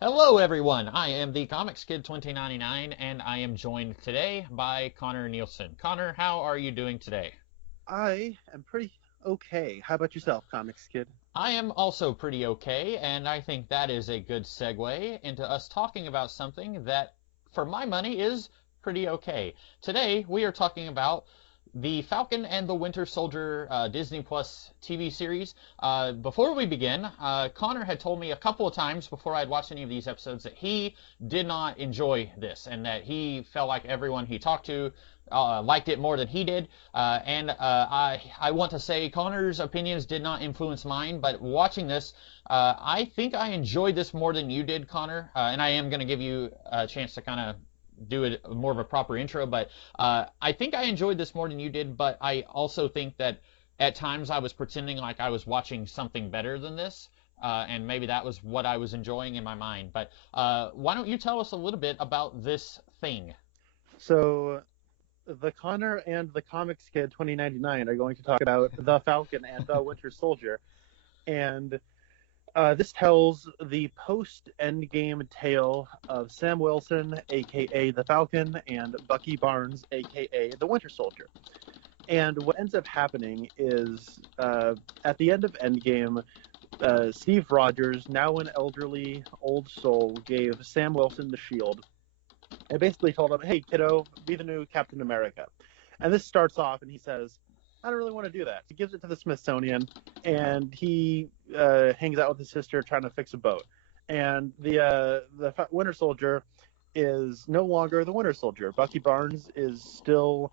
Hello everyone, I am the Comics Kid 2099 and I am joined today by Connor Nielsen. Connor, how are you doing today? I am pretty okay. How about yourself, Comics Kid? I am also pretty okay, and I think that is a good segue into us talking about something that, for my money, is pretty okay. Today we are talking about the Falcon and the Winter Soldier Disney Plus TV series. Before we begin, Connor had told me a couple of times before I'd watched any of these episodes that he did not enjoy this and that he felt like everyone he talked to liked it more than he did. And I want to say Connor's opinions did not influence mine, but watching this, I think I enjoyed this more than you did, Connor. And I am going to give you a chance to kind of do it more of a proper intro, but I think I enjoyed this more than you did, but I also think that at times I was pretending like I was watching something better than this, and maybe that was what I was enjoying in my mind. But why don't you tell us a little bit about this thing? So, the Connor and the Comics Kid 2099 are going to talk about the Falcon and the Winter Soldier, and this tells the post-Endgame tale of Sam Wilson, aka the Falcon, and Bucky Barnes, aka the Winter Soldier. And what ends up happening is, at the end of Endgame, Steve Rogers, now an elderly old soul, gave Sam Wilson the shield and basically told him, "Hey, kiddo, be the new Captain America." And this starts off, and he says, "I don't really want to do that." He gives it to the Smithsonian, and he hangs out with his sister trying to fix a boat. And the Winter Soldier is no longer the Winter Soldier. Bucky Barnes is still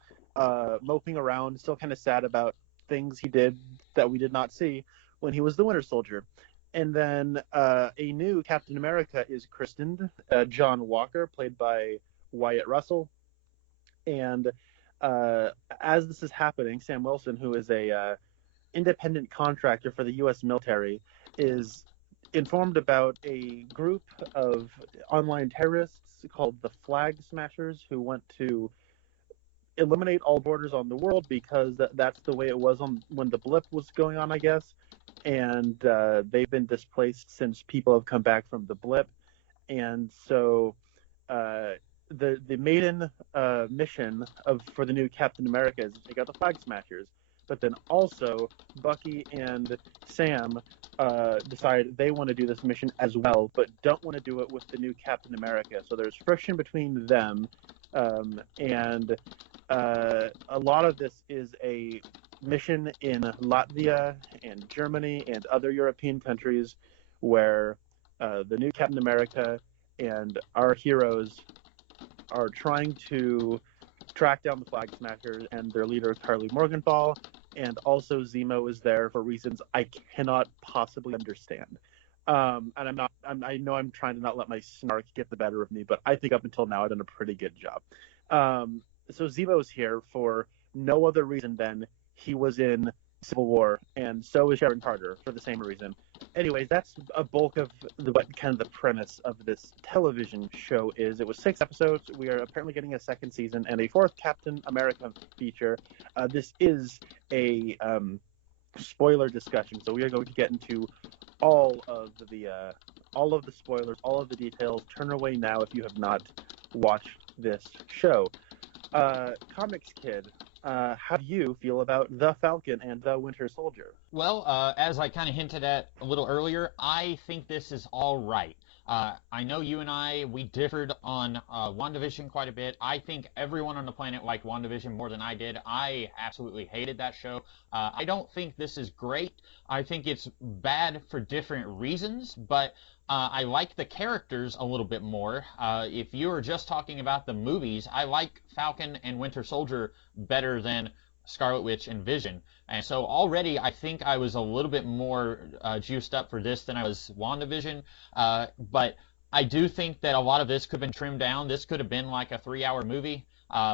moping around, still kind of sad about things he did that we did not see when he was the Winter Soldier. And then a new Captain America is christened, John Walker, played by Wyatt Russell. And as this is happening, Sam Wilson, who is a independent contractor for the U.S. military, is informed about a group of online terrorists called the Flag Smashers who want to eliminate all borders on the world because that's the way it was on when the blip was going on, I guess. And they've been displaced since people have come back from the blip. And so the maiden mission for the new Captain America is to take out the Flag Smashers. But then also Bucky and Sam decide they want to do this mission as well, but don't want to do it with the new Captain America. So there's friction between them, and a lot of this is a mission in Latvia and Germany and other European countries where the new Captain America and our heroes are trying to track down the Flag Smashers and their leader, Carly Morgenthau, and also Zemo is there for reasons I cannot possibly understand. And I know I'm trying to not let my snark get the better of me, but I think up until now I've done a pretty good job. So Zemo's here for no other reason than he was in Civil War, and so is Sharon Carter for the same reason. Anyways, that's a bulk of what kind of the premise of this television show is. It was 6 episodes. We are apparently getting a second season and a fourth Captain America feature. This is a spoiler discussion, so we are going to get into all of the spoilers, all of the details. Turn away now if you have not watched this show. Comics Kid, how do you feel about the Falcon and the Winter Soldier? Well, as I kind of hinted at a little earlier, I think this is all right. I know you and we differed on WandaVision quite a bit. I think everyone on the planet liked WandaVision more than I did. I absolutely hated that show. I don't think this is great. I think it's bad for different reasons, but I like the characters a little bit more. If you were just talking about the movies, I like Falcon and Winter Soldier better than Scarlet Witch and Vision. And so already I think I was a little bit more juiced up for this than I was WandaVision. But I do think that a lot of this could have been trimmed down. This could have been like a 3-hour movie.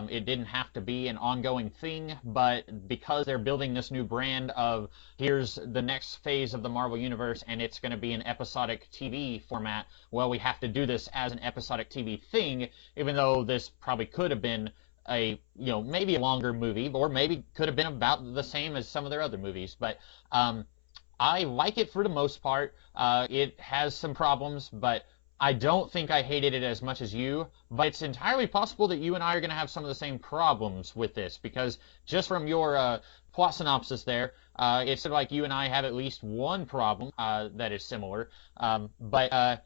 It didn't have to be an ongoing thing, but because they're building this new brand of here's the next phase of the Marvel Universe and it's going to be an episodic TV format, well, we have to do this as an episodic TV thing, even though this probably could have been maybe a longer movie, or maybe could have been about the same as some of their other movies. But I like it for the most part. It has some problems, but I don't think I hated it as much as you, but it's entirely possible that you and I are going to have some of the same problems with this, because just from your plot synopsis there, it's sort of like you and I have at least one problem that is similar. But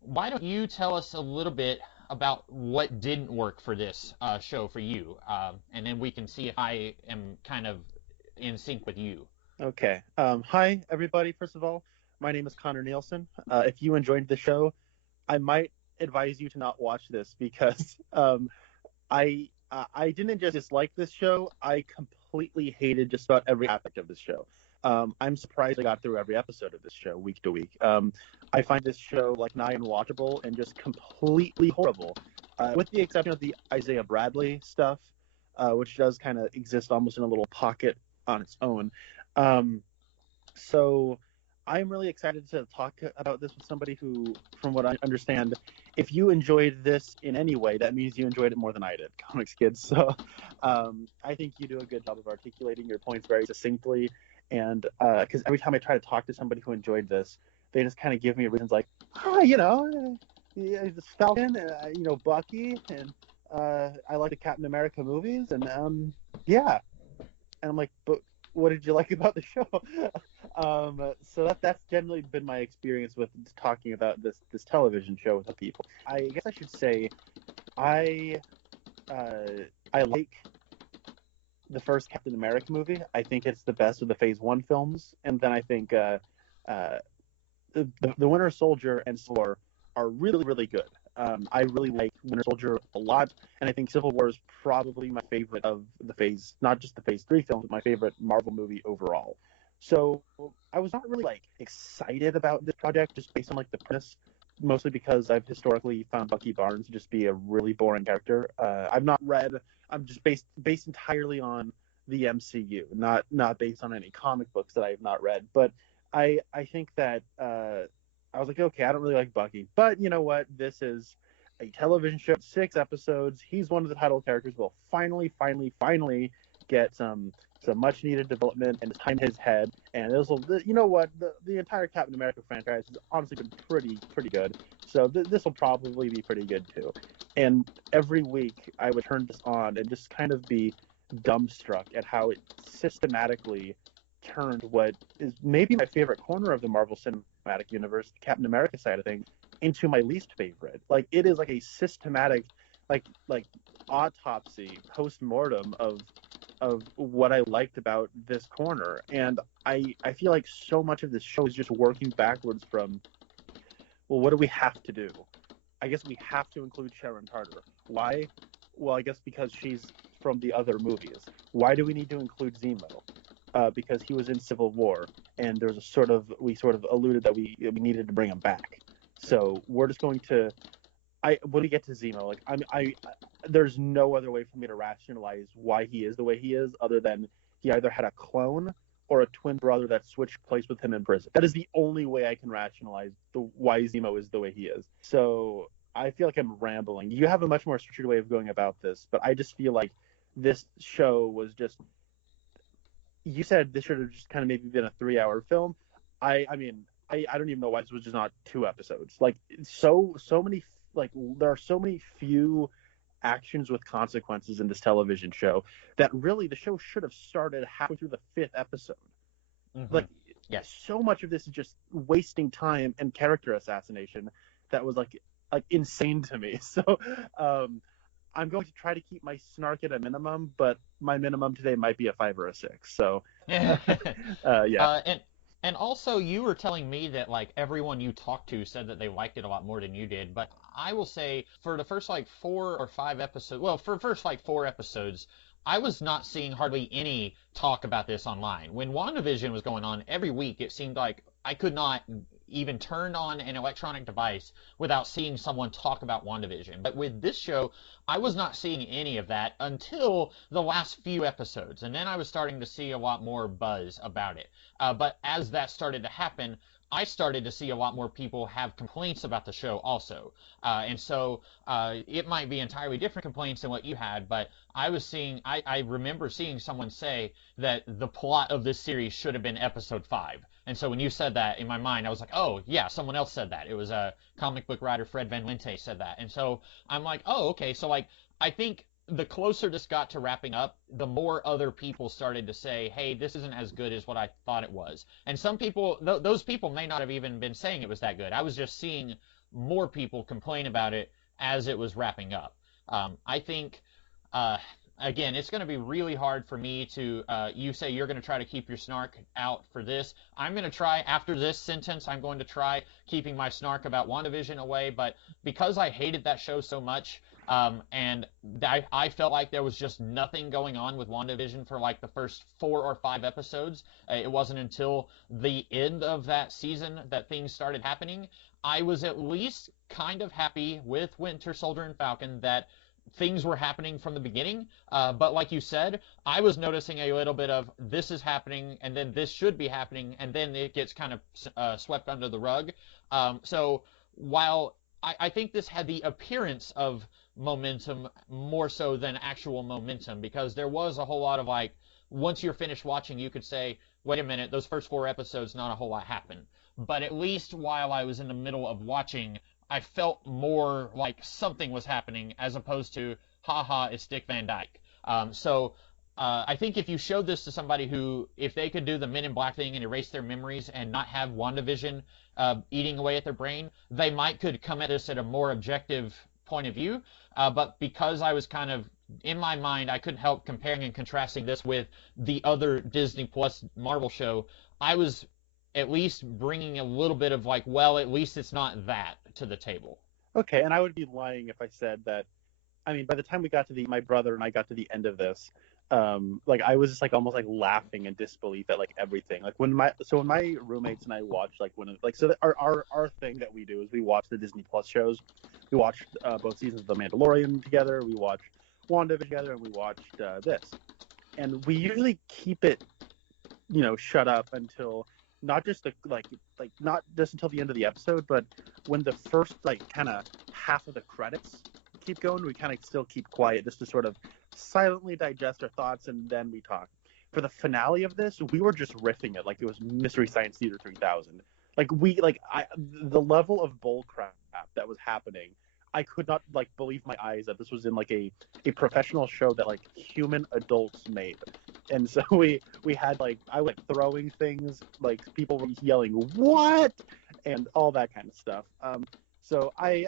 why don't you tell us a little bit about what didn't work for this show for you, and then we can see if I am kind of in sync with you. Okay. Hi, everybody. First of all, my name is Connor Nielsen. If you enjoyed the show, I might advise you to not watch this because I didn't just dislike this show. I completely hated just about every aspect of this show. I'm surprised I got through every episode of this show week to week. I find this show like nigh unwatchable and just completely horrible, with the exception of the Isaiah Bradley stuff, which does kind of exist almost in a little pocket on its own. So I'm really excited to talk about this with somebody who, from what I understand, if you enjoyed this in any way, that means you enjoyed it more than I did, Comics Kids. So I think you do a good job of articulating your points very succinctly. And because every time I try to talk to somebody who enjoyed this, they just kind of give me reasons like, this Falcon, Bucky, and I like the Captain America movies, and yeah. And I'm like, but what did you like about the show? So that's generally been my experience with talking about this television show with the people. I guess I should say I like the first Captain America movie. I think it's the best of the Phase 1 films. And then I think the Winter Soldier and Civil War are really, really good. I really like Winter Soldier a lot, and I think Civil War is probably my favorite of the Phase, not just the Phase 3 films, but my favorite Marvel movie overall. So I was not really like excited about this project just based on like the premise, mostly because I've historically found Bucky Barnes to just be a really boring character. I'm just based entirely on the MCU, not based on any comic books that I have not read. But I think that I was like, okay, I don't really like Bucky, but you know what? This is a television show, 6 episodes. He's one of the title characters. Will finally get some much needed development and time in his head. And this will, you know what? The entire Captain America franchise has honestly been pretty good. So this will probably be pretty good too. And every week I would turn this on and just kind of be dumbstruck at how it systematically turned what is maybe my favorite corner of the Marvel Cinematic Universe, the Captain America side of things, into my least favorite. Like, it is like a systematic, like autopsy post-mortem of what I liked about this corner. And I feel like so much of this show is just working backwards from, well, what do we have to do? I guess we have to include Sharon Carter. Why? Well, I guess because she's from the other movies. Why do we need to include Zemo? Because he was in Civil War, and there's we sort of alluded that we needed to bring him back. So we're just going to, when we get to Zemo, like there's no other way for me to rationalize why he is the way he is, other than he either had a clone or a twin brother that switched place with him in prison. That is the only way I can rationalize why Zemo is the way he is. So I feel like I'm rambling. You have a much more structured way of going about this, but I just feel like this show was just. You said this should have just kind of maybe been a 3-hour film. I mean, I don't even know why this was just not 2 episodes. Like, so many, like, there are so many few actions with consequences in this television show that really the show should have started halfway through the 5th episode. Mm-hmm. Like, yes, so much of this is just wasting time and character assassination that was like insane to me. So, I'm going to try to keep my snark at a minimum, but my minimum today might be a 5 or a 6. So, yeah. And also you were telling me that like everyone you talked to said that they liked it a lot more than you did. But I will say for the first like 4 or 5 episodes, well, for the first like 4 episodes, I was not seeing hardly any talk about this online. When WandaVision was going on every week, it seemed like I could not even turn on an electronic device without seeing someone talk about WandaVision. But with this show, I was not seeing any of that until the last few episodes, and then I was starting to see a lot more buzz about it. But as that started to happen, I started to see a lot more people have complaints about the show also. And so it might be entirely different complaints than what you had, but I remember seeing someone say that the plot of this series should have been episode 5. And so when you said that, in my mind, I was like, oh, yeah, someone else said that. It was a comic book writer, Fred Van Lente, said that. And so I'm like, oh, okay. So, like, I think the closer this got to wrapping up, the more other people started to say, hey, this isn't as good as what I thought it was. And some people, those people may not have even been saying it was that good. I was just seeing more people complain about it as it was wrapping up. I think, again, it's going to be really hard for me to, you say you're going to try to keep your snark out for this. I'm going to try, after this sentence, I'm going to try keeping my snark about WandaVision away, but because I hated that show so much, and I felt like there was just nothing going on with WandaVision for like the first 4 or 5 episodes. It wasn't until the end of that season that things started happening. I was at least kind of happy with Winter Soldier and Falcon that things were happening from the beginning, but like you said, I was noticing a little bit of this is happening, and then this should be happening, and then it gets kind of swept under the rug. So while I think this had the appearance of momentum more so than actual momentum, because there was a whole lot of like, once you're finished watching, you could say, wait a minute, those first 4 episodes, not a whole lot happened. But at least while I was in the middle of watching, I felt more like something was happening as opposed to, haha, it's Dick Van Dyke. So I think if you showed this to somebody who, if they could do the Men in Black thing and erase their memories and not have WandaVision eating away at their brain, they could come at this at a more objective point of view. But because I was kind of, in my mind, I couldn't help comparing and contrasting this with the other Disney Plus Marvel show, I was at least bringing a little bit of like, well, at least it's not that to the table. Okay, and I would be lying if I said that. I mean, by the time we got to my brother and I got to the end of this, like I was just like almost like laughing in disbelief at like everything. Like when my roommates and I watched our thing that we do is we watch the Disney Plus shows. We watched both seasons of The Mandalorian together. We watched WandaVision together, and we watched this. And we usually keep it, shut up until not just not just until the end of the episode, but when the first like kind of half of the credits keep going, we kind of still keep quiet just to sort of silently digest our thoughts, and then we talk. For the finale of this, we were just riffing it like it was Mystery Science Theater 3000. The level of bull crap that was happening, I could not like believe my eyes that this was in like a professional show that like human adults made. And so we had like, I was like throwing things, like people were yelling what, and all that kind of stuff. So I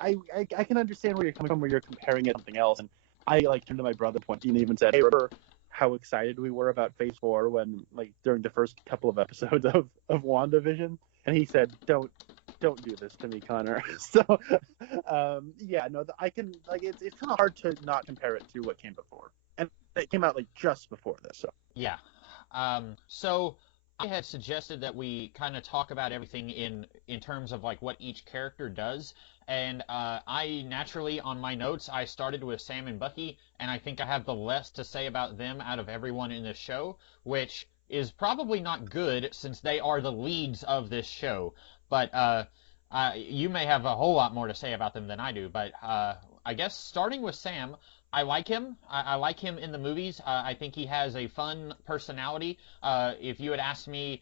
can understand where you're coming from, where you're comparing it to something else. And I like turned to my brother point and even said, hey, remember how excited we were about Phase 4 when like during the first couple of episodes of WandaVision? And he said, don't do this to me, Connor. So I can like it's kind of hard to not compare it to what came before, and it came out like just before this. So yeah. So I had suggested that we kind of talk about everything in terms of like what each character does, and I naturally on my notes I started with Sam and Bucky, and I think I have the less to say about them out of everyone in this show, which is probably not good since they are the leads of this show. But you may have a whole lot more to say about them than I do. But I guess starting with Sam, I like him. I like him in the movies. I think he has a fun personality. If you had asked me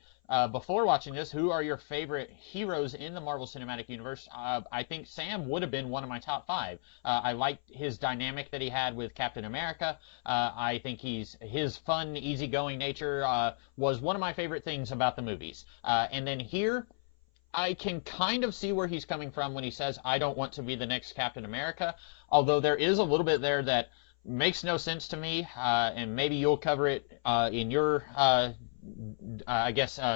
before watching this, who are your favorite heroes in the Marvel Cinematic Universe, I think Sam would have been one of my top 5. I liked his dynamic that he had with Captain America. I think his fun, easygoing nature was one of my favorite things about the movies. And then here, I can kind of see where he's coming from when he says, I don't want to be the next Captain America, although there is a little bit there that makes no sense to me, and maybe you'll cover it in your,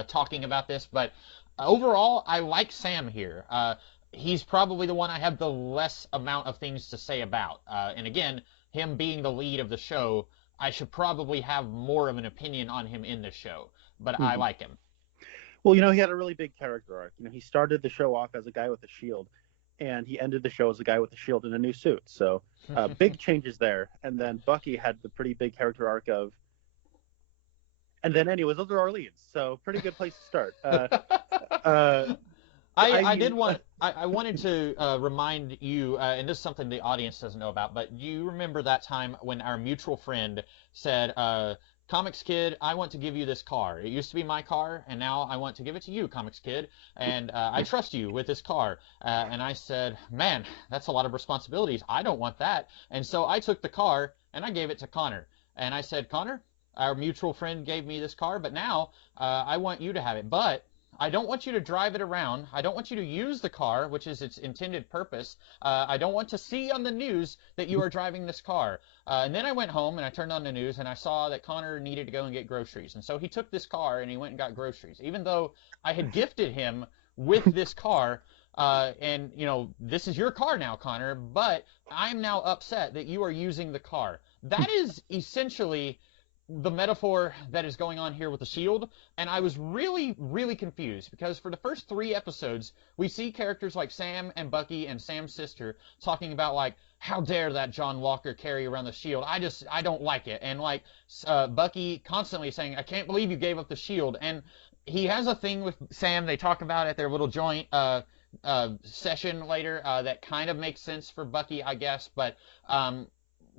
talking about this, but overall, I like Sam here. He's probably the one I have the less amount of things to say about, and again, him being the lead of the show, I should probably have more of an opinion on him in the show, but I like him. Well, he had a really big character arc. He started the show off as a guy with a shield, and he ended the show as a guy with a shield in a new suit. So big changes there. And then Bucky had the pretty big character arc of, and then anyways, those are our leads. So pretty good place to start. I wanted to remind you, and this is something the audience doesn't know about, but you remember that time when our mutual friend said, Comics Kid, I want to give you this car. It used to be my car, and now I want to give it to you, Comics Kid, and I trust you with this car. And I said, man, that's a lot of responsibilities. I don't want that. And so I took the car, and I gave it to Connor. And I said, Connor, our mutual friend gave me this car, but now I want you to have it. But I don't want you to drive it around. I don't want you to use the car, which is its intended purpose. I don't want to see on the news that you are driving this car. And then I went home and I turned on the news and I saw that Connor needed to go and get groceries. And so he took this car and he went and got groceries, even though I had gifted him with this car. And, this is your car now, Connor, but I'm now upset that you are using the car. That is essentially the metaphor that is going on here with the shield, and I was really, really confused because for the first 3 episodes, we see characters like Sam and Bucky and Sam's sister talking about, like, how dare that John Walker carry around the shield? I don't like it. And, like, Bucky constantly saying, I can't believe you gave up the shield. And he has a thing with Sam they talk about at their little joint session later that kind of makes sense for Bucky, I guess, but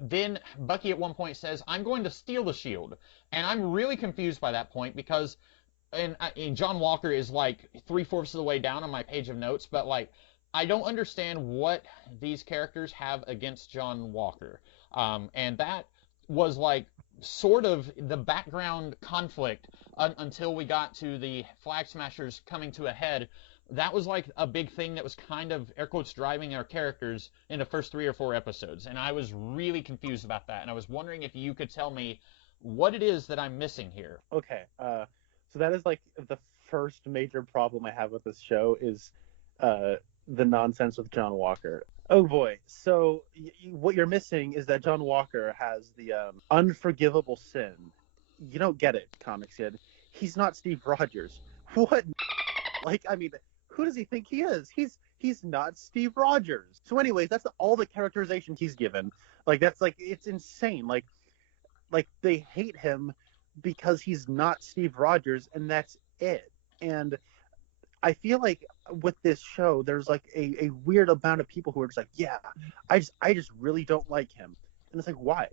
then Bucky at one point says, I'm going to steal the shield. And I'm really confused by that point because and John Walker is like 3/4 of the way down on my page of notes, but like I don't understand what these characters have against John Walker. And that was like sort of the background conflict until we got to the Flag Smashers coming to a head. That was like a big thing that was kind of, air quotes, driving our characters in the first 3 or 4 episodes. And I was really confused about that. And I was wondering if you could tell me what it is that I'm missing here. Okay. So that is like the first major problem I have with this show is the nonsense with John Walker. Oh boy. So what you're missing is that John Walker has the unforgivable sin. You don't get it, Comics Kid. He's not Steve Rogers. What? Like, I mean, who does he think he is? He's not Steve Rogers. So anyways, that's all the characterization he's given. Like, that's like, it's insane. Like they hate him because he's not Steve Rogers, and that's it. And I feel like with this show, there's like a weird amount of people who are just like, yeah, I just really don't like him. And it's like, why?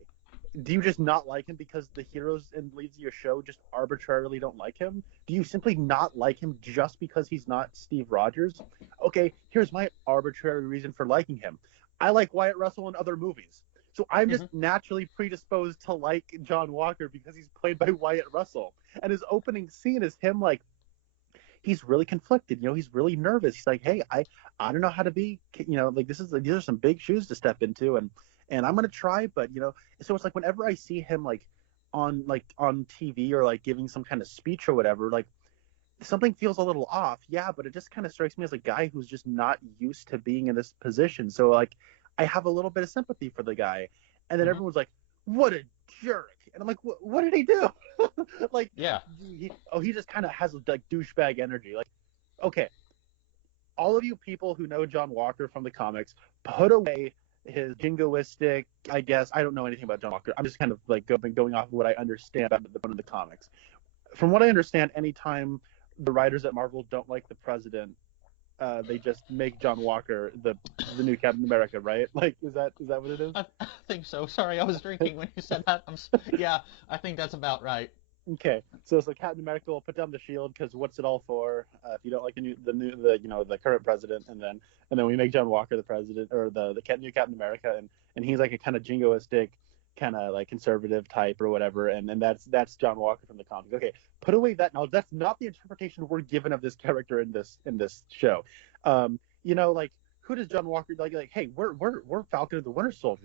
Do you just not like him because the heroes and leads of your show just arbitrarily don't like him? Do you simply not like him just because he's not Steve Rogers? Okay, here's my arbitrary reason for liking him. I like Wyatt Russell in other movies. So I'm just naturally predisposed to like John Walker because he's played by Wyatt Russell. And his opening scene is him like, he's really conflicted. He's really nervous. He's like, hey, I don't know how to be, like these are some big shoes to step into, and I'm gonna try, but so it's like whenever I see him on TV or like giving some kind of speech or whatever, like something feels a little off. Yeah, but it just kind of strikes me as a guy who's just not used to being in this position. So like I have a little bit of sympathy for the guy, and then everyone's like, what a jerk. And I'm like, what did he do? Like, yeah, he just kind of has like douchebag energy. Like, okay, all of you people who know John Walker from the comics, put away his jingoistic, I guess, I don't know anything about John Walker. I'm just kind of like going off of what I understand about the comics. From what I understand, anytime the writers at Marvel don't like the president, they just make John Walker the new Captain America, right? Like, is that what it is? I think so. Sorry, I was drinking when you said that. Yeah, I think that's about right. Okay, so Captain America will put down the shield because what's it all for? If you don't like the current president, and then we make John Walker the president or the new Captain America, and he's like a kind of jingoistic, kind of like conservative type or whatever, and that's John Walker from the comics. Okay, put away that knowledge. That's not the interpretation we're given of this character in this show. Like, who does John Walker like? Hey, we're Falcon and the Winter Soldier.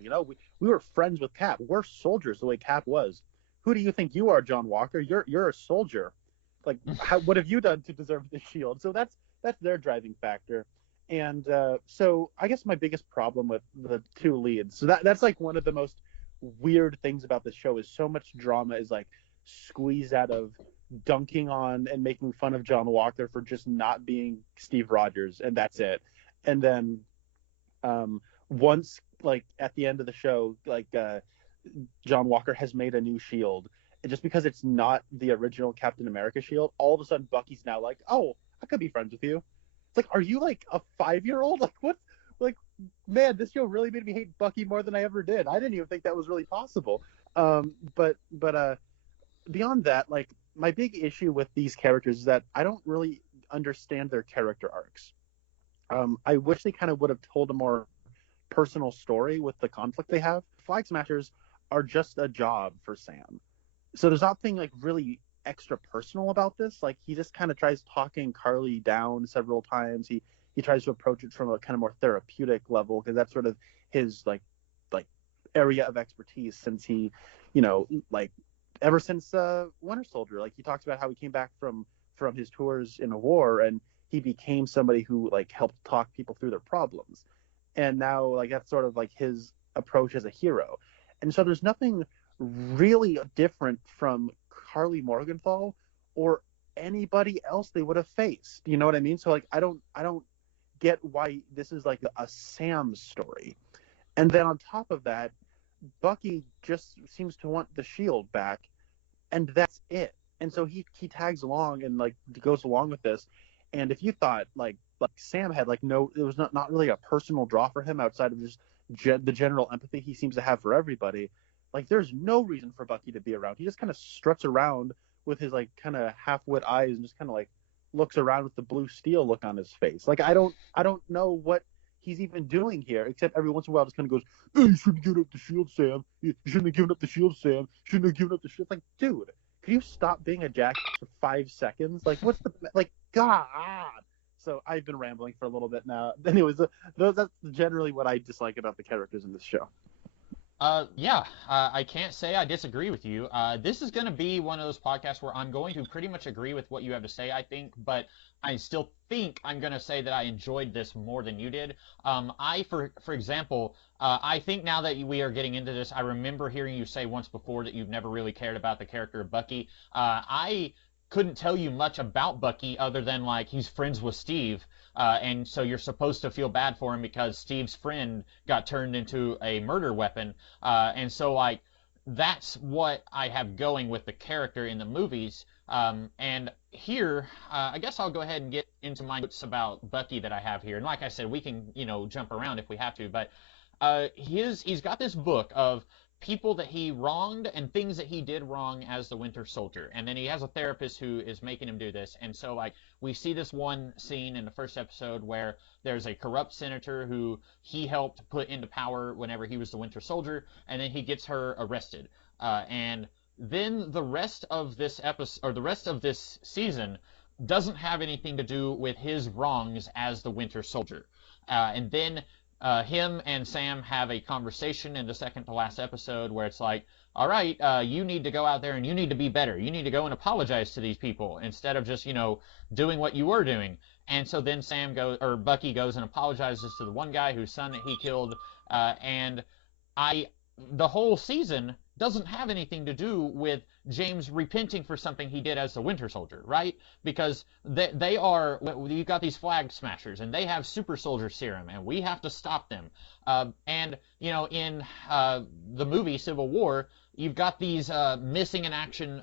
We were friends with Cap. We're soldiers the way Cap was. Who do you think you are, John Walker? You're a soldier. Like, what have you done to deserve the shield? So that's their driving factor. And so I guess my biggest problem with the 2 leads. So that's like one of the most weird things about the show is so much drama is like squeezed out of dunking on and making fun of John Walker for just not being Steve Rogers, and that's it. And then once like at the end of the show, like John Walker has made a new shield, and just because it's not the original Captain America shield, all of a sudden Bucky's now like, oh, I could be friends with you. It's like, are you like a 5-year-old? Like, what? Like, man, this show really made me hate Bucky more than I ever did. I didn't even think that was really possible. But beyond that, like, my big issue with these characters is that I don't really understand their character arcs. I wish they kind of would have told a more personal story with the conflict they have. Flag Smashers are just a job for Sam. So there's nothing like really extra personal about this. Like, he just kind of tries talking Carly down several times. He tries to approach it from a kind of more therapeutic level, because that's sort of his like area of expertise, since he, like, ever since Winter Soldier. Like, he talks about how he came back from his tours in a war, and he became somebody who like helped talk people through their problems. And now, like, that's sort of like his approach as a hero. And so there's nothing really different from Carly Morgenthau or anybody else they would have faced. You know what I mean? So like, I don't get why this is like a Sam story. And then on top of that, Bucky just seems to want the shield back, and that's it. And so he tags along and like goes along with this. And if you thought like Sam had like no, it was not really a personal draw for him outside of just the general empathy he seems to have for everybody, like, there's no reason for Bucky to be around. He just kind of struts around with his like kind of half-wit eyes and just kind of like looks around with the blue steel look on his face. Like, I don't know what he's even doing here, except every once in a while just kind of goes, "Hey, you shouldn't give up the shield, Sam. You shouldn't have given up the shield, Sam. Shouldn't have given up the shield." Like, dude, could you stop being a jack for 5 seconds? Like, what's the like? God. So I've been rambling for a little bit now. Anyways, that's generally what I dislike about the characters in this show. Yeah, I can't say I disagree with you. This is going to be one of those podcasts where I'm going to pretty much agree with what you have to say, I think, but I still think I'm going to say that I enjoyed this more than you did. For example, I think now that we are getting into this, I remember hearing you say once before that you've never really cared about the character of Bucky. I couldn't tell you much about Bucky other than, like, he's friends with Steve. And so you're supposed to feel bad for him because Steve's friend got turned into a murder weapon. And so, like, that's what I have going with the character in the movies. And here, I guess I'll go ahead and get into my notes about Bucky that I have here. And like I said, we can, jump around if we have to. But he's got this book of people that he wronged and things that he did wrong as the Winter Soldier. And then he has a therapist who is making him do this. And so, like, we see this one scene in the first episode where there's a corrupt senator who he helped put into power whenever he was the Winter Soldier, and then he gets her arrested. And then the rest of this episode, or the rest of this season, doesn't have anything to do with his wrongs as the Winter Soldier. And then him and Sam have a conversation in the second to last episode where it's like, all right, you need to go out there and you need to be better. You need to go and apologize to these people instead of just, doing what you were doing. And so then Bucky goes and apologizes to the one guy whose son that he killed. And the whole season doesn't have anything to do with James repenting for something he did as the Winter Soldier, right? Because you've got these Flag Smashers, and they have super soldier serum, and we have to stop them. And, in the movie Civil War, you've got these missing in action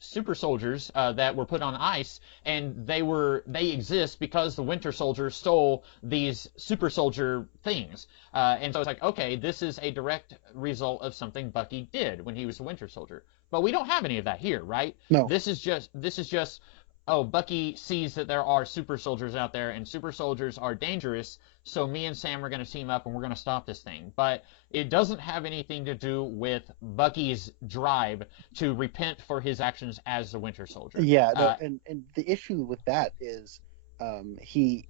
super soldiers that were put on ice, and they exist because the Winter Soldier stole these super soldier things. And so it's like, okay, this is a direct result of something Bucky did when he was the Winter Soldier. But we don't have any of that here, right? No. This is just Bucky sees that there are super soldiers out there, and super soldiers are dangerous, so me and Sam are going to team up and we're going to stop this thing. But it doesn't have anything to do with Bucky's drive to repent for his actions as the Winter Soldier. Yeah, and the issue with that is he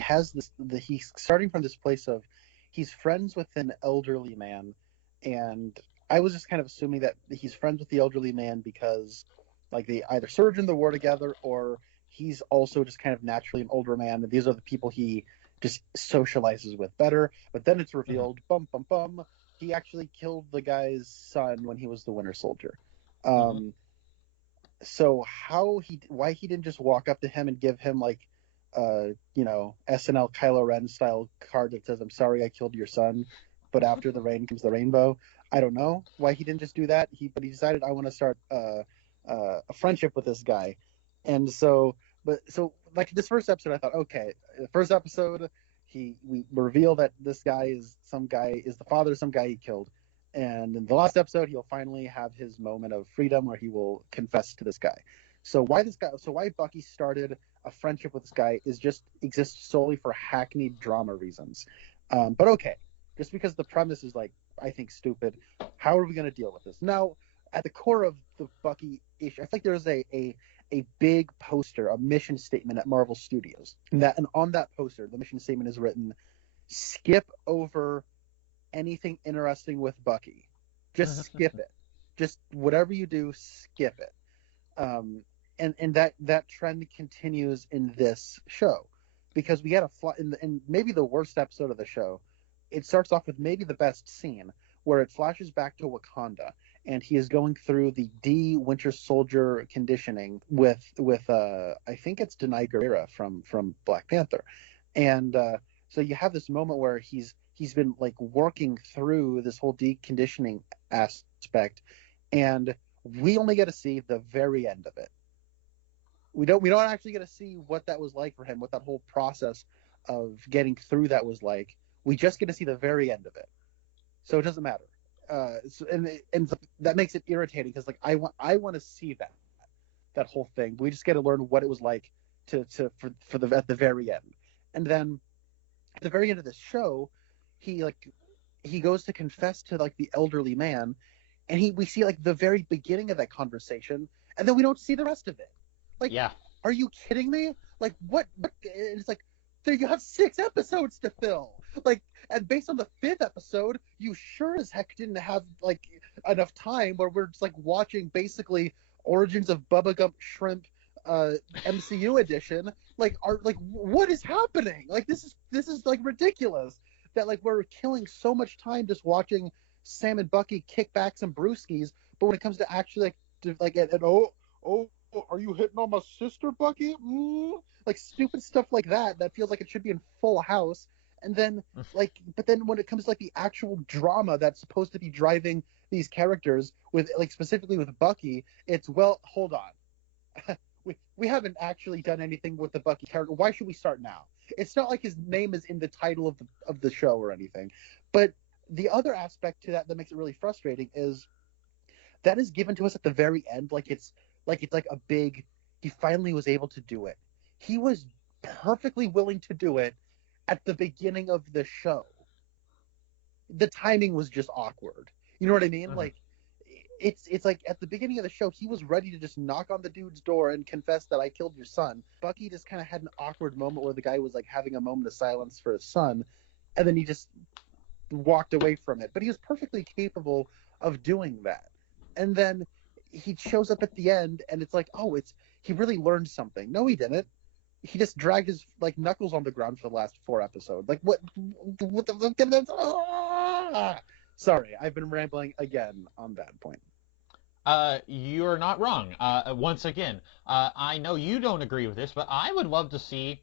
has he's starting from this place of he's friends with an elderly man, and I was just kind of assuming that he's friends with the elderly man because, like, they either served in the war together, or he's also just kind of naturally an older man, and these are the people he just socializes with better. But then it's revealed, he actually killed the guy's son when he was the Winter Soldier. So why he didn't just walk up to him and give him, like, SNL Kylo Ren style card that says, "I'm sorry I killed your son, but after the rain comes the rainbow." I don't know why he didn't just do that. But he decided, I want to start a friendship with this guy. And so like this first episode, I thought, okay, the first episode, we reveal that this guy is the father of some guy he killed. And in the last episode, he'll finally have his moment of freedom where he will confess to this guy. So why Bucky started a friendship with this guy exists solely for hackneyed drama reasons. But okay, just because the premise is like, I think, stupid, how are we going to deal with this? Now, at the core of the Bucky issue, I think there's a big poster, a mission statement at Marvel Studios. And on that poster, the mission statement is written, skip over anything interesting with Bucky. Just skip it. Just whatever you do, skip it. And that trend continues in this show, because we had in maybe the worst episode of the show. It starts off with maybe the best scene, where it flashes back to Wakanda, and he is going through the Winter Soldier conditioning with I think it's Denai Guerrera from Black Panther, and so you have this moment where he's been like working through this whole deconditioning aspect, and we only get to see the very end of it. We don't actually get to see what that was like for him, what that whole process of getting through that was like. We just get to see the very end of it, so it doesn't matter. And that makes it irritating, because like I want to see that whole thing. We just get to learn what it was like at the very end, and then at the very end of this show, he goes to confess to like the elderly man, and we see like the very beginning of that conversation, and then we don't see the rest of it. Like, yeah. Are you kidding me? Like, what? It's like, there you have 6 episodes to fill. Like, and based on the 5th episode, you sure as heck didn't have like enough time where we're just like watching basically Origins of Bubba Gump Shrimp MCU edition. Like, what is happening? Like, this is like ridiculous that like we're killing so much time just watching Sam and Bucky kick back some brewskis, but when it comes to actually are you hitting on my sister, Bucky? Like stupid stuff like that feels like it should be in Full House. And then but then when it comes to like the actual drama that's supposed to be driving these characters with like specifically with Bucky, it's, well, hold on. we haven't actually done anything with the Bucky character. Why should we start now? It's not like his name is in the title of the show or anything. But the other aspect to that makes it really frustrating is that is given to us at the very end, like it's a big, he finally was able to do it. He was perfectly willing to do it at the beginning of the show. The timing was just awkward. You know what I mean? Like, it's like at the beginning of the show, he was ready to just knock on the dude's door and confess that I killed your son. Bucky just kind of had an awkward moment where the guy was like having a moment of silence for his son, and then he just walked away from it. But he was perfectly capable of doing that. And then he shows up at the end, and it's like, oh, he really learned something. No, he didn't. He just dragged his like knuckles on the ground for the last 4 episodes. Like, what the Sorry, I've been rambling again on that point. You're not wrong. Once again, I know you don't agree with this, but I would love to see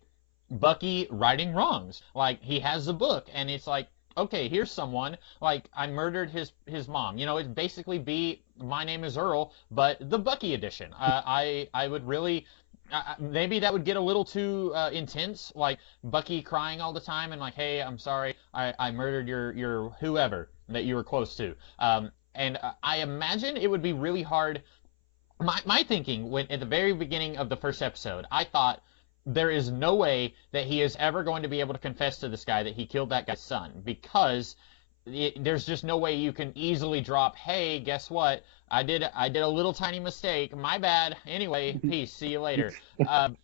Bucky righting wrongs. Like, he has a book, and it's like, okay, here's someone, like, I murdered his mom. You know, it'd basically be My Name is Earl, but the Bucky edition. I would really... maybe that would get a little too intense, like Bucky crying all the time and like, hey, I'm sorry, I murdered your whoever that you were close to. And I imagine it would be really hard. My thinking, when at the very beginning of the first episode, I thought there is no way that he is ever going to be able to confess to this guy that he killed that guy's son, because there's just no way you can easily drop, hey, guess what? I did a little tiny mistake. My bad. Anyway, peace. See you later.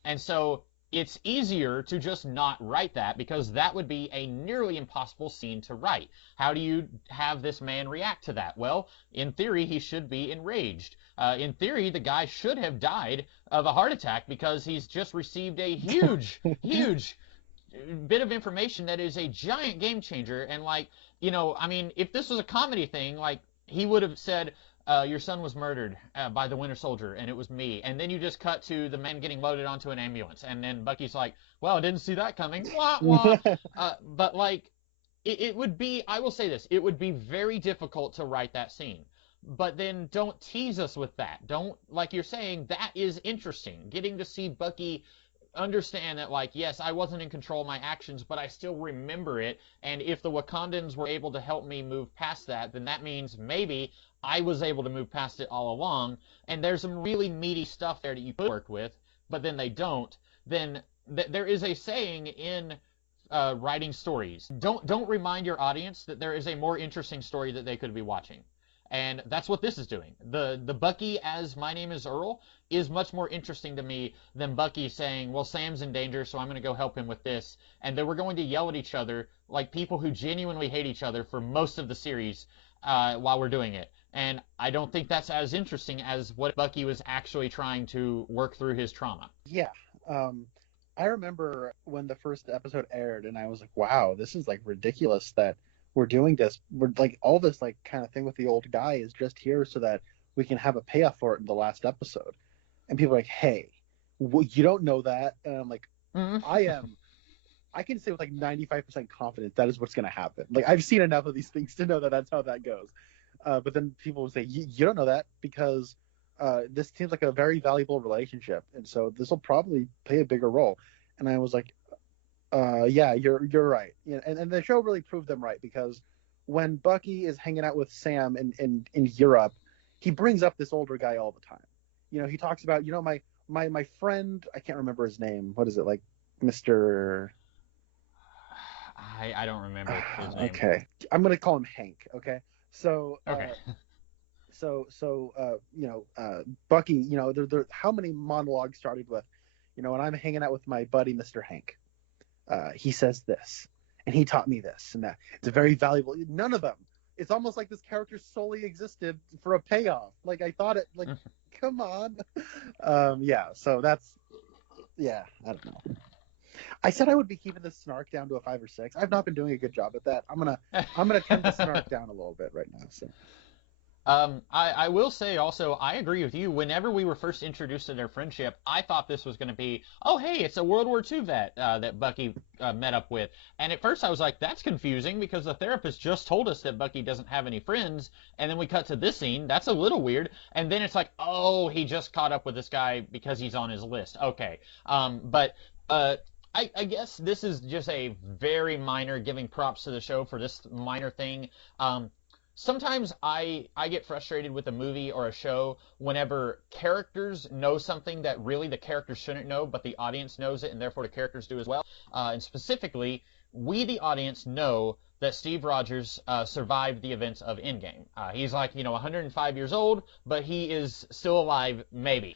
And so it's easier to just not write that, because that would be a nearly impossible scene to write. How do you have this man react to that? Well, in theory, he should be enraged. In theory, the guy should have died of a heart attack, because he's just received a huge, huge bit of information that is a giant game changer. And like, you know, I mean, if this was a comedy thing, like, he would have said, your son was murdered by the Winter Soldier, and it was me. And then you just cut to the man getting loaded onto an ambulance. And then Bucky's like, well, I didn't see that coming. Wah, wah. But, like, it would be, I will say this, it would be very difficult to write that scene. But then don't tease us with that. Don't, like you're saying, that is interesting. Getting to see Bucky understand that, like, yes, I wasn't in control of my actions, but I still remember it. And if the Wakandans were able to help me move past that, then that means maybe I was able to move past it all along. And there's some really meaty stuff there that you could work with, but then they don't. Then there is a saying in writing stories: don't remind your audience that there is a more interesting story that they could be watching. And that's what this is doing. The Bucky as "My name is Earl" is much more interesting to me than Bucky saying, well, Sam's in danger, so I'm going to go help him with this. And then we're going to yell at each other like people who genuinely hate each other for most of the series while we're doing it. And I don't think that's as interesting as what Bucky was actually trying to work through his trauma. Yeah. I remember when the first episode aired, and I was like, wow, this is like ridiculous that we're doing this. We're like, all this like kind of thing with the old guy is just here so that we can have a payoff for it in the last episode. And people are like, hey, you don't know that. And I'm like, I can say with like 95% confidence that is what's going to happen. Like, I've seen enough of these things to know that that's how that goes. But then people will say, you don't know that because this seems like a very valuable relationship. And so this will probably play a bigger role. And I was like, yeah, you're right. And the show really proved them right, because when Bucky is hanging out with Sam in Europe, he brings up this older guy all the time. You know, he talks about, you know, my friend, I can't remember his name. What is it, like Mr. I don't remember his name. Okay. I'm going to call him Hank, okay? So, okay. Bucky, you know, how many monologues started with, you know, when I'm hanging out with my buddy, Mr. Hank, he says this, and he taught me this and that. It's a very valuable. None of them. It's almost like this character solely existed for a payoff. Like, I thought it, like, come on. So that's, I don't know. I said I would be keeping the snark down to a 5 or 6. I've not been doing a good job at that. I'm gonna tend to snark down a little bit right now. So. I will say also, I agree with you. Whenever we were first introduced to their friendship, I thought this was going to be, oh, hey, it's a World War II vet that Bucky met up with. And at first I was like, that's confusing because the therapist just told us that Bucky doesn't have any friends. And then we cut to this scene. That's a little weird. And then it's like, oh, he just caught up with this guy because he's on his list. Okay. I guess this is just a very minor, giving props to the show for this minor thing. Sometimes I get frustrated with a movie or a show whenever characters know something that really the characters shouldn't know, but the audience knows it, and therefore the characters do as well. And specifically, we, the audience, know that Steve Rogers survived the events of Endgame. He's like, 105 years old, but he is still alive, maybe,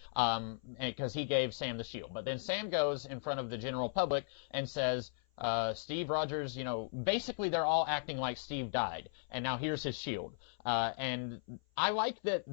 because he gave Sam the shield. But then Sam goes in front of the general public and says, Steve Rogers, basically they're all acting like Steve died, and now here's his shield. And I like that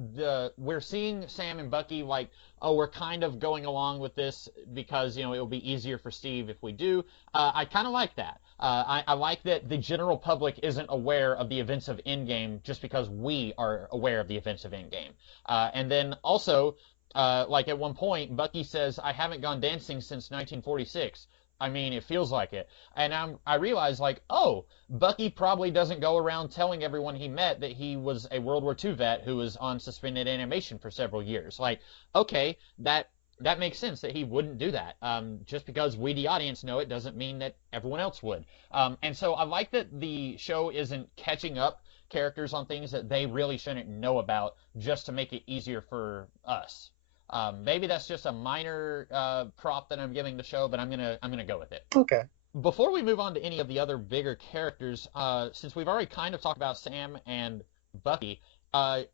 we're seeing Sam and Bucky like, oh, we're kind of going along with this because, it'll be easier for Steve if we do. I kind of like that. I like that the general public isn't aware of the events of Endgame just because we are aware of the events of Endgame. And then also, like at one point, Bucky says, I haven't gone dancing since 1946. I mean, it feels like it. And I realized, like, oh, Bucky probably doesn't go around telling everyone he met that he was a World War II vet who was on suspended animation for several years. Like, okay, that makes sense that he wouldn't do that. Just because we, the audience, know it doesn't mean that everyone else would. And so I like that the show isn't catching up characters on things that they really shouldn't know about just to make it easier for us. Maybe that's just a minor prop that I'm giving the show, but I'm gonna go with it. Okay. Before we move on to any of the other bigger characters, since we've already kind of talked about Sam and Bucky, on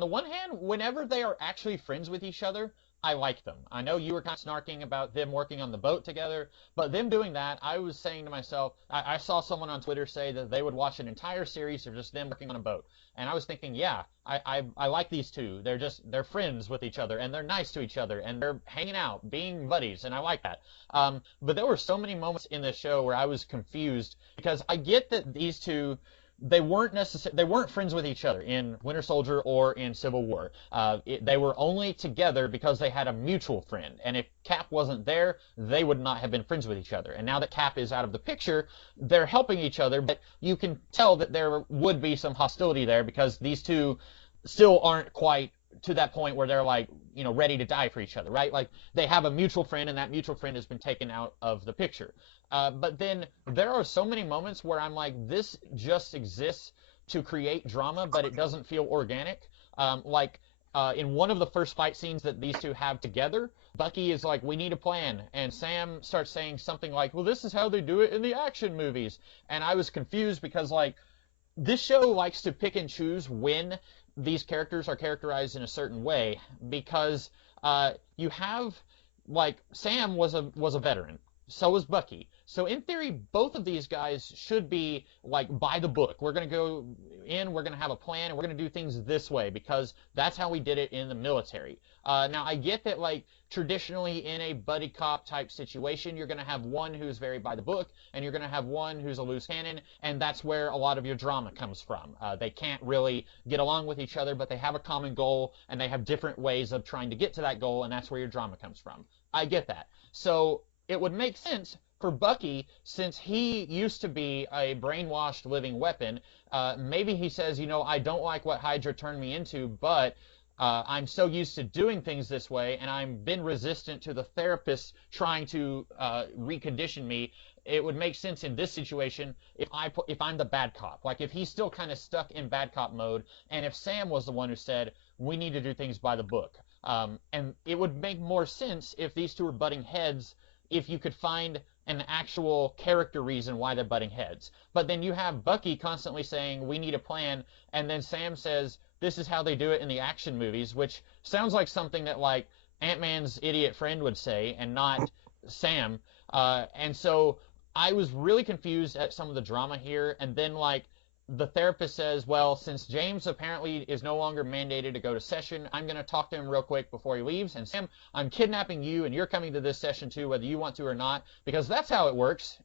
the one hand, whenever they are actually friends with each other, I like them. I know you were kind of snarking about them working on the boat together, but them doing that, I was saying to myself, I saw someone on Twitter say that they would watch an entire series of just them working on a boat. And I was thinking, yeah, I like these two. They're friends with each other, and they're nice to each other, and they're hanging out, being buddies, and I like that. But there were so many moments in this show where I was confused, because I get that these two, they weren't friends with each other in Winter Soldier or in Civil War. They were only together because they had a mutual friend. And if Cap wasn't there, they would not have been friends with each other. And now that Cap is out of the picture, they're helping each other, but you can tell that there would be some hostility there because these two still aren't quite to that point where they're like, ready to die for each other, right? Like they have a mutual friend, and that mutual friend has been taken out of the picture. But then there are so many moments where I'm like, this just exists to create drama, but it doesn't feel organic. In one of the first fight scenes that these two have together, Bucky is like, we need a plan. And Sam starts saying something like, well, this is how they do it in the action movies. And I was confused because, like, this show likes to pick and choose when these characters are characterized in a certain way because you have, like, Sam was a veteran. So was Bucky. So in theory, both of these guys should be like by the book. We're going to go in, we're going to have a plan, and we're going to do things this way because that's how we did it in the military. Now I get that, like, traditionally in a buddy cop type situation, you're going to have one who's very by the book, and you're going to have one who's a loose cannon, and that's where a lot of your drama comes from. They can't really get along with each other, but they have a common goal, and they have different ways of trying to get to that goal, and that's where your drama comes from. I get that. So it would make sense for Bucky, since he used to be a brainwashed living weapon, maybe he says, I don't like what Hydra turned me into, but I'm so used to doing things this way, and I've been resistant to the therapist trying to recondition me. It would make sense in this situation if I'm the bad cop. Like, if he's still kind of stuck in bad cop mode, and if Sam was the one who said, we need to do things by the book. And it would make more sense if these two are butting heads, if you could find an actual character reason why they're butting heads. But then you have Bucky constantly saying, we need a plan, and then Sam says, this is how they do it in the action movies, which sounds like something that, like, Ant-Man's idiot friend would say, and not Sam. And so I was really confused at some of the drama here, and then, like, the therapist says, well, since James apparently is no longer mandated to go to session, I'm going to talk to him real quick before he leaves. And Sam, I'm kidnapping you, and you're coming to this session too, whether you want to or not, because that's how it works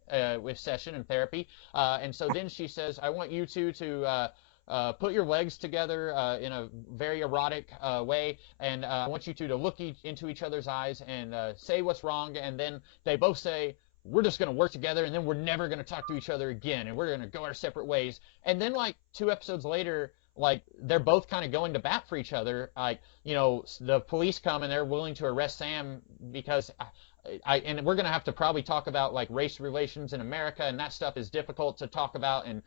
with session and therapy. And so then she says, I want you two to put your legs together in a very erotic way, and I want you two to look into each other's eyes and say what's wrong. And then they both say, we're just going to work together, and then we're never going to talk to each other again, and we're going to go our separate ways. And then, like, 2 episodes later, like, they're both kind of going to bat for each other. Like, the police come, and they're willing to arrest Sam because and we're going to have to probably talk about, like, race relations in America, and that stuff is difficult to talk about and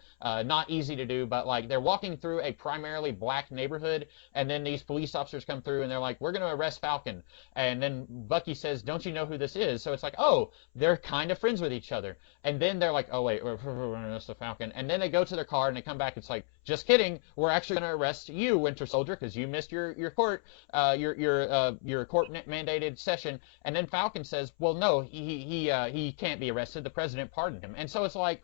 not easy to do, but, like, they're walking through a primarily black neighborhood, and then these police officers come through, and they're like, we're going to arrest Falcon. And then Bucky says, don't you know who this is? So it's like, oh, they're kind of friends with each other. And then they're like, oh, wait, we're going to arrest the Falcon. And then they go to their car, and they come back, it's like, just kidding, we're actually going to arrest you, Winter Soldier, because you missed your court court-mandated session. And then Falcon says, well, no, he can't be arrested. The president pardoned him. And so it's like,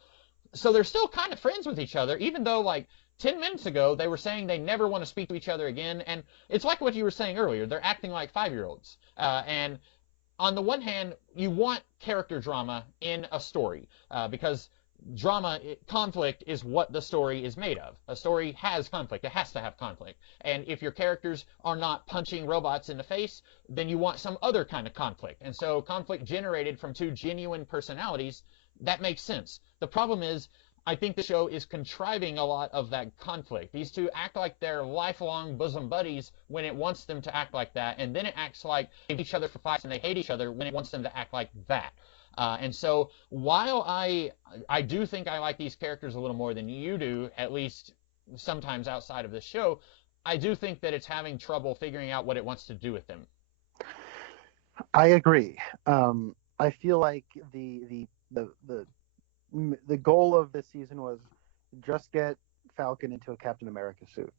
so they're still kind of friends with each other, even though, like, 10 minutes ago they were saying they never want to speak to each other again. And it's like what you were saying earlier. They're acting like 5-year-olds. And on the one hand, you want character drama in a story because conflict is what the story is made of. A story has conflict. It has to have conflict. And if your characters are not punching robots in the face, then you want some other kind of conflict. And so conflict generated from 2 genuine personalities, that makes sense. The problem is, I think the show is contriving a lot of that conflict. These two act like they're lifelong bosom buddies when it wants them to act like that, and then it acts like they hate each other for fights and they hate each other when it wants them to act like that. And so while I do think I like these characters a little more than you do, at least sometimes outside of the show, I do think that it's having trouble figuring out what it wants to do with them. I agree. I feel like the goal of this season was just get Falcon into a Captain America suit,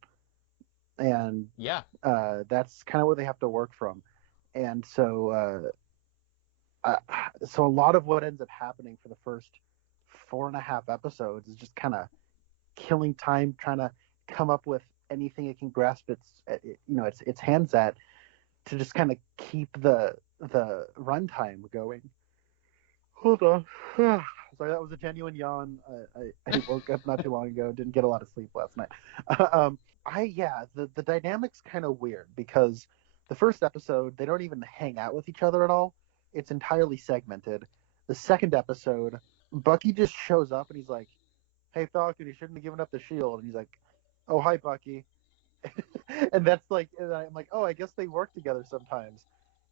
and yeah, that's kind of where they have to work from. And so so a lot of what ends up happening for the first 4.5 episodes is just kind of killing time, trying to come up with anything it can grasp its hands at to just kind of keep the runtime going. Hold on. Sorry, that was a genuine yawn. I woke up not too long ago. Didn't get a lot of sleep last night. The dynamic's kind of weird because the first episode they don't even hang out with each other at all. It's entirely segmented. The second episode, Bucky just shows up and he's like, "Hey Falcon, you shouldn't have given up the shield." And he's like, "Oh, hi Bucky." And that's like, and I'm like, oh, I guess they work together sometimes.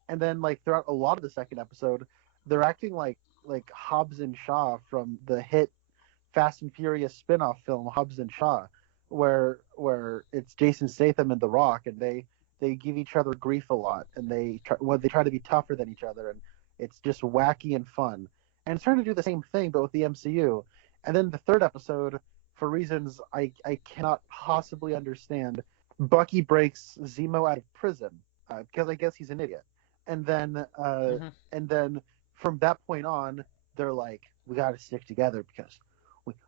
And then like throughout a lot of the second episode, they're acting like Hobbs and Shaw from the hit Fast and Furious spin-off film Hobbs and Shaw, where it's Jason Statham and The Rock, and they give each other grief a lot, and they try to be tougher than each other, and it's just wacky and fun. And it's trying to do the same thing, but with the MCU. And then the third episode, for reasons I cannot possibly understand, Bucky breaks Zemo out of prison because I guess he's an idiot. And then and then from that point on, they're like, we got to stick together because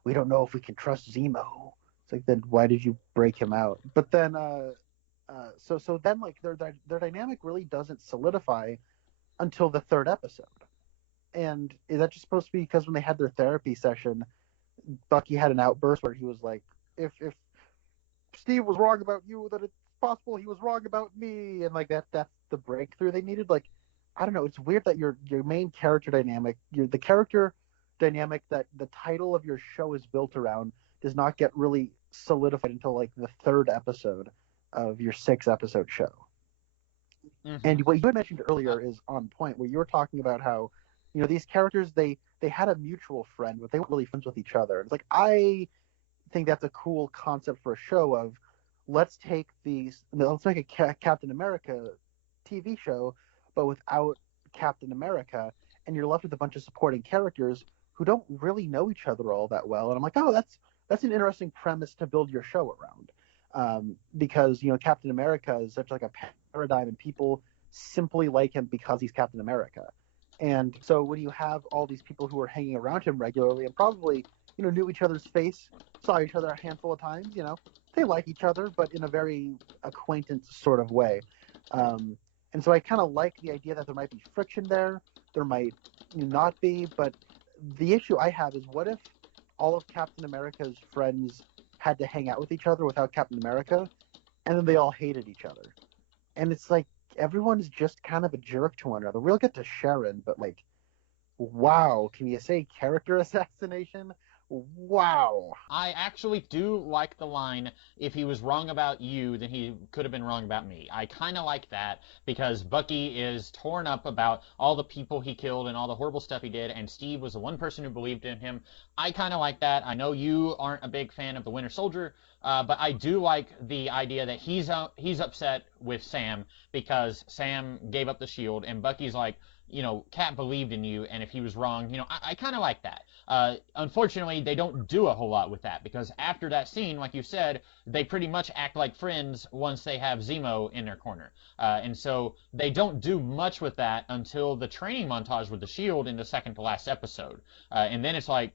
we don't know if we can trust Zemo. It's like, then why did you break him out? But then so then like their dynamic really doesn't solidify until the third episode. And is that just supposed to be because when they had their therapy session, Bucky had an outburst where he was like, if Steve was wrong about you, then it's possible he was wrong about me, and like that's the breakthrough they needed. Like, I don't know, it's weird that your main character dynamic, the character dynamic that the title of your show is built around does not get really solidified until like the third episode of your 6-episode show. And what you had mentioned earlier is on point, where you were talking about how, these characters, they had a mutual friend, but they weren't really friends with each other. It's like, I think that's a cool concept for a show of, let's make a Captain America TV show, but without Captain America, and you're left with a bunch of supporting characters who don't really know each other all that well. And I'm like, oh, that's an interesting premise to build your show around, because Captain America is such like a paradigm, and people simply like him because he's Captain America. And so when you have all these people who are hanging around him regularly and probably knew each other's face, saw each other a handful of times, they like each other, but in a very acquaintance sort of way. And so I kind of like the idea that there might be friction there. There might not be, but the issue I have is, what if all of Captain America's friends had to hang out with each other without Captain America, and then they all hated each other? And it's like, everyone's just kind of a jerk to one another. We'll get to Sharon, but like, wow, can you say character assassination? Wow. I actually do like the line, if he was wrong about you, then he could have been wrong about me. I kind of like that, because Bucky is torn up about all the people he killed and all the horrible stuff he did, and Steve was the one person who believed in him. I kind of like that. I know you aren't a big fan of the Winter Soldier, but I do like the idea that he's upset with Sam because Sam gave up the shield, and Bucky's like, Cap believed in you, and if he was wrong, I kind of like that. Unfortunately, they don't do a whole lot with that, because after that scene, like you said, they pretty much act like friends once they have Zemo in their corner. And so they don't do much with that until the training montage with the shield in the second to last episode. And then it's like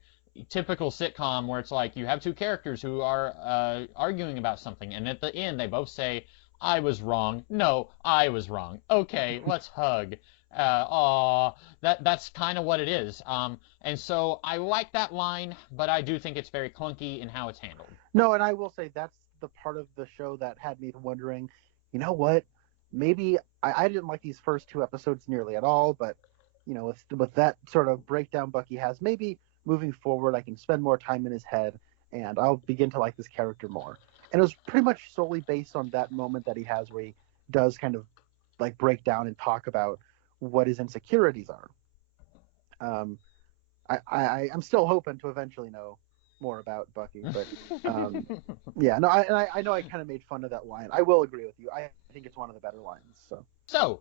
typical sitcom where it's like you have two characters who are arguing about something, and at the end they both say, I was wrong. No, I was wrong. Okay, let's hug. That's kind of what it is. And so I like that line, but I do think it's very clunky in how it's handled. No, and I will say that's the part of the show that had me wondering, what? Maybe I didn't like these first 2 episodes nearly at all, but with that sort of breakdown Bucky has, maybe moving forward I can spend more time in his head and I'll begin to like this character more. And it was pretty much solely based on that moment that he has where he does kind of like break down and talk about what his insecurities are. I'm still hoping to eventually know more about Bucky, but yeah, no, I know I kind of made fun of that line. I will agree with you. I think it's one of the better lines. So,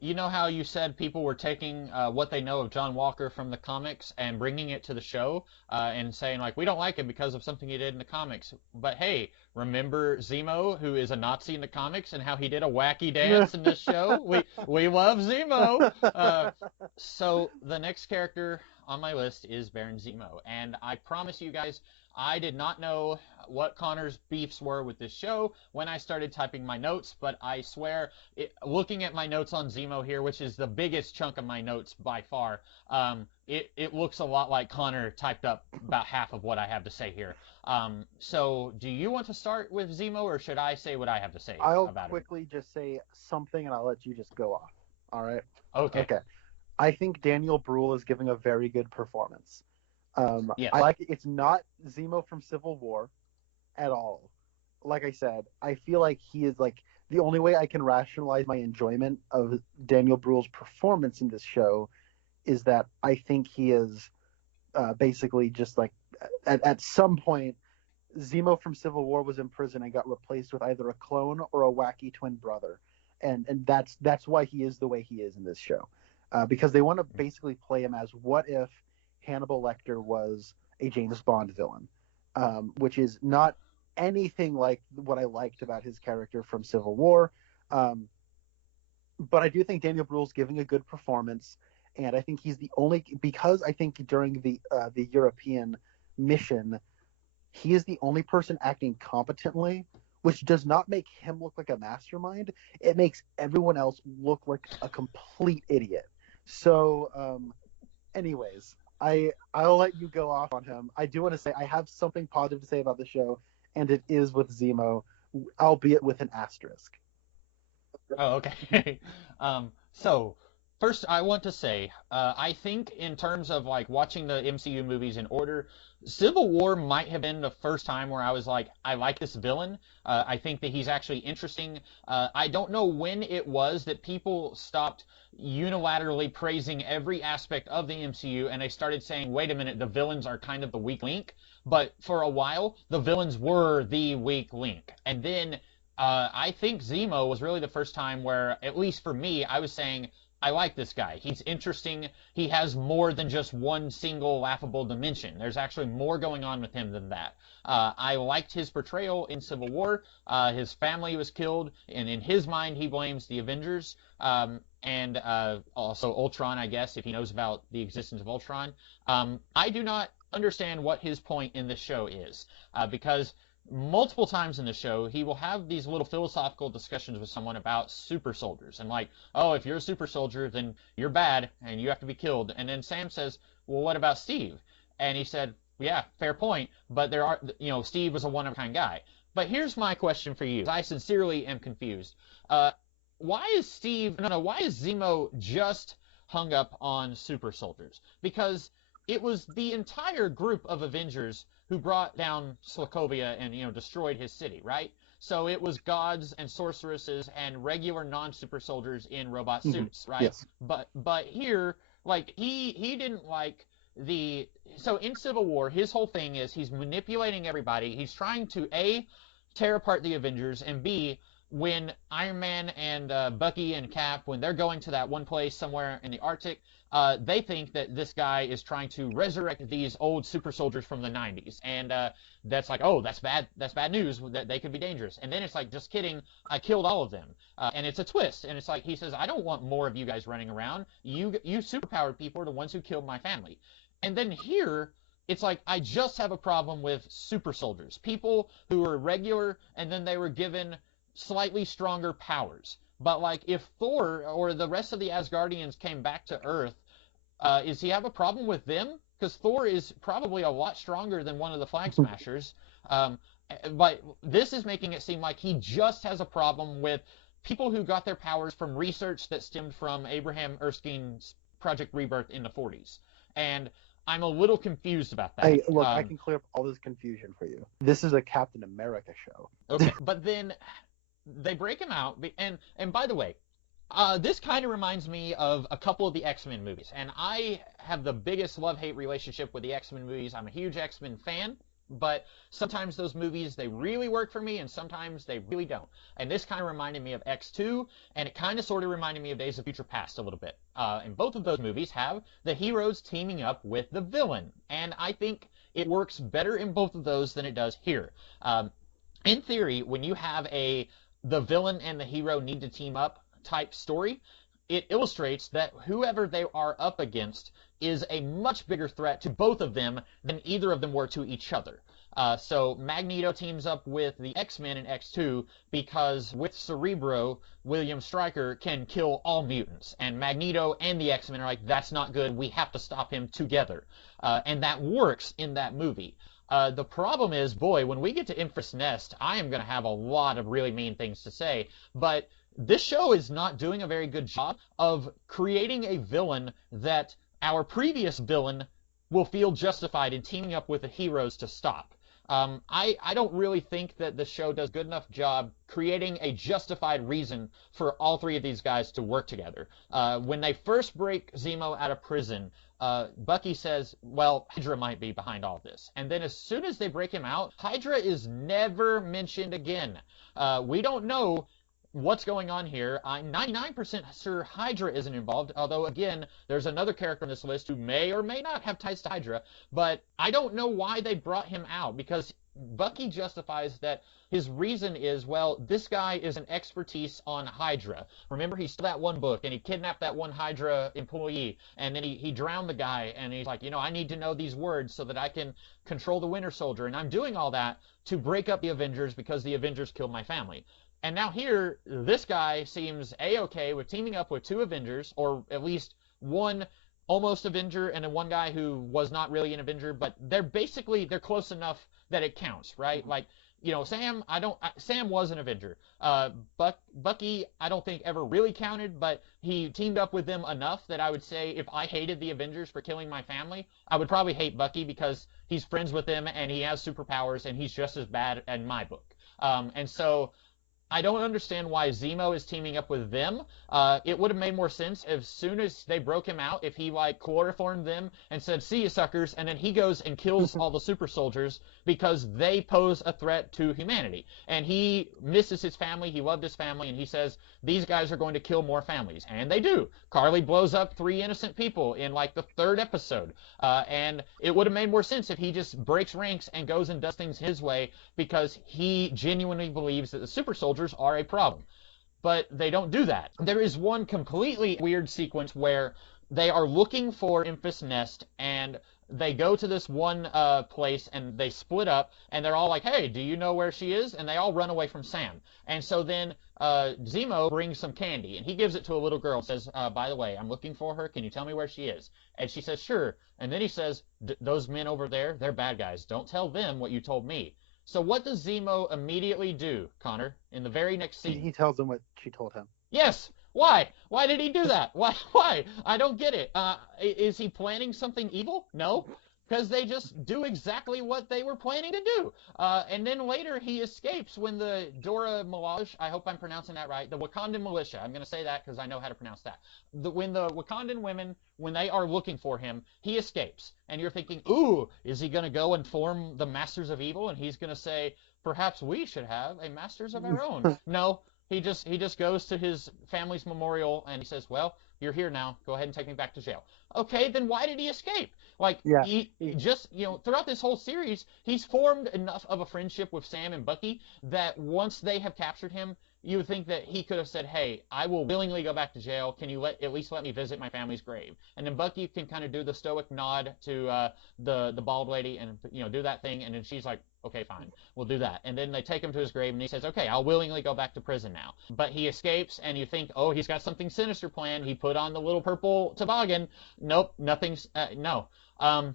you know how you said people were taking what they know of John Walker from the comics and bringing it to the show and saying, like, we don't like him because of something he did in the comics. But hey, remember Zemo, who is a Nazi in the comics, and how he did a wacky dance in this show? We love Zemo! So the next character on my list is Baron Zemo. And I promise you guys, I did not know what Connor's beefs were with this show when I started typing my notes, but I swear, looking at my notes on Zemo here, which is the biggest chunk of my notes by far, it looks a lot like Connor typed up about half of what I have to say here. So do you want to start with Zemo, or should I say what I have to say about him? I'll quickly just say something, and I'll let you just go off. All right? Okay. I think Daniel Bruhl is giving a very good performance. Yes. I like it. It's not Zemo from Civil War at all. like I said, I feel like he is like the only way I can rationalize my enjoyment of Daniel Bruhl's performance in this show is that I think he is basically just like at some point Zemo from Civil War was in prison and got replaced with either a clone or a wacky twin brother, and that's why he is the way he is in this show, because they want to basically play him as what if Hannibal Lecter was a James Bond villain, which is not anything like what I liked about his character from Civil War, but I do think Daniel Bruhl's giving a good performance, and I think he's the only, because I think during the European mission, he is the only person acting competently, which does not make him look like a mastermind. It makes everyone else look like a complete idiot. So, anyways, I'll let you go off on him. I do want to say I have something positive to say about the show, and it is with Zemo, albeit with an asterisk. Oh, okay. So first, I want to say, I think in terms of like watching the MCU movies in order, Civil War might have been the first time where I was like, I like this villain. I think that he's actually interesting. I don't know when it was that people stopped unilaterally praising every aspect of the MCU and they started saying, wait a minute, the villains are kind of the weak link. But for a while, the villains were the weak link. And then I think Zemo was really the first time where, at least for me, I was saying, I like this guy. He's interesting. He has more than just one single laughable dimension. There's actually more going on with him than that. I liked his portrayal in Civil War. His family was killed, and in his mind, he blames the Avengers, and also Ultron, I guess, if he knows about the existence of Ultron. I do not understand what his point in this show is, because multiple times in the show, he will have these little philosophical discussions with someone about super soldiers. And like, oh, if you're a super soldier, then you're bad and you have to be killed. And then Sam says, well, what about Steve? And he said, yeah, fair point. But there are, Steve was a one-of-a-kind guy. But here's my question for you. I sincerely am confused. Why is Zemo just hung up on super soldiers? Because it was the entire group of Avengers who brought down Sokovia and, destroyed his city, right? So it was gods and sorceresses and regular non-super soldiers in robot suits, right? Yes. But here, like, he didn't like so in Civil War, his whole thing is he's manipulating everybody. He's trying to, A, tear apart the Avengers, and B, when Iron Man and Bucky and Cap, when they're going to that one place somewhere in the Arctic, they think that this guy is trying to resurrect these old super soldiers from the 90s. And that's like, oh, that's bad news, that they could be dangerous. And then it's like, just kidding, I killed all of them. And it's a twist. And it's like, he says, I don't want more of you guys running around. You superpowered people are the ones who killed my family. And then here, it's like, I just have a problem with super soldiers. People who were regular, and then they were given slightly stronger powers. But like, if Thor or the rest of the Asgardians came back to Earth, does he have a problem with them? Because Thor is probably a lot stronger than one of the Flag Smashers. But this is making it seem like he just has a problem with people who got their powers from research that stemmed from Abraham Erskine's Project Rebirth in the 40s. And I'm a little confused about that. I can clear up all this confusion for you. This is a Captain America show. Okay, but then they break him out, and by the way, this kind of reminds me of a couple of the X-Men movies, and I have the biggest love-hate relationship with the X-Men movies. I'm a huge X-Men fan, but sometimes those movies, they really work for me, and sometimes they really don't. And this kind of reminded me of X2, and it kind of sort of reminded me of Days of Future Past a little bit. And both of those movies have the heroes teaming up with the villain, and I think it works better in both of those than it does here. In theory, when you have the villain and the hero need to team up type story, it illustrates that whoever they are up against is a much bigger threat to both of them than either of them were to each other. So Magneto teams up with the X-Men in X2 because with Cerebro, William Stryker can kill all mutants. And Magneto and the X-Men are like, that's not good, we have to stop him together. And that works in that movie. The problem is, boy, when we get to Infamous Nest, I am going to have a lot of really mean things to say, but this show is not doing a very good job of creating a villain that our previous villain will feel justified in teaming up with the heroes to stop. I don't really think that the show does a good enough job creating a justified reason for all three of these guys to work together. When they first break Zemo out of prison, Bucky says, well, Hydra might be behind all this. And then as soon as they break him out, Hydra is never mentioned again. We don't know what's going on here. I'm 99% sure Hydra isn't involved, although, again, there's another character on this list who may or may not have ties to Hydra, but I don't know why they brought him out, because Bucky justifies that his reason is, well, this guy is an expertise on Hydra. Remember, he stole that one book, and he kidnapped that one Hydra employee, and then he drowned the guy, and he's like, I need to know these words so that I can control the Winter Soldier, and I'm doing all that to break up the Avengers because the Avengers killed my family. And now here, this guy seems A-okay with teaming up with two Avengers, or at least one almost Avenger and then one guy who was not really an Avenger, but they're close enough that it counts, right? Like, Sam was an Avenger. Bucky, I don't think ever really counted, but he teamed up with them enough that I would say if I hated the Avengers for killing my family, I would probably hate Bucky because he's friends with them and he has superpowers and he's just as bad in my book. And so I don't understand why Zemo is teaming up with them. It would have made more sense as soon as they broke him out if he chloroformed them and said, see you suckers, and then he goes and kills all the super soldiers because they pose a threat to humanity. And he misses his family, he loved his family, and he says, these guys are going to kill more families. And they do. Carly blows up 3 innocent people in the 3rd episode. And it would have made more sense if he just breaks ranks and goes and does things his way because he genuinely believes that the super soldiers are a problem. But they don't do that. There is one completely weird sequence where they are looking for Memphis Nest, and they go to this one place, and they split up, and they're all like, hey, do you know where she is? And they all run away from Sam. And so then Zemo brings some candy, and he gives it to a little girl and says, by the way, I'm looking for her. Can you tell me where she is? And she says, sure. And then he says, those men over there, they're bad guys. Don't tell them what you told me. So what does Zemo immediately do, Connor, in the very next scene? He tells them what she told him. Yes. Why? Why did he do that? Why? I don't get it. Is he planning something evil? No. Because they just do exactly what they were planning to do. And then later he escapes when the Dora Milaje, I hope I'm pronouncing that right, the Wakandan militia, I'm going to say that because I know how to pronounce that. When the Wakandan women, when they are looking for him, he escapes. And you're thinking, ooh, is he going to go and form the Masters of Evil? And he's going to say, perhaps we should have a Masters of our own. No, he just goes to his family's memorial and he says, well, you're here now. Go ahead and take me back to jail. Okay, then why did he escape? He just, throughout this whole series, he's formed enough of a friendship with Sam and Bucky that once they have captured him, you would think that he could have said, hey, I will willingly go back to jail. Can you at least let me visit my family's grave? And then Bucky can kind of do the stoic nod to the bald lady and, do that thing. And then she's like, okay, fine, we'll do that. And then they take him to his grave and he says, okay, I'll willingly go back to prison now. But he escapes and you think, oh, he's got something sinister planned. He put on the little purple toboggan. Nope, nothing's, no. On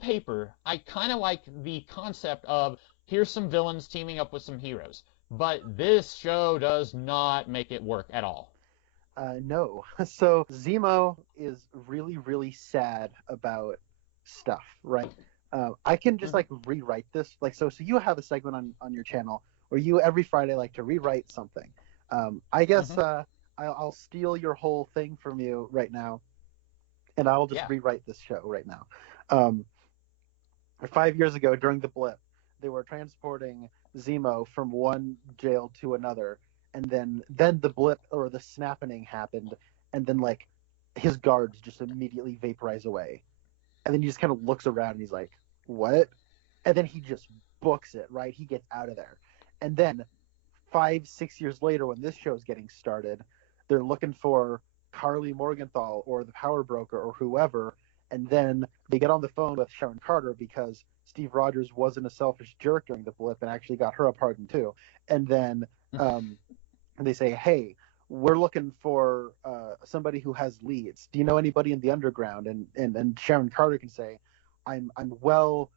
paper, I kind of like the concept of here's some villains teaming up with some heroes. But this show does not make it work at all. No. So Zemo is really, really sad about stuff, right? I can just rewrite this. So you have a segment on your channel where you every Friday like to rewrite something. I guess I'll steal your whole thing from you right now, and I'll just rewrite this show right now. 5 years ago during the blip, they were transporting Zemo from one jail to another, and then the blip or the snapping happened, and then his guards just immediately vaporize away, and then he just kind of looks around and he's like, what? And then he just books it, right? He gets out of there. And then 5-6 years later, when this show is getting started, they're looking for Carly Morgenthau or the Power Broker or whoever, and then they get on the phone with Sharon Carter because Steve Rogers wasn't a selfish jerk during the blip and actually got her a pardon too. And then they say, hey, we're looking for somebody who has leads. Do you know anybody in the underground? And Sharon Carter can say, I'm well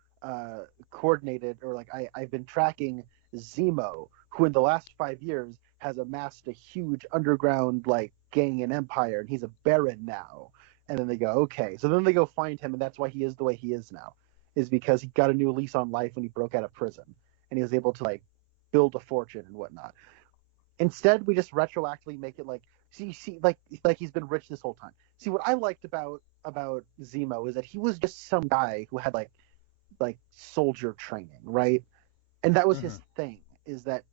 coordinated, or I've been tracking Zemo, who in the last 5 years has amassed a huge underground gang and empire, and he's a baron now. And then they go, okay. So then they go find him, and that's why he is the way he is now. is because he got a new lease on life when he broke out of prison, and he was able to like build a fortune and whatnot. Instead, we just retroactively make it like like he's been rich this whole time. See, what I liked about Zemo is that he was just some guy who had like soldier training, right? And that was his thing. Is that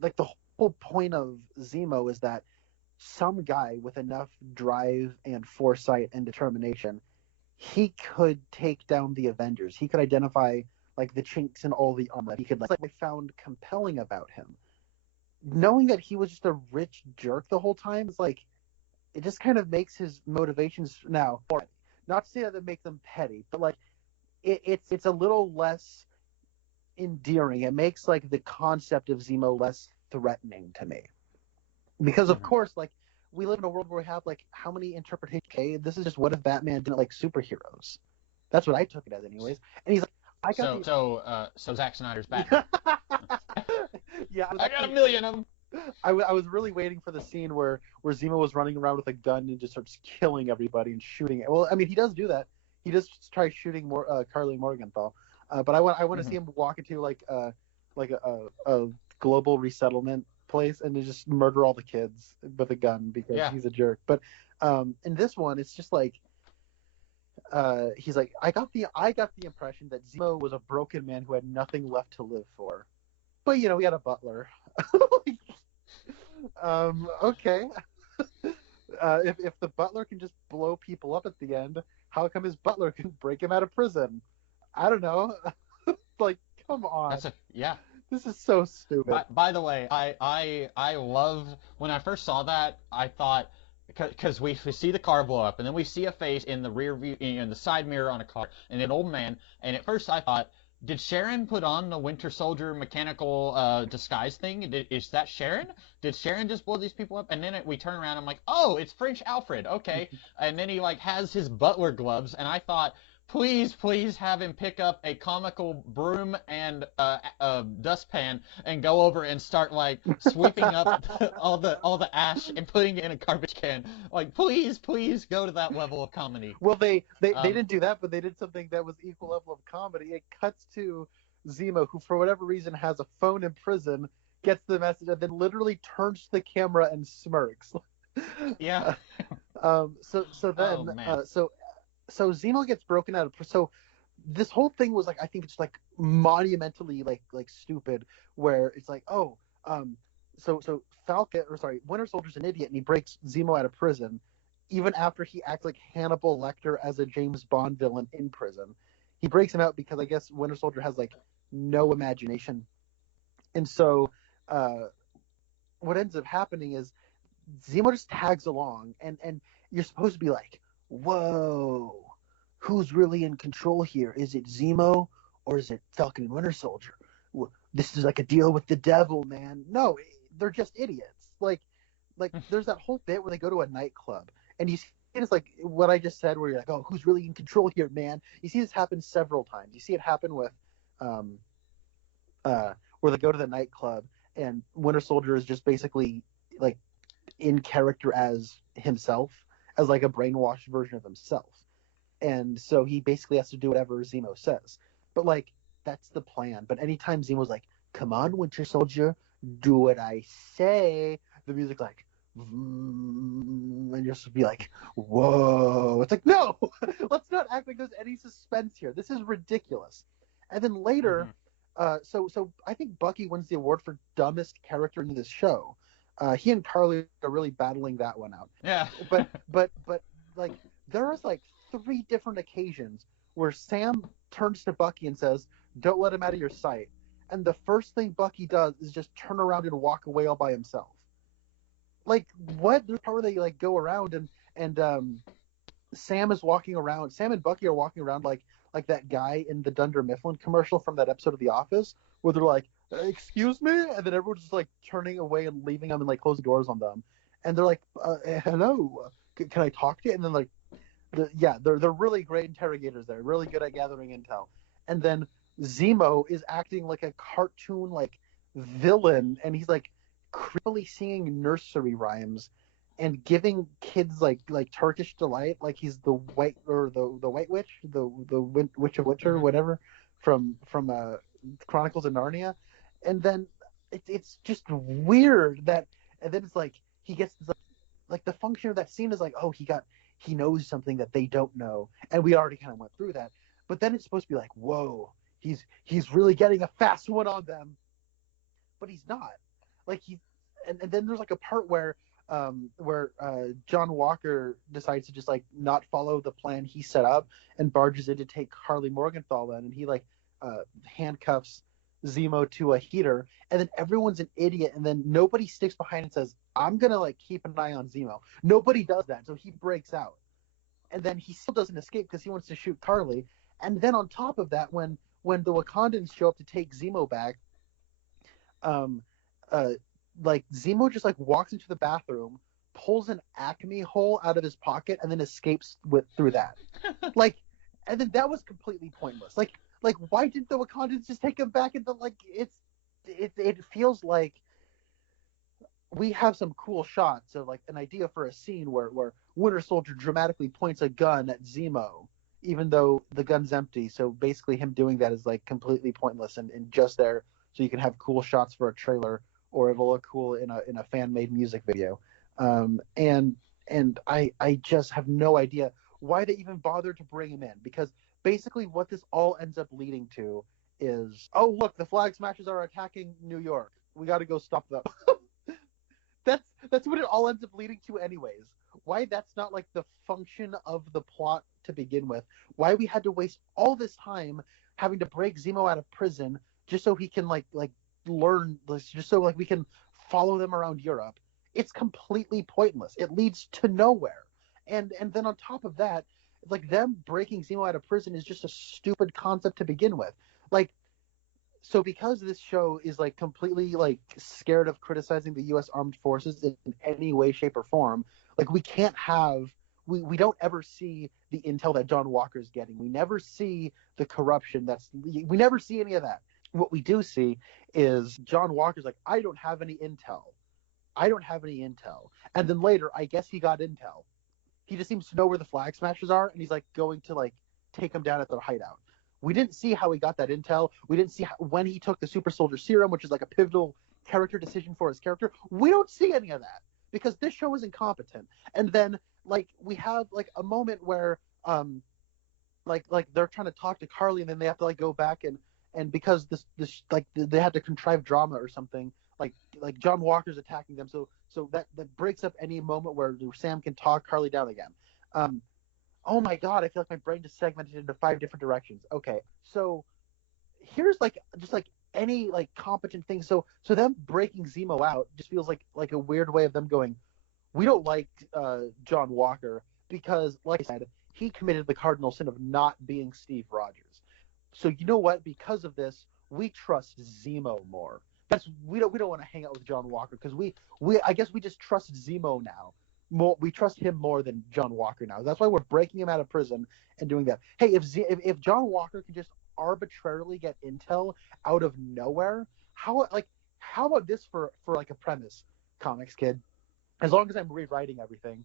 like the whole point of Zemo is that some guy with enough drive and foresight and determination, he could take down the Avengers. He could identify like the chinks in all the armor. He could like I found compelling about him. Knowing that he was just a rich jerk the whole time is like, it just kind of makes his motivations now. Not to say that it makes them petty, but like it's a little less endearing. It makes like the concept of Zemo less threatening to me, because of course, like we live in a world where we have like how many interpretations? Okay, this is just what if Batman didn't like superheroes? That's what I took it as, anyways. And he's like, so Zack Snyder's Batman. Yeah, I got a million of them. I was really waiting for the scene where Zemo was running around with a gun and just starts killing everybody and shooting it. Well, I mean, he does do that. He does try shooting Carly Morgenthau. But I want to see him walk into like a global resettlement place and just murder all the kids with a gun because he's a jerk. But in this one, it's just like he's like, I got the impression that Zemo was a broken man who had nothing left to live for. But he had a butler. Okay. If the butler can just blow people up at the end, how come his butler can break him out of prison? I don't know. Like, come on. This is so stupid. By the way, I love when I first saw that. I thought, because we see the car blow up, and then we see a face in the rear view, in the side mirror on a car, and an old man. And at first I thought, did Sharon put on the Winter Soldier mechanical disguise thing? Is that Sharon? Did Sharon just blow these people up? And then we turn around, I'm like, oh, it's French Alfred. Okay. And then he like has his butler gloves, and I thought, please have him pick up a comical broom and a dustpan and go over and start like sweeping up all the ash and putting it in a garbage can. Like, please go to that level of comedy. Well, they didn't do that, but they did something that was equal level of comedy. It cuts to Zemo, who for whatever reason has a phone in prison, gets the message, and then literally turns to the camera and smirks. Yeah. So Zemo gets broken out of. So this whole thing was like, I think it's like monumentally like stupid, where it's like, so Falcon, Winter Soldier's an idiot, and he breaks Zemo out of prison, even after he acts like Hannibal Lecter as a James Bond villain in prison. He breaks him out because I guess Winter Soldier has like no imagination, and so what ends up happening is Zemo just tags along, and you're supposed to be like, whoa, who's really in control here? Is it Zemo or is it Falcon and Winter Soldier? This is like a deal with the devil, man. No, they're just idiots. Like there's that whole bit where they go to a nightclub, and you see it's like what I just said, where you're like, oh, who's really in control here, man? You see this happen several times. You see it happen with where they go to the nightclub, and Winter Soldier is just basically like in character as himself, as like a brainwashed version of himself. And so he basically has to do whatever Zemo says. But like, that's the plan. But anytime Zemo's like, come on, Winter Soldier, do what I say, the music like, and you're supposed to be like, whoa. It's like, no, let's not act like there's any suspense here. This is ridiculous. And then later, so I think Bucky wins the award for dumbest character in this show. He and Carly are really battling that one out. Yeah. but like there is like 3 different occasions where Sam turns to Bucky and says, "Don't let him out of your sight." And the first thing Bucky does is just turn around and walk away all by himself. Like, what? There's part where they like go around and Sam is walking around. Sam and Bucky are walking around like that guy in the Dunder Mifflin commercial from that episode of The Office, where they're like, excuse me, and then everyone's just like turning away and leaving them and like closing doors on them, and they're like, hello, can I talk to you? And then like, they're really great interrogators. They're really good at gathering intel. And then Zemo is acting like a cartoon like villain, and he's like creepily singing nursery rhymes, and giving kids like Turkish delight, like he's the white or the White Witch, the Witch of Winter, whatever, from Chronicles of Narnia, and then it's just weird that, and then it's like he gets this, like the function of that scene is like, oh, he knows something that they don't know, and we already kind of went through that, but then it's supposed to be like, whoa, he's really getting a fast one on them, but he's not, like and then there's like a part where John Walker decides to just like not follow the plan he set up and barges in to take Harley Morgenthau in, and he like handcuffs Zemo to a heater, and then everyone's an idiot, and then nobody sticks behind and says, I'm gonna like keep an eye on Zemo. Nobody does that, so he breaks out, and then he still doesn't escape because he wants to shoot Carly. And then on top of that, when the Wakandans show up to take Zemo back, like Zemo just like walks into the bathroom, pulls an Acme hole out of his pocket, and then escapes through that. Like, and then that was completely pointless. Like why did the Wakandans just take him back? And like it feels like we have some cool shots of like an idea for a scene where Winter Soldier dramatically points a gun at Zemo, even though the gun's empty. So basically, him doing that is like completely pointless and just there so you can have cool shots for a trailer, or it'll look cool in a fan-made music video. And I just have no idea why they even bothered to bring him in, because basically what this all ends up leading to is, oh, look, the Flag Smashers are attacking New York. We got to go stop them. That's what it all ends up leading to anyways. Why that's not like the function of the plot to begin with. Why we had to waste all this time having to break Zemo out of prison just so he can like learn this, just so like we can follow them around Europe. It's completely pointless. It leads to nowhere. And then on top of that, like them breaking Zemo out of prison is just a stupid concept to begin with. Like, so because this show is like completely like scared of criticizing the U.S. Armed Forces in any way, shape, or form, like we can't have, we don't ever see the intel that John Walker's getting. We never see the corruption we never see any of that. What we do see is John Walker's like, I don't have any intel. And then later, I guess he got intel. He just seems to know where the Flag Smashers are, and he's like going to like take them down at their hideout. We didn't see how he got that intel. We didn't see when he took the Super Soldier Serum, which is like a pivotal character decision for his character. We don't see any of that because this show is incompetent. And then like we have like a moment where like they're trying to talk to Carly, and then they have to like go back and because this like they had to contrive drama or something, like John Walker's attacking them, so that breaks up any moment where Sam can talk Carly down again. Oh my god, I feel like my brain just segmented into 5 different directions. Okay, so here's like just like any like competent thing. So them breaking Zemo out just feels like a weird way of them going, we don't like John Walker because, like I said, he committed the cardinal sin of not being Steve Rogers. So you know what? Because of this, we trust Zemo more. We don't want to hang out with John Walker because we I guess we just trust Zemo now. We trust him more than John Walker now. That's why we're breaking him out of prison and doing that. Hey, if John Walker can just arbitrarily get intel out of nowhere, how about this for like a premise, Comics Kid? As long as I'm rewriting everything,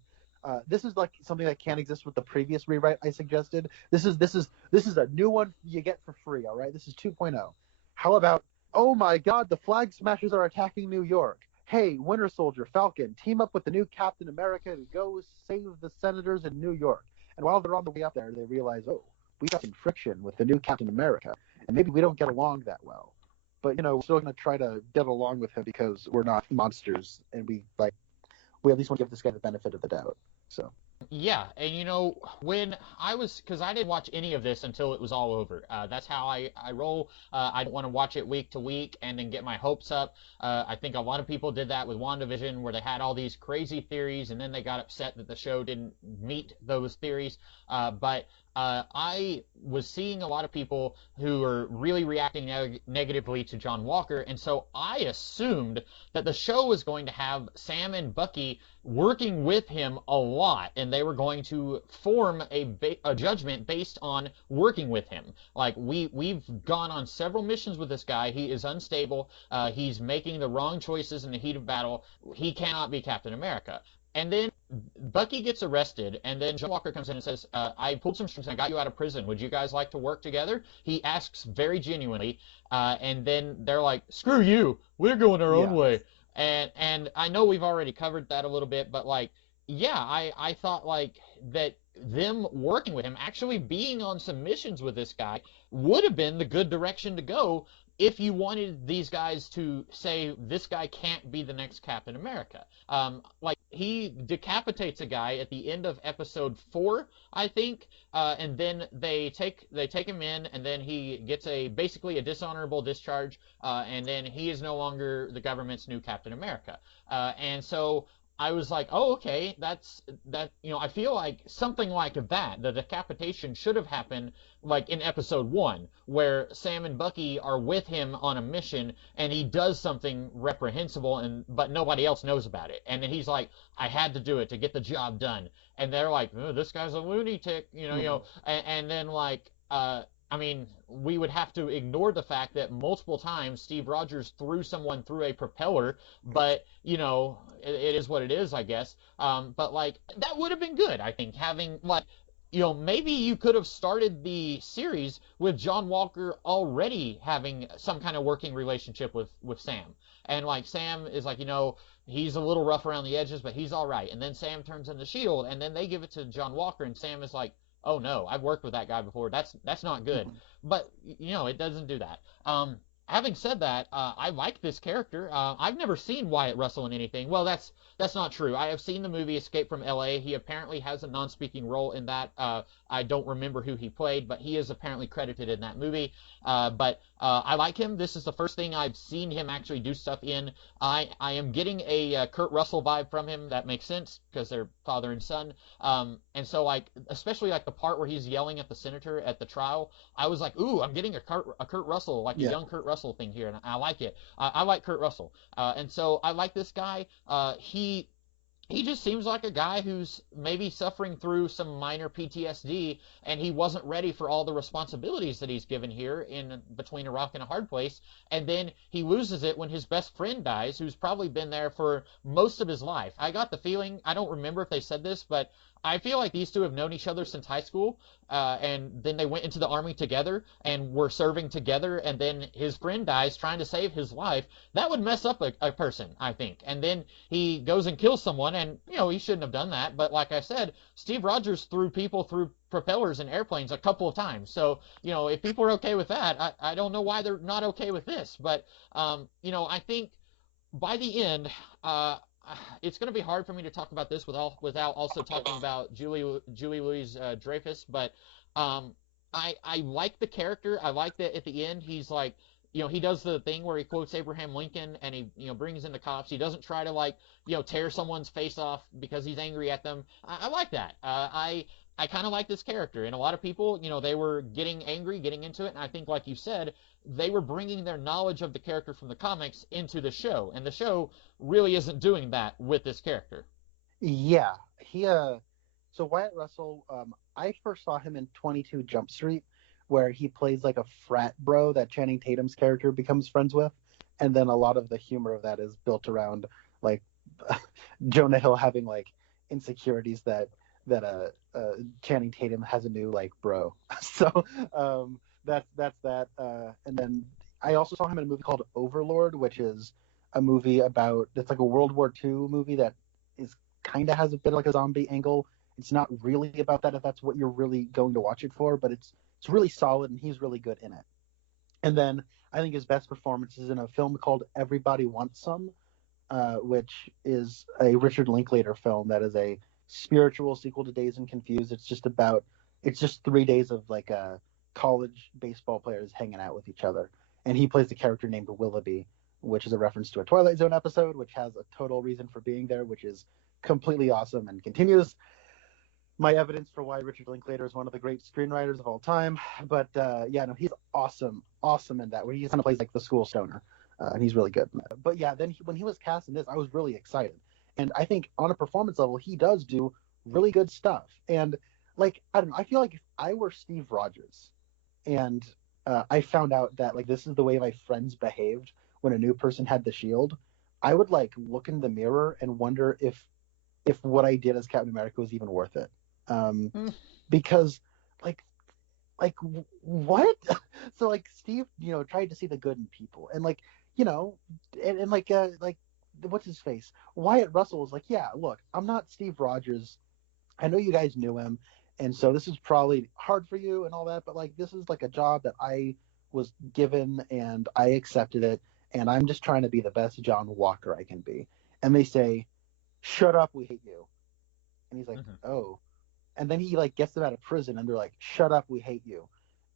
this is like something that can't exist with the previous rewrite I suggested. This is a new one you get for free. All right, this is 2.0. How about, oh my God, the Flag Smashers are attacking New York. Hey, Winter Soldier, Falcon, team up with the new Captain America to go save the senators in New York. And while they're on the way up there, they realize, oh, we got some friction with the new Captain America, and maybe we don't get along that well. But we're still gonna try to get along with him because we're not monsters, and we at least want to give this guy the benefit of the doubt. So. Yeah, and when because I didn't watch any of this until it was all over. That's how I roll. I don't want to watch it week to week and then get my hopes up. I think a lot of people did that with WandaVision, where they had all these crazy theories and then they got upset that the show didn't meet those theories. But I was seeing a lot of people who were really reacting negatively to John Walker, and so I assumed that the show was going to have Sam and Bucky working with him a lot, and they were going to form a judgment based on working with him. Like, we've gone on several missions with this guy. He is unstable. He's making the wrong choices in the heat of battle. He cannot be Captain America. And then Bucky gets arrested, and then John Walker comes in and says, I pulled some strings and I got you out of prison. Would you guys like to work together? He asks very genuinely, and then they're like, screw you, we're going our own Yeah. way. And I know we've already covered that a little bit, but like, yeah, I thought like that them working with him, actually being on some missions with this guy, would have been the good direction to go if you wanted these guys to say this guy can't be the next Captain America. Like he decapitates a guy at the end of episode 4, I think, and then they take him in, and then he gets basically a dishonorable discharge, and then he is no longer the government's new Captain America. And so I was like, oh, okay, that. I feel like something like that, the decapitation should have happened like in episode 1, where Sam and Bucky are with him on a mission, and he does something reprehensible, but nobody else knows about it, and then he's like, I had to do it to get the job done, and they're like, oh, this guy's a lunatic, and then like, I mean, we would have to ignore the fact that multiple times Steve Rogers threw someone through a propeller, but it is what it is, I guess. But like that would have been good, I think, having like, maybe you could have started the series with John Walker already having some kind of working relationship with Sam. And like Sam is like, he's a little rough around the edges, but he's all right. And then Sam turns into Shield, and then they give it to John Walker, and Sam is like, oh no, I've worked with that guy before. That's not good. But it doesn't do that. Having said that, I like this character. I've never seen Wyatt Russell in anything. Well, that's not true. I have seen the movie Escape from L.A. He apparently has a non-speaking role in that. I don't remember who he played, but he is apparently credited in that movie. But I like him. This is the first thing I've seen him actually do stuff in. I am getting a Kurt Russell vibe from him. That makes sense because they're father and son. And so like, especially like the part where he's yelling at the senator at the trial, I was like, ooh, I'm getting a Kurt Russell, like a young Kurt Russell thing here, and I like it. I like Kurt Russell, and so I like this guy. He just seems like a guy who's maybe suffering through some minor PTSD, and he wasn't ready for all the responsibilities that he's given here in between a rock and a hard place. And then he loses it when his best friend dies, who's probably been there for most of his life. I got the feeling, I don't remember if they said this, but I feel like these two have known each other since high school, and then they went into the army together and were serving together, and then his friend dies trying to save his life. That would mess up a person, I think. And then he goes and kills someone, and, he shouldn't have done that. But like I said, Steve Rogers threw people through propellers and airplanes a couple of times. So, if people are okay with that, I don't know why they're not okay with this. But, I think by the end, it's going to be hard for me to talk about this without also talking about Julie Louise Dreyfus, but I like the character. I like that at the end he's like, he does the thing where he quotes Abraham Lincoln, and he brings in the cops. He doesn't try to like tear someone's face off because he's angry at them. I like that. I kind of like this character, and a lot of people, they were getting angry, getting into it, and I think, like you said, they were bringing their knowledge of the character from the comics into the show, and the show really isn't doing that with this character. Yeah, so Wyatt Russell, I first saw him in 22 Jump Street, where he plays like a frat bro that Channing Tatum's character becomes friends with, and then a lot of the humor of that is built around like Jonah Hill having like insecurities that Channing Tatum has a new like bro. So that's that. And then I also saw him in a movie called Overlord, which is a movie it's like a World War II movie that is kind of has a bit of like a zombie angle. It's not really about that if that's what you're really going to watch it for, but it's really solid and he's really good in it. And then I think his best performance is in a film called Everybody Wants Some, which is a Richard Linklater film that is a spiritual sequel to Dazed and Confused. It's just 3 days of like college baseball players hanging out with each other, and he plays the character named Willoughby, which is a reference to a Twilight Zone episode, which has a total reason for being there, which is completely awesome and continues my evidence for why Richard Linklater is one of the great screenwriters of all time. But he's awesome in that, where he kind of plays like the school stoner, and he's really good. But yeah, then when he was cast in this, I was really excited. And I think on a performance level, he does do really good stuff. And like, I don't know, I feel like if I were Steve Rogers and I found out that like this is the way my friends behaved when a new person had the shield, I would like look in the mirror and wonder if if what I did as Captain America was even worth it. Mm. Because like what? So like Steve, tried to see the good in people, and like and like what's his face? Wyatt Russell was like, yeah, look, I'm not Steve Rogers. I know you guys knew him, and so this is probably hard for you and all that, but like this is like a job that I was given and I accepted it, and I'm just trying to be the best John Walker I can be. And they say, shut up, we hate you. And he's like, oh. And then he like gets them out of prison, and they're like, shut up, we hate you.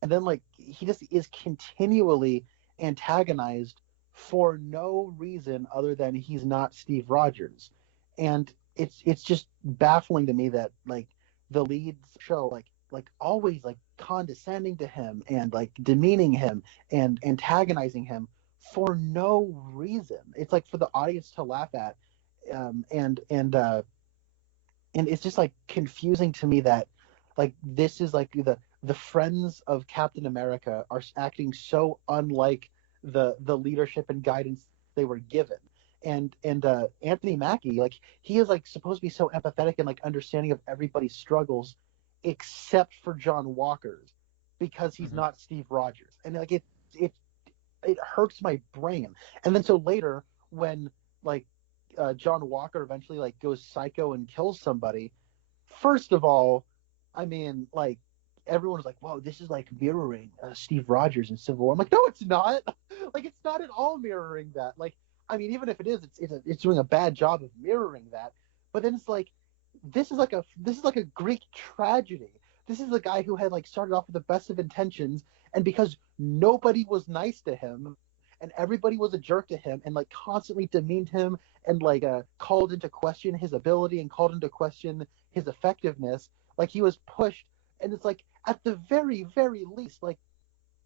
And then like he just is continually antagonized for no reason other than he's not Steve Rogers. And it's just baffling to me that like the leads show like always like condescending to him and like demeaning him and antagonizing him for no reason. It's like for the audience to laugh at, and it's just like confusing to me that like this is like the friends of Captain America are acting so unlike the leadership and guidance they were given. And Anthony Mackie, like he is like supposed to be so empathetic and like understanding of everybody's struggles except for John Walker's, because he's not Steve Rogers. And like it hurts my brain. And then so later when like John Walker eventually like goes psycho and kills somebody, first of all, I mean, like everyone was like, "Whoa, this is like mirroring Steve Rogers in Civil War." I'm like, "No, it's not. Like, it's not at all mirroring that. Like, I mean, even if it is, it's doing a bad job of mirroring that. But then it's like, this is like a Greek tragedy. This is a guy who had like started off with the best of intentions, and because nobody was nice to him, and everybody was a jerk to him, and like constantly demeaned him, and like called into question his ability and called into question his effectiveness. Like he was pushed, and it's like at the very, very least, like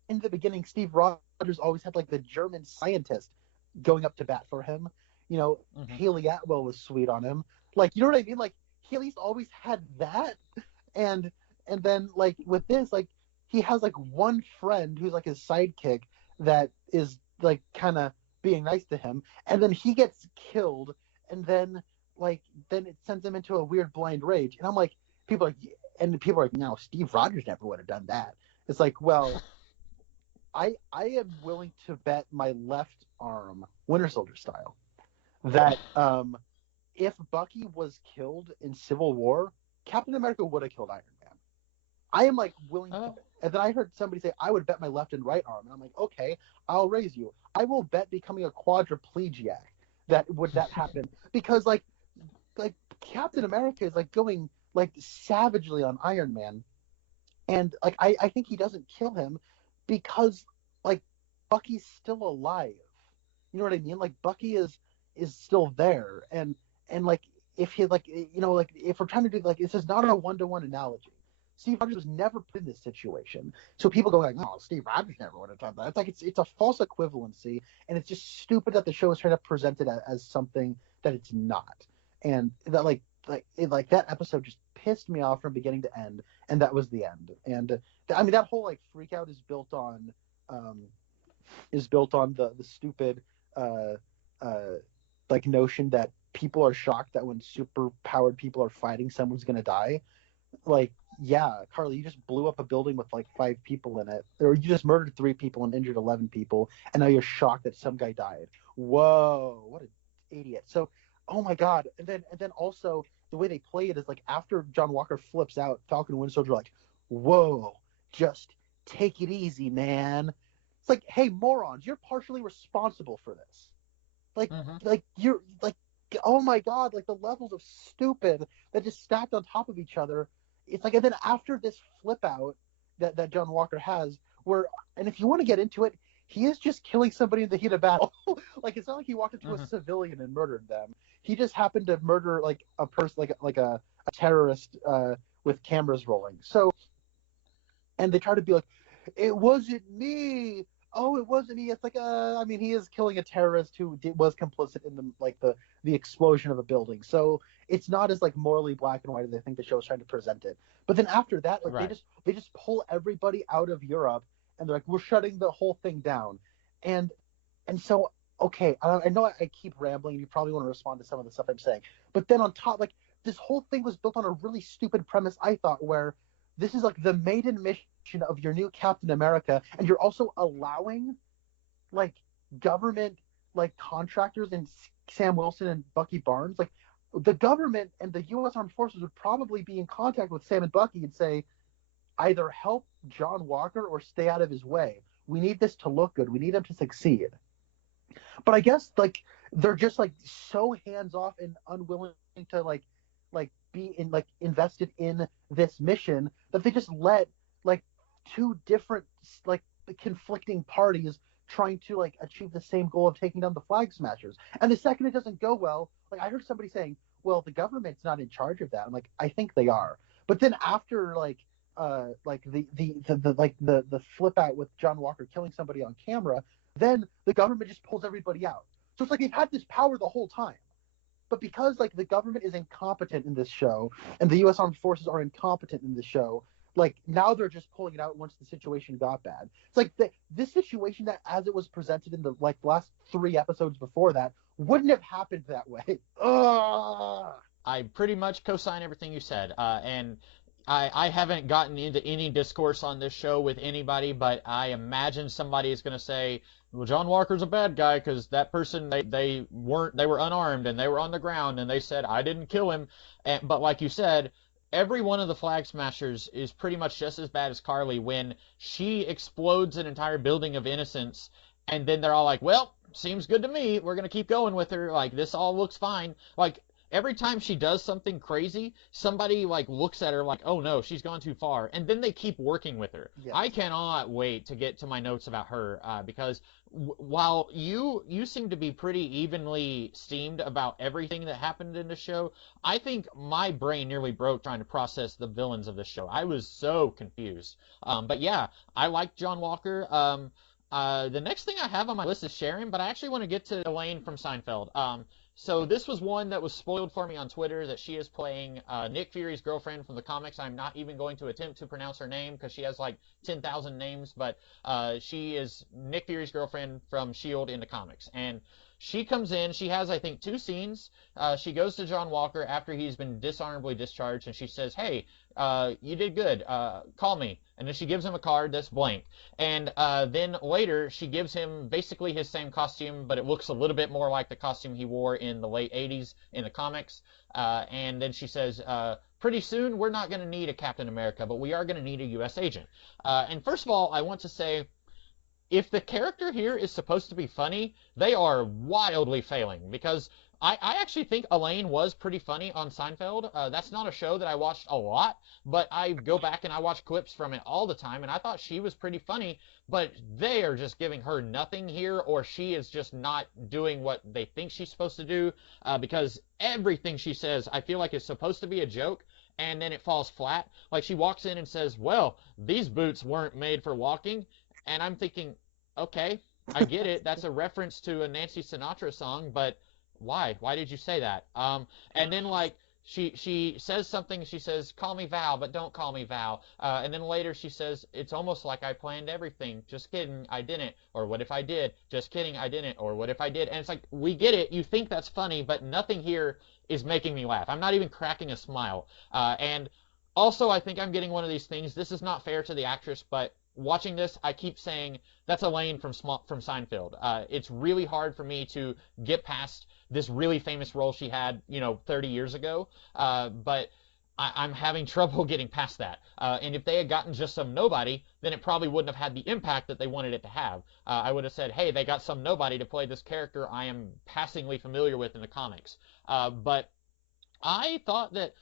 in the beginning, Steve Rogers always had like the German scientist going up to bat for him. Haley Atwell was sweet on him. Like, you know what I mean? Like he at least always had that, and then like with this, like he has like one friend who's like his sidekick that is like kind of being nice to him, and then he gets killed, and then it sends him into a weird blind rage. And I'm like, people are like, no, Steve Rogers never would have done that. It's like, well, I am willing to bet my left arm, Winter Soldier style, that if Bucky was killed in Civil War, Captain America would have killed Iron Man. I am like willing to. And then I heard somebody say, I would bet my left and right arm. And I'm like, okay, I'll raise you. I will bet becoming a quadriplegic that happen. Because like Captain America is like going like savagely on Iron Man. And like I think he doesn't kill him because like Bucky's still alive. You know what I mean? Like Bucky is still there. And like if he like like if we're trying to do like this is not a 1-to-1 analogy. Steve Rogers was never put in this situation. So people go like, no, Steve Rogers never would have done that. It's like it's a false equivalency, and it's just stupid that the show is trying to present it as something that it's not. And that like that episode just pissed me off from beginning to end, and that was the end. And I mean that whole like freak out is built on the stupid like notion that people are shocked that when super powered people are fighting, someone's gonna die. Like, yeah, Carly, you just blew up a building with like 5 people in it, or you just murdered 3 people and injured 11 people, and now you're shocked that some guy died. Whoa, what an idiot! So, oh my god, and then also the way they play it is like after John Walker flips out, Falcon and Winter Soldier are like, whoa, just take it easy, man. It's like, hey, morons, you're partially responsible for this. Like you're like, oh my god, like the levels of stupid that just stacked on top of each other. It's like, and then after this flip out that John Walker has, and if you want to get into it, he is just killing somebody in the heat of battle. Like it's not like he walked into a civilian and murdered them. He just happened to murder like a person, like a terrorist with cameras rolling. So, and they try to be like, it wasn't me. Oh, it wasn't me. It's like, I mean, he is killing a terrorist who was complicit in the explosion of a building. So it's not as like morally black and white as I think the show is trying to present it. But then after that, like they just pull everybody out of Europe, and they're like, we're shutting the whole thing down. And so, okay, I know I keep rambling. You probably want to respond to some of the stuff I'm saying. But then on top, like this whole thing was built on a really stupid premise, I thought, where this is like the maiden mission of your new Captain America, and you're also allowing like government like contractors and Sam Wilson and Bucky Barnes, like the government and the U.S. Armed Forces would probably be in contact with Sam and Bucky and say, either help John Walker or stay out of his way. We need this to look good. We need him to succeed. But I guess like they're just like so hands off and unwilling to like be in like invested in this mission that they just let like two different like conflicting parties trying to like achieve the same goal of taking down the Flag Smashers. And the second it doesn't go well, like I heard somebody saying, well, the government's not in charge of that. I'm like, I think they are. But then after like the flip out with John Walker killing somebody on camera, then the government just pulls everybody out. So it's like they've had this power the whole time. But because like the government is incompetent in this show and the U.S. Armed Forces are incompetent in this show, like now they're just pulling it out once the situation got bad. It's like this situation that as it was presented in the like last 3 episodes before that wouldn't have happened that way. Ugh. I pretty much co-sign everything you said, and I haven't gotten into any discourse on this show with anybody, but I imagine somebody is going to say, well, John Walker's a bad guy because that person, they were unarmed and they were on the ground and they said, I didn't kill him. But like you said, every one of the Flag Smashers is pretty much just as bad as Carly when she explodes an entire building of innocents and then they're all like, well, seems good to me. We're going to keep going with her. Like, this all looks fine. Like, every time she does something crazy, somebody like looks at her like, oh no, she's gone too far, and then they keep working with her. Yes. I cannot wait to get to my notes about her because while you seem to be pretty evenly steamed about everything that happened in the show, I think my brain nearly broke trying to process the villains of the show. I was so confused. But yeah, I like John Walker. The next thing I have on my list is Sharon, but I actually want to get to Elaine from Seinfeld. So this was one that was spoiled for me on Twitter, that she is playing Nick Fury's girlfriend from the comics. I'm not even going to attempt to pronounce her name because she has like 10,000 names, but she is Nick Fury's girlfriend from S.H.I.E.L.D. in the comics. And she comes in, she has, I think, 2 scenes. She goes to John Walker after he's been dishonorably discharged, and she says, hey, you did good, call me. And then she gives him a card that's blank. And then later, she gives him basically his same costume, but it looks a little bit more like the costume he wore in the late 80s in the comics. And then she says, pretty soon, we're not going to need a Captain America, but we are going to need a U.S. agent. And first of all, I want to say, if the character here is supposed to be funny, they are wildly failing, because I actually think Elaine was pretty funny on Seinfeld. That's not a show that I watched a lot, but I go back and I watch clips from it all the time, and I thought she was pretty funny, but they are just giving her nothing here, or she is just not doing what they think she's supposed to do, because everything she says I feel like is supposed to be a joke, and then it falls flat. Like, she walks in and says, well, these boots weren't made for walking, and I'm thinking, okay, I get it, that's a reference to a Nancy Sinatra song, but why did you say that? And then like she says something, she says, call me Val, but don't call me Val, and then later she says, it's almost like I planned everything, just kidding, I didn't, or what if I did, just kidding, I didn't, or what if I did. And it's like, we get it, you think that's funny, but nothing here is making me laugh. I'm not even cracking a smile. And also, I think I'm getting one of these things, this is not fair to the actress, but watching this, I keep saying, that's Elaine from Seinfeld. It's really hard for me to get past this really famous role she had, 30 years ago, but I'm having trouble getting past that. And if they had gotten just some nobody, then it probably wouldn't have had the impact that they wanted it to have. I would have said, hey, they got some nobody to play this character I am passingly familiar with in the comics. But I thought that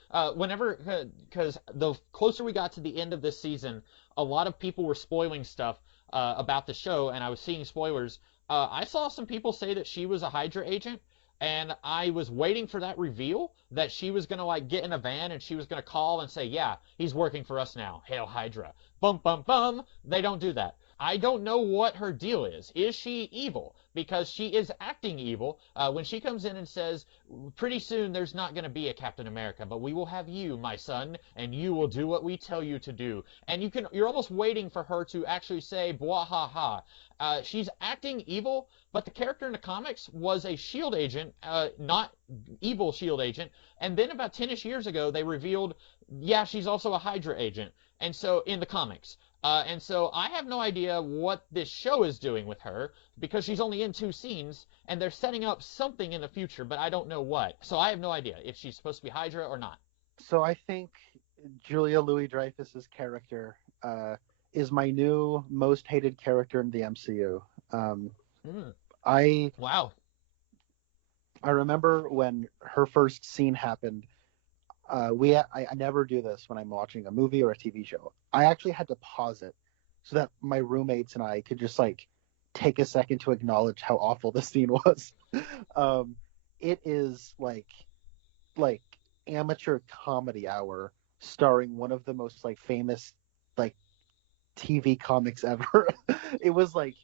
because the closer we got to the end of this season, a lot of people were spoiling stuff about the show, and I was seeing spoilers. I saw some people say that she was a Hydra agent, and I was waiting for that reveal that she was going to like get in a van and she was going to call and say, yeah, he's working for us now. Hail Hydra. Bum, bum, bum. They don't do that. I don't know what her deal is. Is she evil? because she is acting evil. When she comes in and says, pretty soon there's not going to be a Captain America, but we will have you, my son, and you will do what we tell you to do. And you're almost waiting for her to actually say, blah, ha, ha. She's acting evil, but the character in the comics was a S.H.I.E.L.D. agent, not evil S.H.I.E.L.D. agent. And then about 10-ish years ago, they revealed, yeah, she's also a Hydra agent. And so, in the comics. And so I have no idea what this show is doing with her, because she's only in 2 scenes, and they're setting up something in the future, but I don't know what. So I have no idea if she's supposed to be Hydra or not. So I think Julia Louis-Dreyfus's character is my new most hated character in the MCU. Wow. I remember when her first scene happened. I never do this when I'm watching a movie or a TV show. I actually had to pause it so that my roommates and I could just like take a second to acknowledge how awful the scene was. It is like amateur comedy hour starring one of the most like famous like TV comics ever. It was like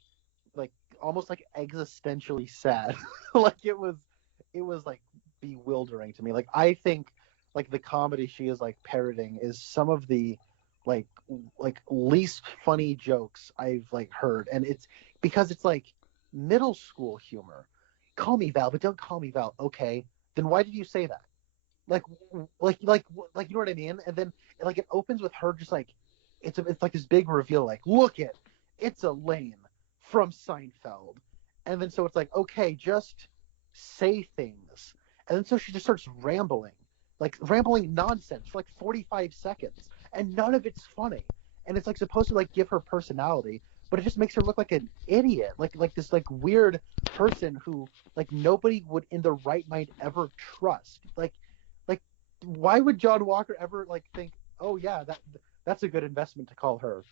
almost like existentially sad. Like it was like bewildering to me. Like I think like the comedy she is like parroting is some of the like least funny jokes I've like heard, and it's because it's like middle school humor. Call me Val, but don't call me Val. Okay, then why did you say that? Like you know what I mean? And then like it opens with her just like it's like this big reveal, like look it's Elaine from Seinfeld, and then so it's like okay, just say things, and then so she just starts rambling nonsense for like 45 seconds, and none of it's funny, and it's like supposed to like give her personality, but it just makes her look like an idiot, like this like weird person who like nobody would in the right mind ever trust. Like why would John Walker ever like think, oh yeah, that's a good investment to call her?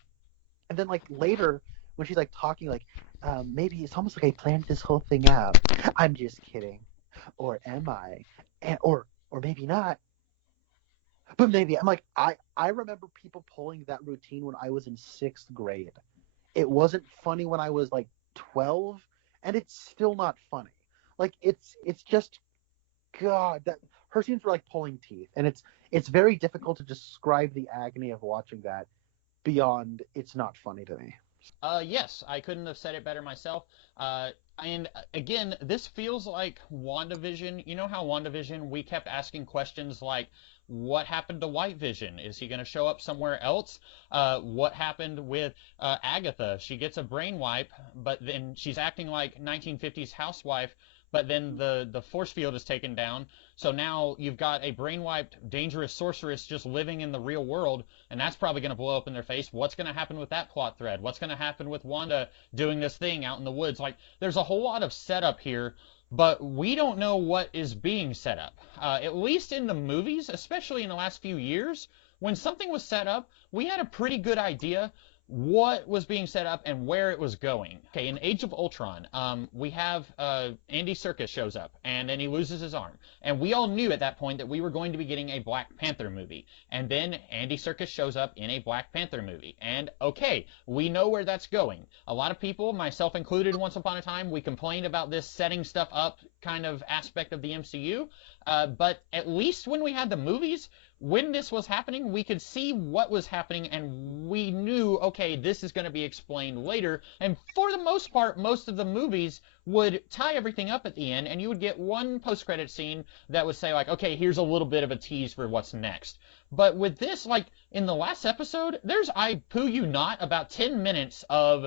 And then like later when she's like talking like maybe it's almost like I planned this whole thing out. I'm just kidding, or am I? And or maybe not. But maybe. I'm like, I remember people pulling that routine when I was in 6th grade. It wasn't funny when I was like 12, and it's still not funny. Like it's just, God, that her scenes were like pulling teeth, and it's very difficult to describe the agony of watching that beyond it's not funny to me. Yes, I couldn't have said it better myself. And again, this feels like WandaVision. You know how WandaVision, we kept asking questions like, what happened to White Vision? Is he going to show up somewhere else? What happened with Agatha? She gets a brain wipe, but then she's acting like 1950s housewife, but then the force field is taken down. So now you've got a brain-wiped, dangerous sorceress just living in the real world, and that's probably going to blow up in their face. What's going to happen with that plot thread? What's going to happen with Wanda doing this thing out in the woods? Like, there's a whole lot of setup here, but we don't know what is being set up. At least in the movies, especially in the last few years, when something was set up, we had a pretty good idea what was being set up and where it was going. Okay, in Age of Ultron, we have Andy Serkis shows up, and then he loses his arm. And we all knew at that point that we were going to be getting a Black Panther movie. And then Andy Serkis shows up in a Black Panther movie. And okay, we know where that's going. A lot of people, myself included once upon a time, we complained about this setting stuff up kind of aspect of the MCU. But at least when we had the movies, when this was happening, we could see what was happening, and we knew, okay, this is going to be explained later. And for the most part, most of the movies would tie everything up at the end, and you would get one post-credit scene that would say, like, okay, here's a little bit of a tease for what's next. But with this, like, in the last episode, there's, I poo you not, about 10 minutes of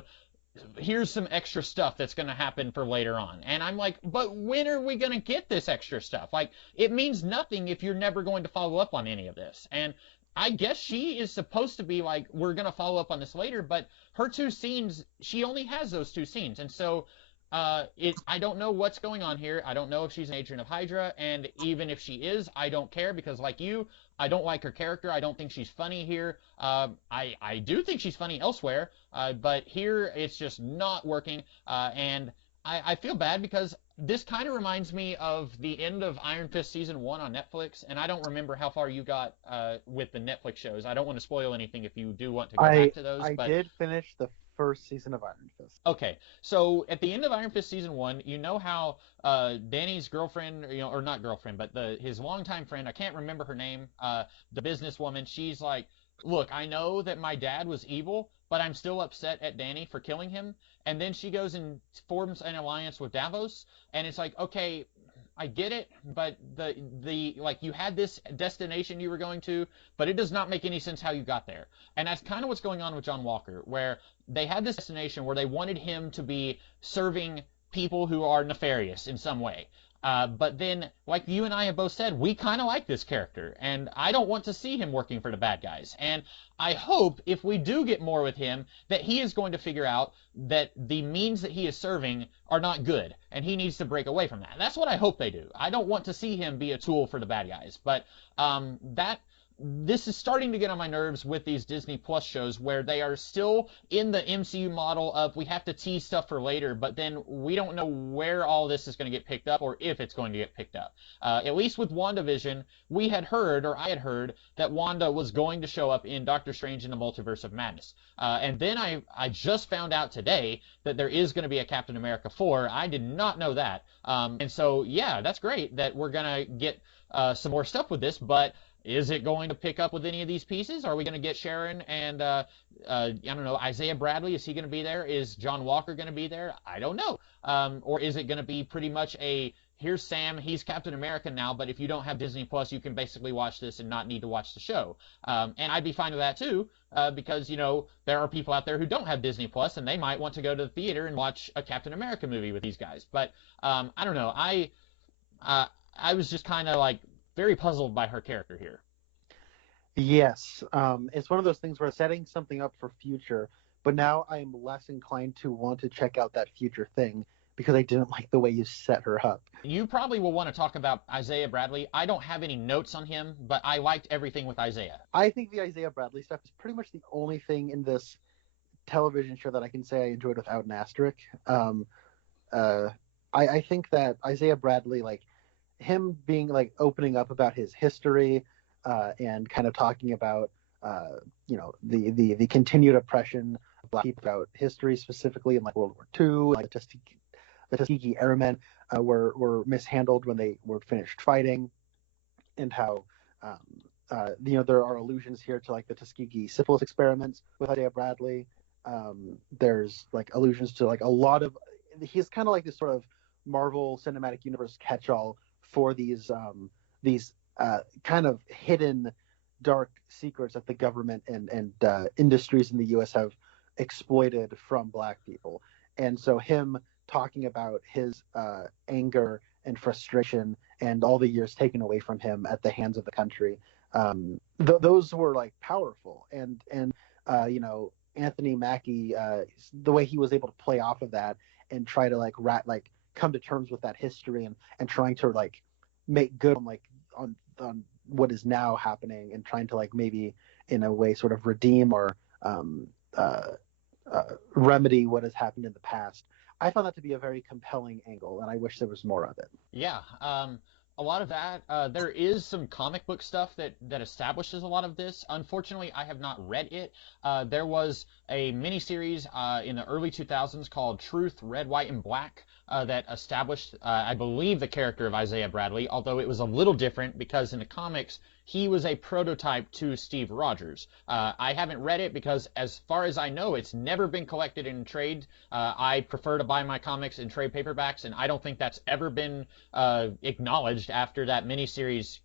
here's some extra stuff that's going to happen for later on. And I'm like, but when are we going to get this extra stuff? Like, it means nothing if you're never going to follow up on any of this. And I guess she is supposed to be like, we're going to follow up on this later, but her 2 scenes, she only has those 2 scenes. And so I don't know what's going on here. I don't know if she's an agent of Hydra, and even if she is, I don't care, because like you, I don't like her character. I don't think she's funny here. I do think she's funny elsewhere, but here it's just not working, and I feel bad because this kind of reminds me of the end of Iron Fist Season 1 on Netflix, and I don't remember how far you got with the Netflix shows. I don't want to spoil anything if you do want to go back to those. I did finish the first season of Iron Fist. Okay, so at the end of Iron Fist season 1, you know how Danny's girlfriend, or not girlfriend, but his longtime friend, I can't remember her name, the businesswoman, she's like, look, I know that my dad was evil, but I'm still upset at Danny for killing him. And then she goes and forms an alliance with Davos, and it's like, okay, I get it, but the like you had this destination you were going to, but it does not make any sense how you got there. And that's kind of what's going on with John Walker, where they had this destination where they wanted him to be serving people who are nefarious in some way. But then, like you and I have both said, we kind of like this character, and I don't want to see him working for the bad guys. And I hope if we do get more with him, that he is going to figure out that the means that he is serving are not good, and he needs to break away from that. That's what I hope they do. I don't want to see him be a tool for the bad guys, but this is starting to get on my nerves with these Disney Plus shows where they are still in the MCU model of we have to tease stuff for later, but then we don't know where all this is going to get picked up or if it's going to get picked up. At least with WandaVision, I had heard that Wanda was going to show up in Doctor Strange in the Multiverse of Madness. And then I just found out today that there is going to be a Captain America 4. I did not know that. And so, yeah, that's great that we're going to get some more stuff with this, but is it going to pick up with any of these pieces? Are we going to get Sharon and, I don't know, Isaiah Bradley? Is he going to be there? Is John Walker going to be there? I don't know. Or is it going to be pretty much here's Sam, he's Captain America now, but if you don't have Disney Plus, you can basically watch this and not need to watch the show. And I'd be fine with that too, because, there are people out there who don't have Disney Plus, and they might want to go to the theater and watch a Captain America movie with these guys. But I don't know. I was just kind of like, very puzzled by her character here. Yes, it's one of those things where setting something up for future, but now I am less inclined to want to check out that future thing because I didn't like the way you set her up. You probably will want to talk about Isaiah Bradley. I don't have any notes on him, but I liked everything with Isaiah. I think the Isaiah Bradley stuff is pretty much the only thing in this television show that I can say I enjoyed without an asterisk. I think that Isaiah Bradley, like, him being like opening up about his history and kind of talking about the continued oppression of Black people, about history specifically in like World War II, like the Tuskegee Airmen were mishandled when they were finished fighting, and how there are allusions here to like the Tuskegee syphilis experiments with Isaiah Bradley. There's like allusions to like a lot of, he's kind of like this sort of Marvel Cinematic Universe catch-all for these kind of hidden dark secrets that the government and industries in the U.S. have exploited from Black people. And so him talking about his anger and frustration and all the years taken away from him at the hands of the country, those were like powerful. And Anthony Mackie, the way he was able to play off of that and try to come to terms with that history and trying to like make good on what is now happening and trying to like maybe in a way sort of redeem or remedy what has happened in the past. I found that to be a very compelling angle, and I wish there was more of it. Yeah, a lot of that. There is some comic book stuff that establishes a lot of this. Unfortunately, I have not read it. There was a miniseries in the early 2000s called Truth, Red, White, and Black that established, I believe, the character of Isaiah Bradley, although it was a little different because in the comics, he was a prototype to Steve Rogers. I haven't read it because, as far as I know, it's never been collected in trade. I prefer to buy my comics in trade paperbacks, and I don't think that's ever been acknowledged after that miniseries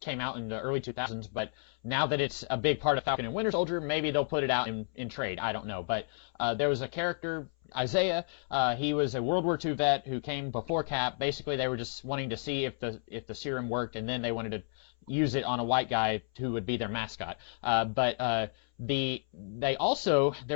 came out in the early 2000s. But now that it's a big part of Falcon and Winter Soldier, maybe they'll put it out in trade. I don't know. But there was a character, Isaiah. He was a World War II vet who came before Cap. Basically, they were just wanting to see if the serum worked, and then they wanted to use it on a white guy who would be their mascot. But their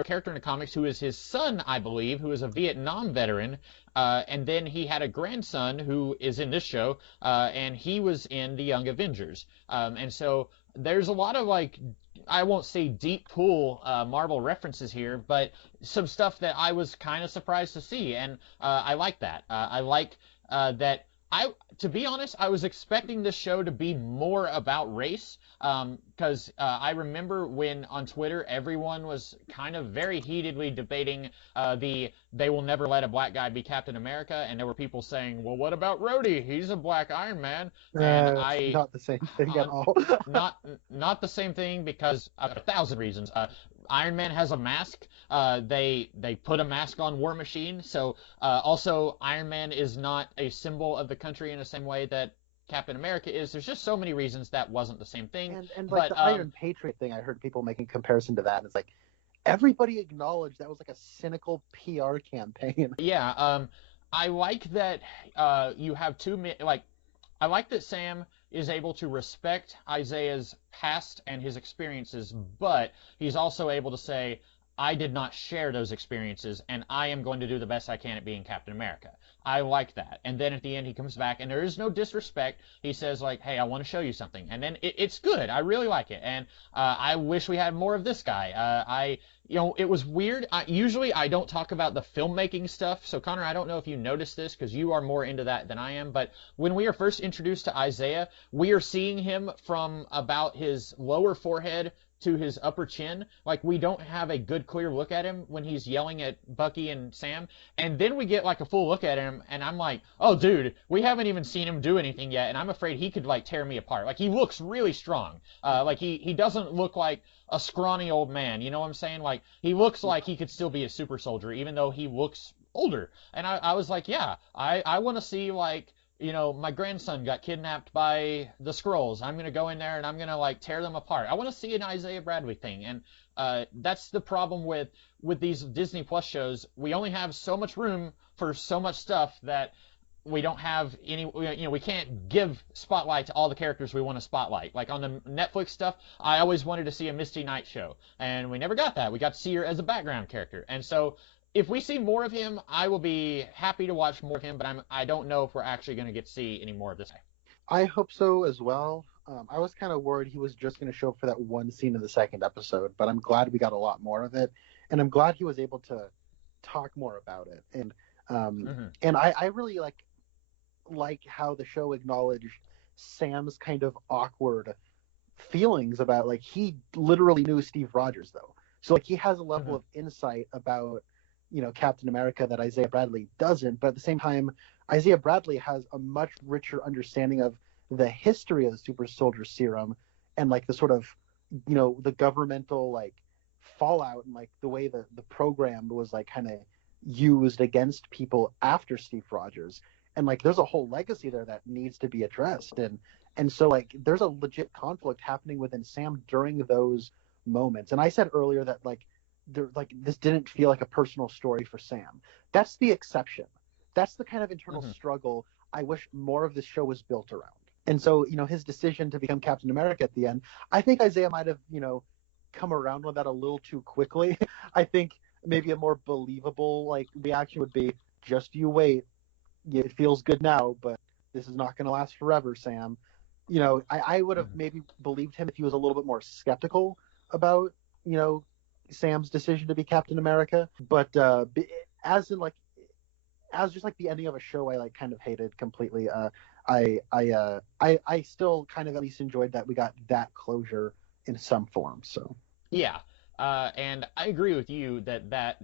character in the comics who is his son, I believe, who is a Vietnam veteran, and then he had a grandson who is in this show, and he was in the Young Avengers. And so there's a lot of I won't say deep pool Marvel references here, but some stuff that I was kind of surprised to see, and I like that. I like that To be honest, I was expecting this show to be more about race, because I remember when on Twitter everyone was kind of very heatedly debating they will never let a black guy be Captain America, and there were people saying, well, what about Rhodey? He's a black Iron Man, and It's not the same thing at all. not the same thing because of 1,000 reasons. Iron Man has a mask. They put a mask on War Machine. So also Iron Man is not a symbol of the country in the same way that Captain America is. There's just so many reasons that wasn't the same thing. And like but, the Iron Patriot thing, I heard people making comparison to that. And it's like everybody acknowledged that was like a cynical PR campaign. Yeah. I like that you have I like that Sam is able to respect Isaiah's past and his experiences, but he's also able to say, I did not share those experiences, and I am going to do the best I can at being Captain America. I like that. And then at the end, he comes back, and there is no disrespect. He says, like, hey, I want to show you something. And then it's good. I really like it. And I wish we had more of this guy. It was weird. Usually I don't talk about the filmmaking stuff. So, Connor, I don't know if you noticed this because you are more into that than I am. But when we are first introduced to Isaiah, we are seeing him from about his lower forehead to his upper chin. Like, we don't have a good clear look at him when he's yelling at Bucky and Sam. And then we get like a full look at him, and I'm like, oh dude, we haven't even seen him do anything yet, and I'm afraid he could like tear me apart. Like, he looks really strong. Like he doesn't look like a scrawny old man, you know what I'm saying? Like, he looks like he could still be a super soldier even though he looks older. And I was like, yeah, I want to see, like, my grandson got kidnapped by the Skrulls. I'm going to go in there and I'm going to like tear them apart. I want to see an Isaiah Bradley thing. And that's the problem with these Disney Plus shows. We only have so much room for so much stuff that we don't have any, we can't give spotlight to all the characters we want to spotlight. Like on the Netflix stuff, I always wanted to see a Misty Knight show, and we never got that. We got to see her as a background character. And so if we see more of him, I will be happy to watch more of him, but I don't know if we're actually going to get to see any more of this guy. I hope so as well. I was kind of worried he was just going to show up for that one scene in the second episode, but I'm glad we got a lot more of it, and I'm glad he was able to talk more about it. And and I really like how the show acknowledged Sam's kind of awkward feelings about, like, he literally knew Steve Rogers though, so like he has a level of insight about Captain America that Isaiah Bradley doesn't. But at the same time, Isaiah Bradley has a much richer understanding of the history of the super soldier serum and like the sort of the governmental like fallout and like the way the program was like kind of used against people after Steve Rogers. And like there's a whole legacy there that needs to be addressed. And so like there's a legit conflict happening within Sam during those moments. And I said earlier that this didn't feel like a personal story for Sam. That's the exception. That's the kind of internal struggle I wish more of this show was built around. And so, his decision to become Captain America at the end, I think Isaiah might have, come around with that a little too quickly. I think maybe a more believable reaction would be, just you wait. It feels good now, but this is not going to last forever, Sam. I would have maybe believed him if he was a little bit more skeptical about, Sam's decision to be Captain America. But as just like the ending of a show I kind of hated completely, I still kind of at least enjoyed that we got that closure in some form. So yeah. And I agree with you that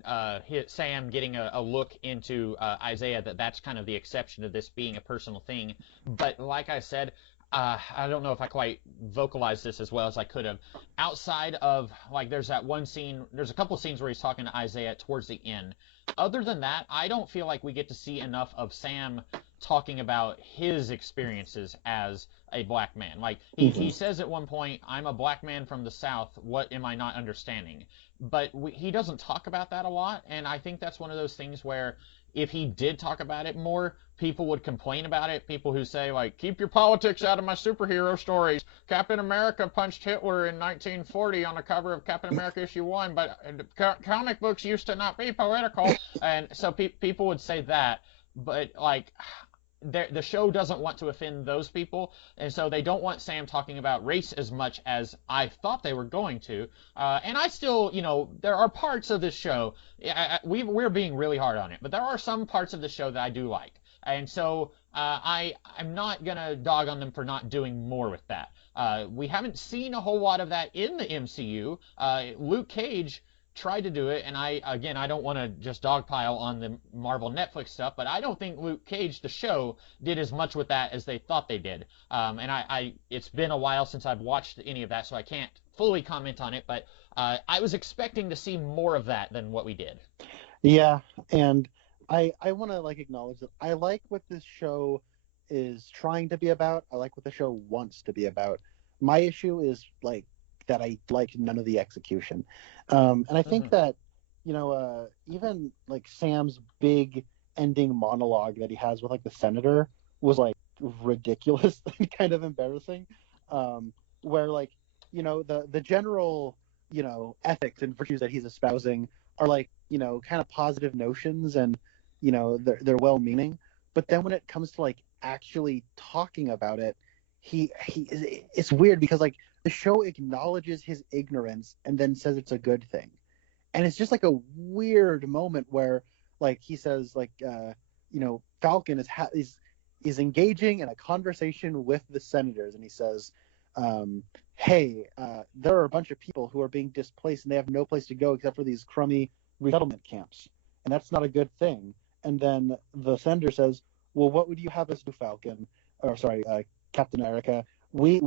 Sam getting a look into Isaiah, that's kind of the exception to this being a personal thing. But like I said, I don't know if I quite vocalized this as well as I could have. Outside of, there's that one scene, there's a couple of scenes where he's talking to Isaiah towards the end. Other than that, I don't feel like we get to see enough of Sam talking about his experiences as a black man. He says at one point, I'm a black man from the South, what am I not understanding? But he doesn't talk about that a lot, and I think that's one of those things where if he did talk about it more, people would complain about it. People who say, keep your politics out of my superhero stories. Captain America punched Hitler in 1940 on the cover of Captain America issue 1, but comic books used to not be political. And so people would say that, but the show doesn't want to offend those people, and so they don't want Sam talking about race as much as I thought they were going to. And I still, there are parts of this show, we're being really hard on it, but there are some parts of the show that I do like. And so I'm not going to dog on them for not doing more with that. We haven't seen a whole lot of that in the MCU. Luke Cage tried to do it, and I don't want to just dogpile on the Marvel Netflix stuff, but I don't think Luke Cage, the show, did as much with that as they thought they did. And it's been a while since I've watched any of that, so I can't fully comment on it, but I was expecting to see more of that than what we did. Yeah, and I want to acknowledge that I like what this show is trying to be about. I like what the show wants to be about. My issue is that I like none of the execution, and I think that even Sam's big ending monologue that he has with the senator was ridiculous and kind of embarrassing, where the general ethics and virtues that he's espousing are kind of positive notions, and they're well meaning, but then when it comes to actually talking about it, it's weird because the show acknowledges his ignorance and then says it's a good thing, and it's just a weird moment where he says Falcon is engaging in a conversation with the senators, and he says, hey, there are a bunch of people who are being displaced and they have no place to go except for these crummy resettlement camps, and that's not a good thing. And then the senator says, well, what would you have us do, Falcon? Or sorry, Captain America. We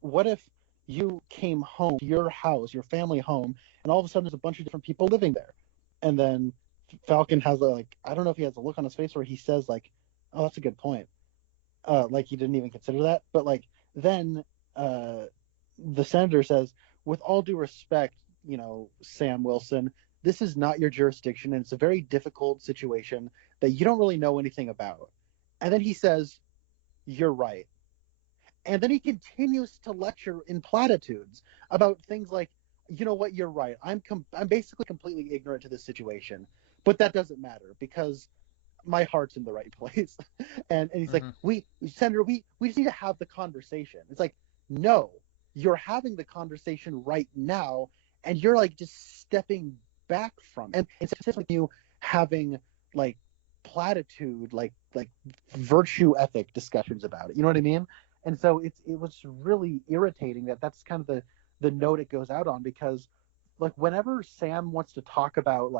what if you came home to your house, your family home, and all of a sudden there's a bunch of different people living there? And then Falcon has I don't know if he has a look on his face where he says oh, that's a good point. He didn't even consider that. But then the senator says, with all due respect, Sam Wilson, this is not your jurisdiction, and it's a very difficult situation that you don't really know anything about. And then he says, you're right. And then he continues to lecture in platitudes about things like, you know what, you're right. I'm basically completely ignorant to this situation, but that doesn't matter because my heart's in the right place. and he's Senator, we just need to have the conversation. It's no, you're having the conversation right now, and you're just stepping back from it. And it's just you having platitude, virtue ethic discussions about it. You know what I mean? And so it was really irritating that's kind of the note it goes out on, because whenever Sam wants to talk about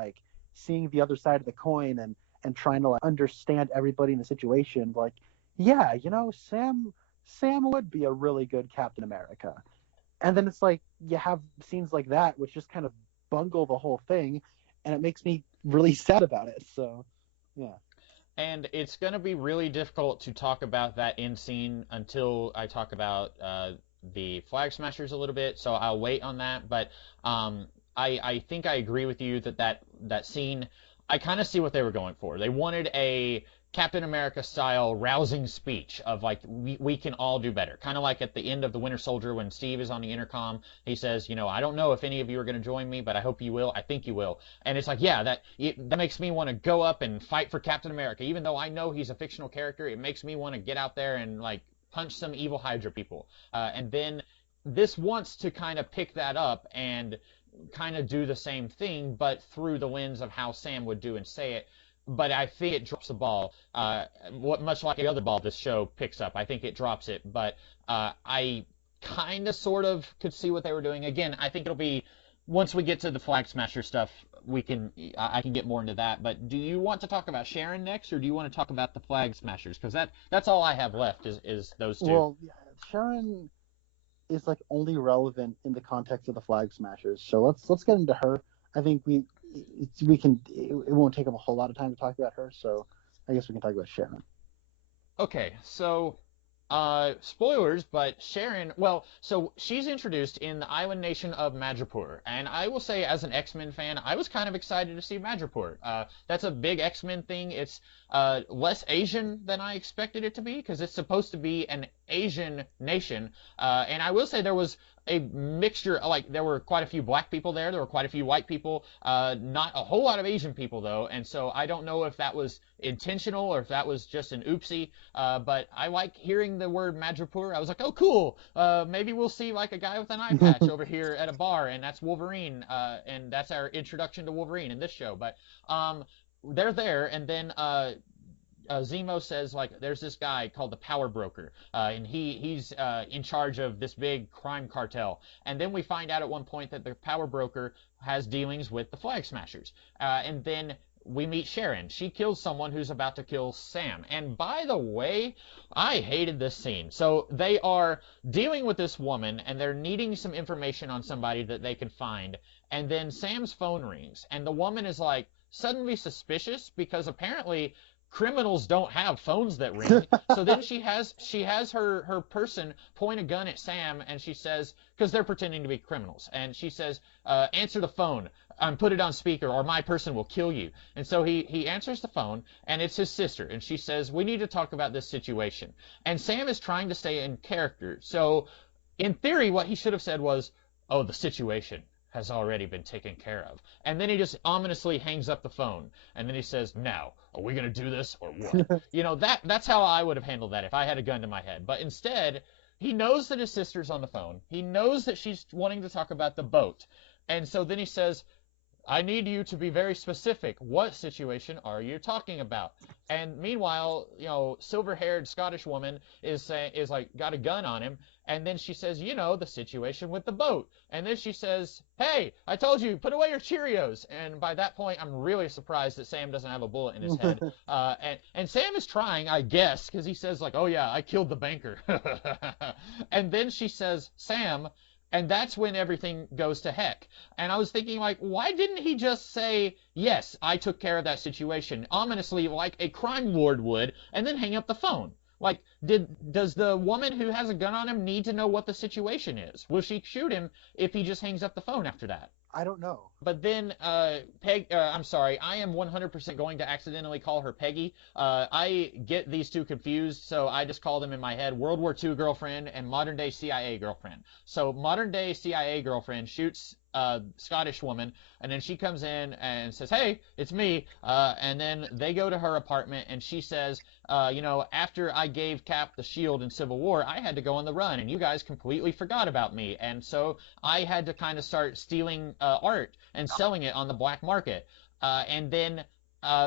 seeing the other side of the coin and trying to understand everybody in the situation, yeah, Sam would be a really good Captain America. And then it's you have scenes like that which just kind of bungle the whole thing, and it makes me really sad about it. So yeah. And it's going to be really difficult to talk about that end scene until I talk about the Flag Smashers a little bit, so I'll wait on that. But I think I agree with you that scene, I kind of see what they were going for. They wanted a Captain America-style rousing speech of we can all do better. Kind of like at the end of The Winter Soldier when Steve is on the intercom. He says, I don't know if any of you are going to join me, but I hope you will. I think you will. And it's yeah, that makes me want to go up and fight for Captain America. Even though I know he's a fictional character, it makes me want to get out there and punch some evil Hydra people. And then this wants to kind of pick that up and kind of do the same thing, but through the lens of how Sam would do and say it. But I think it drops the ball, much like the other ball this show picks up. I think it drops it, but I kind of sort of could see what they were doing. Again, I think it'll be, once we get to the Flag Smasher stuff, I can get more into that. But do you want to talk about Sharon next, or do you want to talk about the Flag Smashers? Because that's all I have left is those two. Well, Sharon is only relevant in the context of the Flag Smashers. So let's get into her. I think it won't take up a whole lot of time to talk about her, so I guess we can talk about Sharon. Okay, so spoilers, but Sharon, so she's introduced in the island nation of Madripoor, and I will say, as an X-Men fan, I was kind of excited to see Madripoor. That's a big X-Men thing. It's less Asian than I expected it to be, because it's supposed to be an Asian nation, and I will say there was a mixture, there were quite a few black people there were quite a few white people, not a whole lot of Asian people, though, and so I don't know if that was intentional or if that was just an oopsie, but I like hearing the word Madripoor. I was oh, cool, maybe we'll see a guy with an eye patch over here at a bar, and that's Wolverine, and that's our introduction to Wolverine in this show, but they're there, and then Zemo says, like, there's this guy called the Power Broker, and he's in charge of this big crime cartel. And then we find out at one point that the Power Broker has dealings with the Flag Smashers. And then we meet Sharon. She kills someone who's about to kill Sam. And by the way, I hated this scene. So they are dealing with this woman, and they're needing some information on somebody that they can find. And then Sam's phone rings, and the woman is like suddenly suspicious because apparently criminals don't have phones that ring. So then she has her person point a gun at Sam, and she says, because they're pretending to be criminals, and she says, answer the phone. Put it on speaker, or my person will kill you. And so he answers the phone, and it's his sister. And she says, we need to talk about this situation. And Sam is trying to stay in character. So in theory, what he should have said was, oh, the situation has already been taken care of. And then he just ominously hangs up the phone. And then he says, now, are we going to do this or what? That's how I would have handled that if I had a gun to my head. But instead, he knows that his sister's on the phone. He knows that she's wanting to talk about the boat. And so then he says, I need you to be very specific. What situation are you talking about? And meanwhile, silver-haired Scottish woman is like got a gun on him, and then she says, the situation with the boat. And then she says, hey, I told you, put away your Cheerios. And by that point, I'm really surprised that Sam doesn't have a bullet in his head. And Sam is trying, I guess, because he says like, oh yeah, I killed the banker. And then she says, Sam. And that's when everything goes to heck. And I was thinking, like, why didn't he just say, yes, I took care of that situation, ominously like a crime lord would, and then hang up the phone? Like, does the woman who has a gun on him need to know what the situation is? Will she shoot him if he just hangs up the phone after that? I don't know. But then, I am 100% going to accidentally call her Peggy. I get these two confused, so I just call them in my head World War II girlfriend and modern day CIA girlfriend. So modern day CIA girlfriend shoots Scottish woman, and then she comes in and says, hey, it's me, and then they go to her apartment, and she says, after I gave Cap the shield in Civil War, I had to go on the run, and you guys completely forgot about me, and so I had to kind of start stealing art and selling it on the black market, and then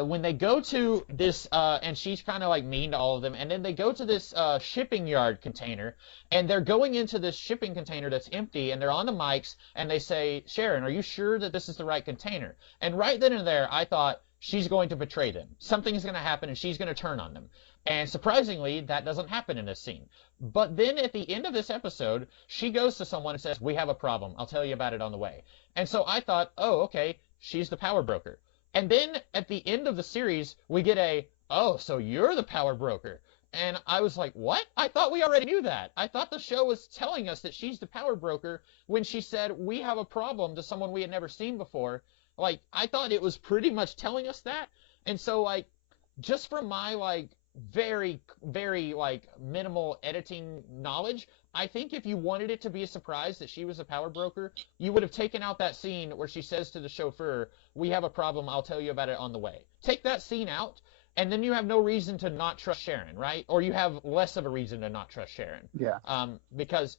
when they go to this, and she's kind of like mean to all of them, and then they go to this shipping yard container, and they're going into this shipping container that's empty, and they're on the mics, and they say, Sharon, are you sure that this is the right container? And right then and there, I thought, she's going to betray them. Something's going to happen, and she's going to turn on them. And surprisingly, that doesn't happen in this scene. But then at the end of this episode, she goes to someone and says, we have a problem. I'll tell you about it on the way. And so I thought, oh, okay, she's the power broker. And then at the end of the series, we get oh, so you're the power broker. And I was like, what? I thought we already knew that. I thought the show was telling us that she's the power broker when she said, we have a problem to someone we had never seen before. Like, I thought it was pretty much telling us that. And so, like, just from my, like, very, very, like, minimal editing knowledge, I think if you wanted it to be a surprise that she was a power broker, you would have taken out that scene where she says to the chauffeur, we have a problem, I'll tell you about it on the way. Take that scene out, and then you have no reason to not trust Sharon, right? Or you have less of a reason to not trust Sharon. Yeah. Because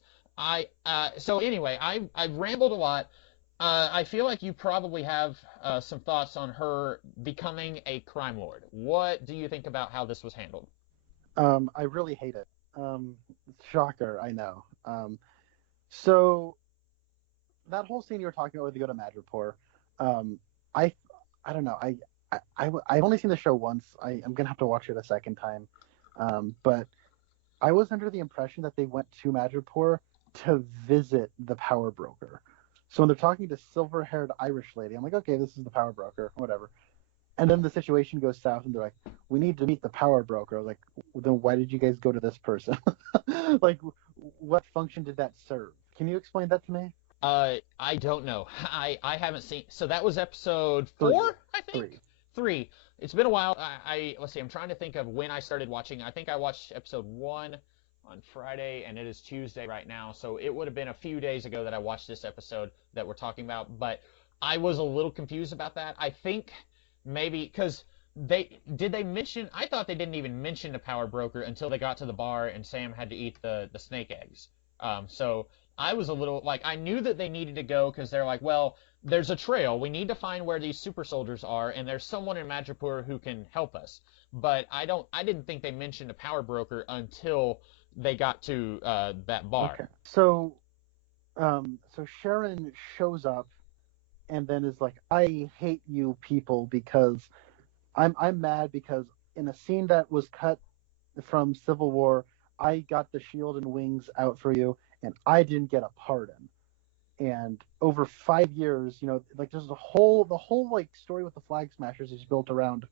so anyway, I've rambled a lot. I feel like you probably have some thoughts on her becoming a crime lord. What do you think about how this was handled? I really hate it. Shocker, I know. So that whole scene you were talking about where they go to Madripoor, I don't know. I've only seen the show once. I'm gonna have to watch it a second time. But I was under the impression that they went to Madripoor to visit the power broker. So when they're talking to silver-haired Irish lady, I'm like, okay, this is the power broker, whatever. And then the situation goes south, and they're like, we need to meet the power broker. I was like, then why did you guys go to this person? Like, what function did that serve? Can you explain that to me? I don't know. I haven't seen. So that was episode 4, I think. 3. It's been a while. Let's see. I'm trying to think of when I started watching. I think I watched episode 1 on Friday, and it is Tuesday right now. So it would have been a few days ago that I watched this episode that we're talking about. But I was a little confused about that. I think maybe because they mention. I thought they didn't even mention the power broker until they got to the bar and Sam had to eat the snake eggs. So I was a little like, I knew that they needed to go because they're like, well, there's a trail. We need to find where these super soldiers are, and there's someone in Madripoor who can help us. but I didn't think they mentioned a power broker until they got to that bar. Okay. So Sharon shows up and then is like, I hate you people because I'm mad because in a scene that was cut from Civil War, I got the shield and wings out for you and I didn't get a pardon. And over 5 years, like there's the whole like story with the Flag Smashers is built around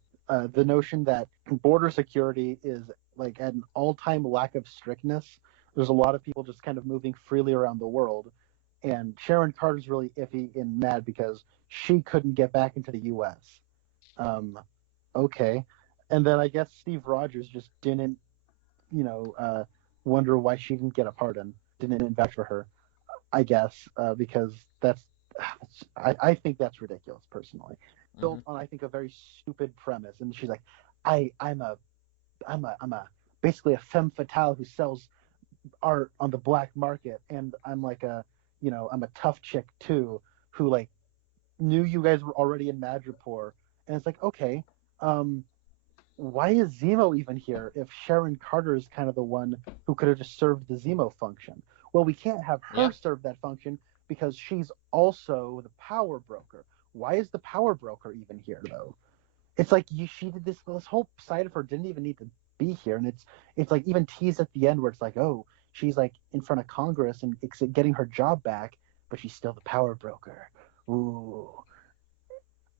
the notion that border security is like at an all-time lack of strictness. There's a lot of people just kind of moving freely around the world, and Sharon Carter's really iffy and mad because she couldn't get back into the U.S. Okay, and then I guess Steve Rogers just didn't, wonder why she didn't get a pardon, didn't vouch for her. I guess because I think that's ridiculous personally. Built on I think a very stupid premise, and she's like, I'm a basically a femme fatale who sells art on the black market, and I'm like I'm a tough chick too who like knew you guys were already in Madripoor, and it's like okay, why is Zemo even here if Sharon Carter is kind of the one who could have just served the Zemo function? Well, we can't have her serve that function because she's also the power broker. Why is the power broker even here, though? It's like she did this whole side of her didn't even need to be here, and it's like even teased at the end where it's like, oh, she's like in front of Congress and getting her job back, but she's still the power broker. Ooh,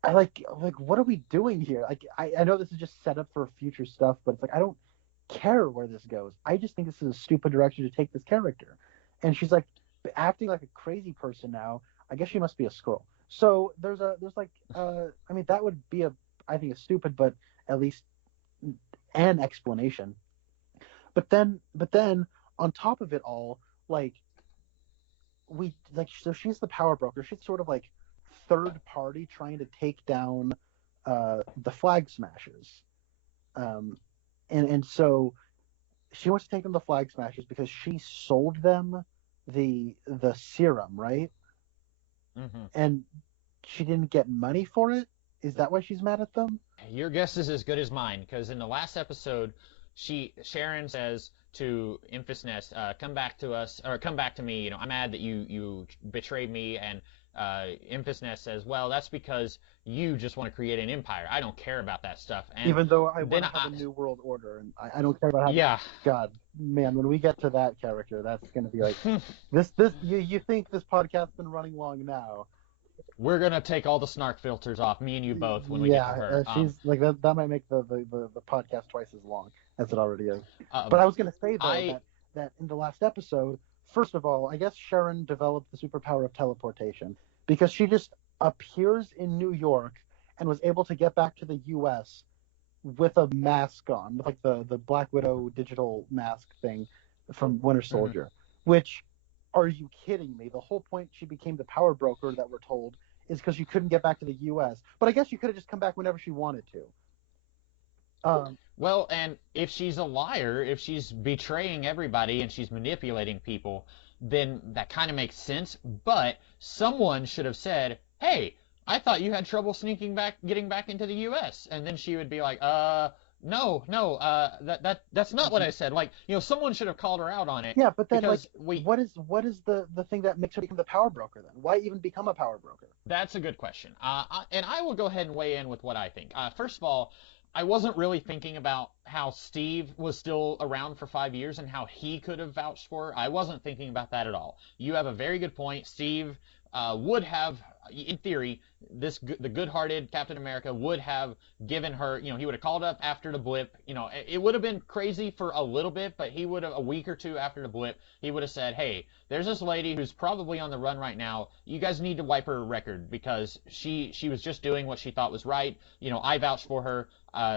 I like what are we doing here? Like I know this is just set up for future stuff, but it's like I don't care where this goes. I just think this is a stupid direction to take this character. And she's like acting like a crazy person now. I guess she must be a Skrull. So there's like I mean that would be I think a stupid but at least an explanation. But then on top of it all, like so she's the power broker. She's sort of like third party trying to take down the Flag Smashers. And so she wants to take them the Flag Smashers because she sold them the serum, right? Mm-hmm. And she didn't get money for it? Is that why she's mad at them? Your guess is as good as mine, because in the last episode, Sharon says to Infus Nest, come back to us, or come back to me, I'm mad that you betrayed me, and Infus Nest says, well, that's because you just want to create an empire. I don't care about that stuff. And even though I want to have a new world order, and I don't care about how. Yeah. God, man, when we get to that character, that's going to be like this. You think this podcast's been running long now? We're gonna take all the snark filters off, me and you both, when we get to her. She's like that might make the podcast twice as long as it already is. But I was going to say though that in the last episode, first of all, I guess Sharon developed the superpower of teleportation because she just appears in New York and was able to get back to the U.S. with a mask on, with like the Black Widow digital mask thing from Winter Soldier. Which, are you kidding me? The whole point she became the power broker that we're told is because she couldn't get back to the U.S. But I guess she could have just come back whenever she wanted to. Well, and if she's a liar, if she's betraying everybody and she's manipulating people, then that kind of makes sense. But someone should have said, hey, I thought you had trouble getting back into the U.S. And then she would be like, no, that's not what I said. Like, someone should have called her out on it. Yeah, but then, what is the thing that makes her become the power broker then? Why even become a power broker? That's a good question. And I will go ahead and weigh in with what I think. First of all, I wasn't really thinking about how Steve was still around for 5 years and how he could have vouched for her. I wasn't thinking about that at all. You have a very good point. Steve would have, in theory, the good-hearted Captain America would have given her, he would have called up after the blip. It would have been crazy for a little bit, but he would have, a week or two after the blip, he would have said, hey, there's this lady who's probably on the run right now. You guys need to wipe her record because she was just doing what she thought was right. I vouched for her.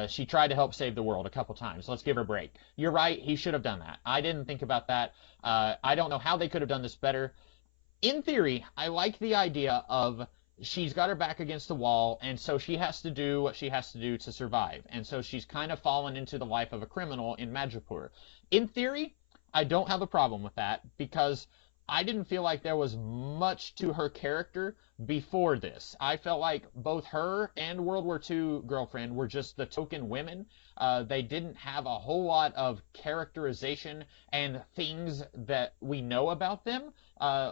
She tried to help save the world a couple times. Let's give her a break. You're right. He should have done that. I didn't think about that. I don't know how they could have done this better. In theory, I like the idea of she's got her back against the wall, and so she has to do what she has to do to survive. And so she's kind of fallen into the life of a criminal in Madripoor. In theory, I don't have a problem with that because I didn't feel like there was much to her character before this. I felt like both her and World War II girlfriend were just the token women. They didn't have a whole lot of characterization and things that we know about them.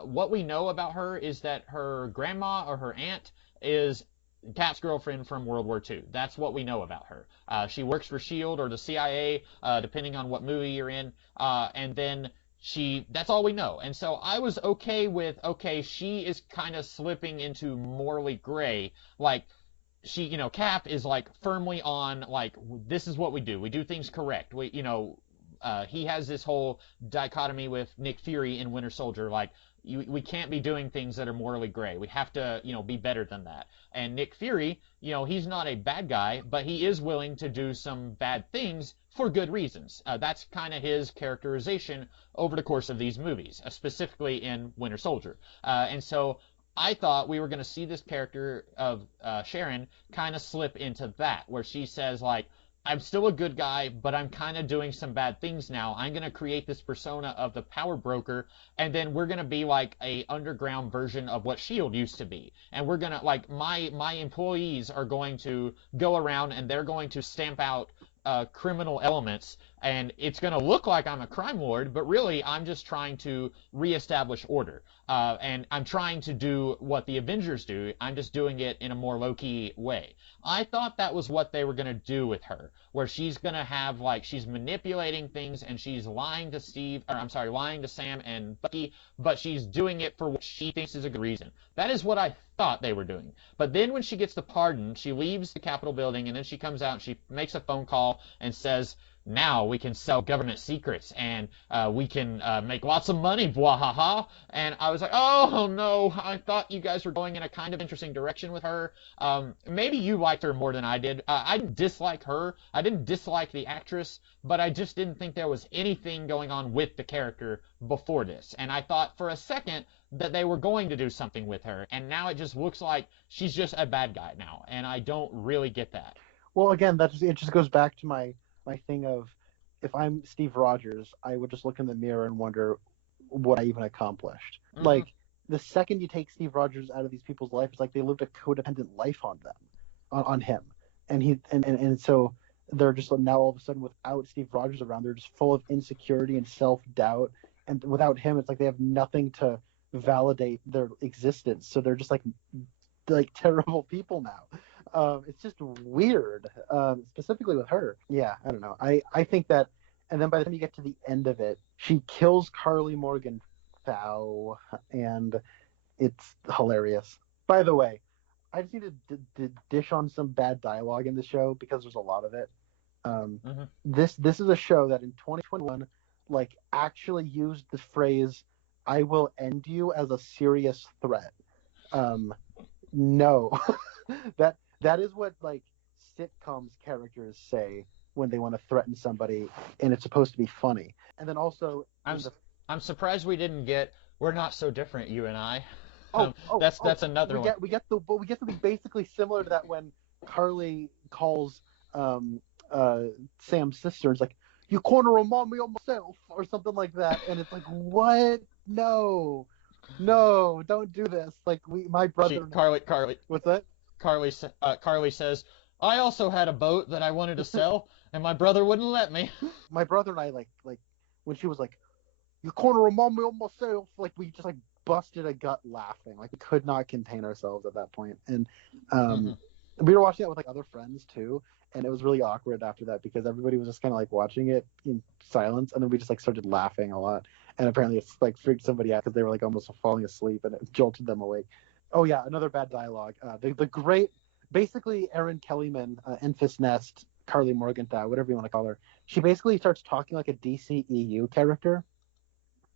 What we know about her is that her grandma or her aunt is Cap's girlfriend from World War II. That's what we know about her. She works for S.H.I.E.L.D. or the CIA, depending on what movie you're in. And then that's all we know. And so I was okay with, okay, she is kind of slipping into morally gray. Like, Cap is like firmly on, like, this is what we do. We do things correct. He has this whole dichotomy with Nick Fury in Winter Soldier, like, we can't be doing things that are morally gray. We have to, be better than that. And Nick Fury, he's not a bad guy, but he is willing to do some bad things for good reasons. That's kind of his characterization over the course of these movies, specifically in Winter Soldier. And so I thought we were going to see this character of Sharon kind of slip into that, where she says, like, I'm still a good guy, but I'm kind of doing some bad things now. I'm going to create this persona of the power broker, and then we're going to be like a underground version of what S.H.I.E.L.D. used to be. And we're going to, like, my employees are going to go around and they're going to stamp out criminal elements, and it's going to look like I'm a crime lord, but really I'm just trying to reestablish order. And I'm trying to do what the Avengers do. I'm just doing it in a more low-key way. I thought that was what they were going to do with her, where she's going to have, like, she's manipulating things and she's lying to Sam and Bucky, but she's doing it for what she thinks is a good reason. That is what I thought they were doing. But then when she gets the pardon, she leaves the Capitol building, and then she comes out and she makes a phone call and says, now we can sell government secrets, and we can make lots of money, bwahaha. And I was like, oh no, I thought you guys were going in a kind of interesting direction with her. Maybe you liked her more than I did. I didn't dislike her. I didn't dislike the actress, but I just didn't think there was anything going on with the character before this. And I thought for a second that they were going to do something with her, and now it just looks like she's just a bad guy now, and I don't really get that. Well, again, it just goes back to my thing of, if I'm Steve Rogers, I would just look in the mirror and wonder what I even accomplished. Mm-hmm. Like, the second you take Steve Rogers out of these people's life, it's like they lived a codependent life on them, on him, and so they're just now all of a sudden, without Steve Rogers around, they're just full of insecurity and self-doubt, and without him, it's like they have nothing to validate their existence, so they're just like terrible people now. It's just weird, specifically with her. Yeah, I don't know. I think that, and then by the time you get to the end of it, she kills Carly Morgenthau, and it's hilarious. By the way, I just need to dish on some bad dialogue in the show, because there's a lot of it. This is a show that in 2021, like, actually used the phrase, "I will end you," as a serious threat. No. That is what, like, sitcoms characters say when they want to threaten somebody, and it's supposed to be funny. And then also, I'm surprised we didn't get "We're not so different, you and I." That's another one. We get something basically similar to that when Carly calls Sam's sister. It's like, "You kind of remind me of myself," or something like that, and it's like, what? No, don't do this. Like, my brother. Carly. What's that? Carly says, "I also had a boat that I wanted to sell, and my brother wouldn't let me." My brother and I, like when she was like, "You kind of remind me of myself," like, we just, like, busted a gut laughing. Like, we could not contain ourselves at that point. And we were watching that with, like, other friends too, and it was really awkward after that, because everybody was just kind of, like, watching it in silence, and then we just, like, started laughing a lot. And apparently it's, like, freaked somebody out, because they were, like, almost falling asleep, and it jolted them awake. Oh yeah, another bad dialogue. The great, basically, Erin Kellyman, Enfys Nest, Carly Morgenthau, whatever you want to call her. She basically starts talking like a DCEU character,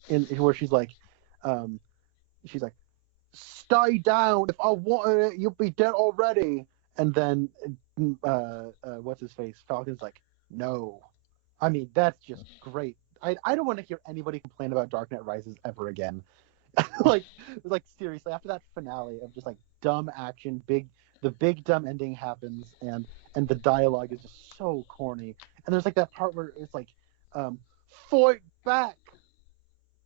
where she's like, "Stay down. If I wanted it, you'd be dead already." And then, what's his face? Falcon's like, "No." I mean, that's just great. I don't want to hear anybody complain about Dark Knight Rises ever again. like seriously, after that finale of just, like, dumb action, the big dumb ending happens, and the dialogue is just so corny. And there's, like, that part where it's like, "Fight back,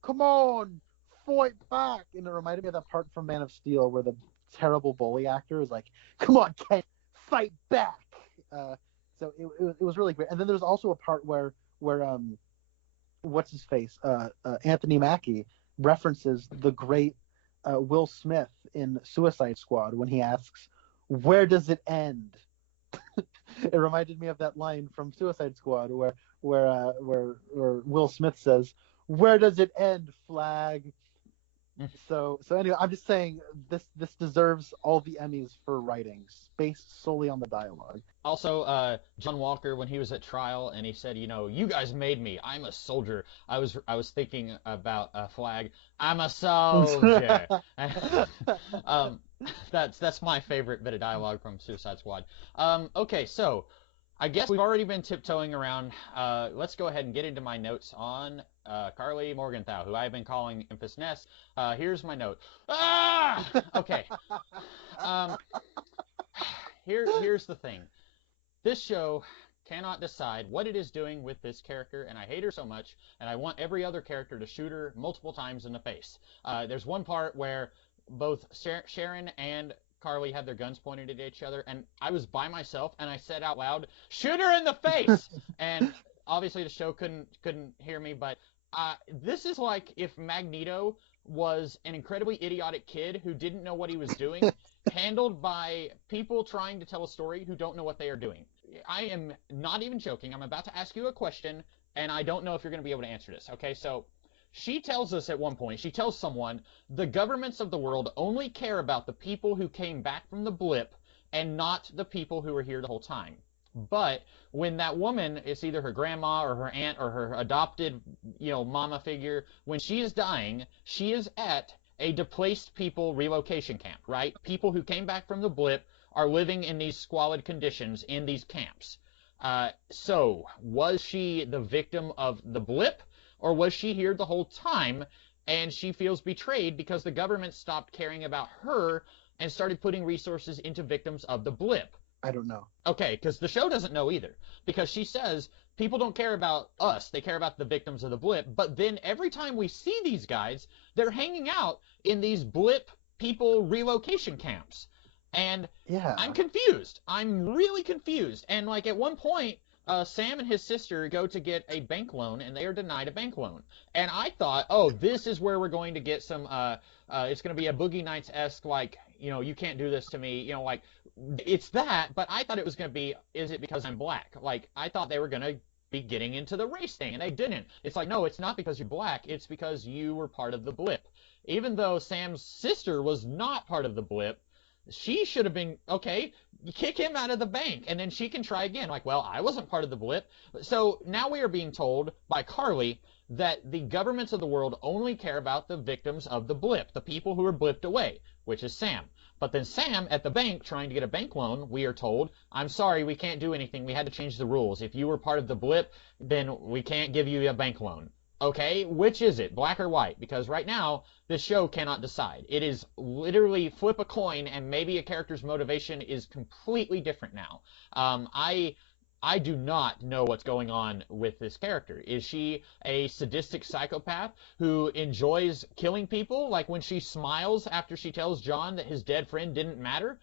come on, fight back," and it reminded me of that part from Man of Steel where the terrible bully actor is like, "Come on, Ken, fight back." So it was really great. And then there's also a part where what's his face, Anthony Mackie references the great Will Smith in Suicide Squad when he asks, "Where does it end?" It reminded me of that line from Suicide Squad where Will Smith says, "Where does it end, Flag?" So anyway, I'm just saying this deserves all the Emmys for writing, based solely on the dialogue. Also, John Walker, when he was at trial and he said, you guys made me. I'm a soldier. I was thinking about a Flag. I'm a soldier. That's my favorite bit of dialogue from Suicide Squad. Okay, so I guess we've already been tiptoeing around. Let's go ahead and get into my notes on Carly Morgenthau, who I've been calling Memphis Ness. Here's my note. Ah! Okay. Here's the thing. This show cannot decide what it is doing with this character, and I hate her so much, and I want every other character to shoot her multiple times in the face. There's one part where both Sharon and Carly had their guns pointed at each other, and I was by myself, and I said out loud, "Shoot her in the face!" And obviously the show couldn't hear me, but this is like if Magneto was an incredibly idiotic kid who didn't know what he was doing, handled by people trying to tell a story who don't know what they are doing. I am not even joking. I'm about to ask you a question, and I don't know if you're going to be able to answer this. Okay, so she tells us at one point, she tells someone, the governments of the world only care about the people who came back from the blip and not the people who were here the whole time. But when that woman, it's either her grandma or her aunt or her adopted, mama figure, when she is dying, she is at a displaced people relocation camp, right? People who came back from the blip are living in these squalid conditions in these camps. So was she the victim of the blip, or was she here the whole time and she feels betrayed because the government stopped caring about her and started putting resources into victims of the blip? I don't know. Okay, because the show doesn't know either. Because she says, people don't care about us, they care about the victims of the blip. But then every time we see these guys, they're hanging out in these blip people relocation camps. And yeah, I'm confused. I'm really confused. And like at one point, Sam and his sister go to get a bank loan, and they are denied a bank loan. And I thought, oh, this is where we're going to get some, it's going to be a Boogie Nights-esque, like, you can't do this to me, like, it's that, but I thought it was going to be, is it because I'm black? Like, I thought they were going to be getting into the race thing, and they didn't. It's like, no, it's not because you're black, it's because you were part of the blip. Even though Sam's sister was not part of the blip, she should have been, okay, you kick him out of the bank, and then she can try again. Like, well, I wasn't part of the blip. So now we are being told by Carly that the governments of the world only care about the victims of the blip, the people who are blipped away, which is Sam. But then Sam, at the bank, trying to get a bank loan, we are told, I'm sorry, we can't do anything. We had to change the rules. If you were part of the blip, then we can't give you a bank loan. Okay, which is it, black or white? Because right now, this show cannot decide. It is literally flip a coin, and maybe a character's motivation is completely different now. I do not know what's going on with this character. Is she a sadistic psychopath who enjoys killing people? Like when she smiles after she tells John that his dead friend didn't matter?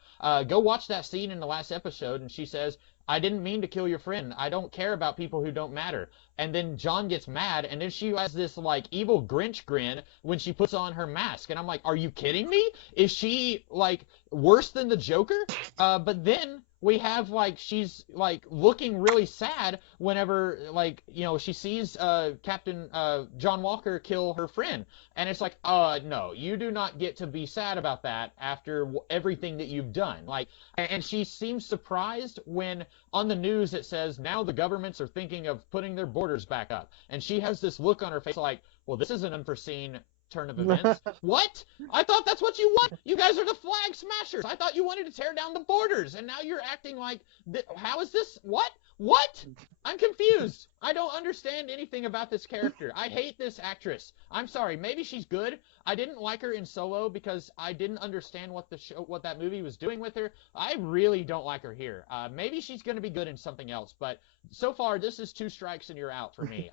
Go watch that scene in the last episode, and she says, I didn't mean to kill your friend. I don't care about people who don't matter. And then John gets mad, and then she has this, like, evil Grinch grin when she puts on her mask. And I'm like, are you kidding me? Is she, like, worse than the Joker? But then we have, like, she's, like, looking really sad whenever, like, she sees Captain John Walker kill her friend. And it's like, no, you do not get to be sad about that after everything that you've done. Like, and she seems surprised when on the news it says, now the governments are thinking of putting their borders back up. And she has this look on her face like, well, this is an unforeseen turn of events. What? I thought that's what you want. You guys are the flag smashers. I thought you wanted to tear down the borders, and now you're acting like, how is this? What? I'm confused. I don't understand anything about this character. I hate this actress. I'm sorry. Maybe she's good. I didn't like her in Solo because I didn't understand what that movie was doing with her. I really don't like her here. Maybe she's going to be good in something else, but so far this is 2 strikes and you're out for me.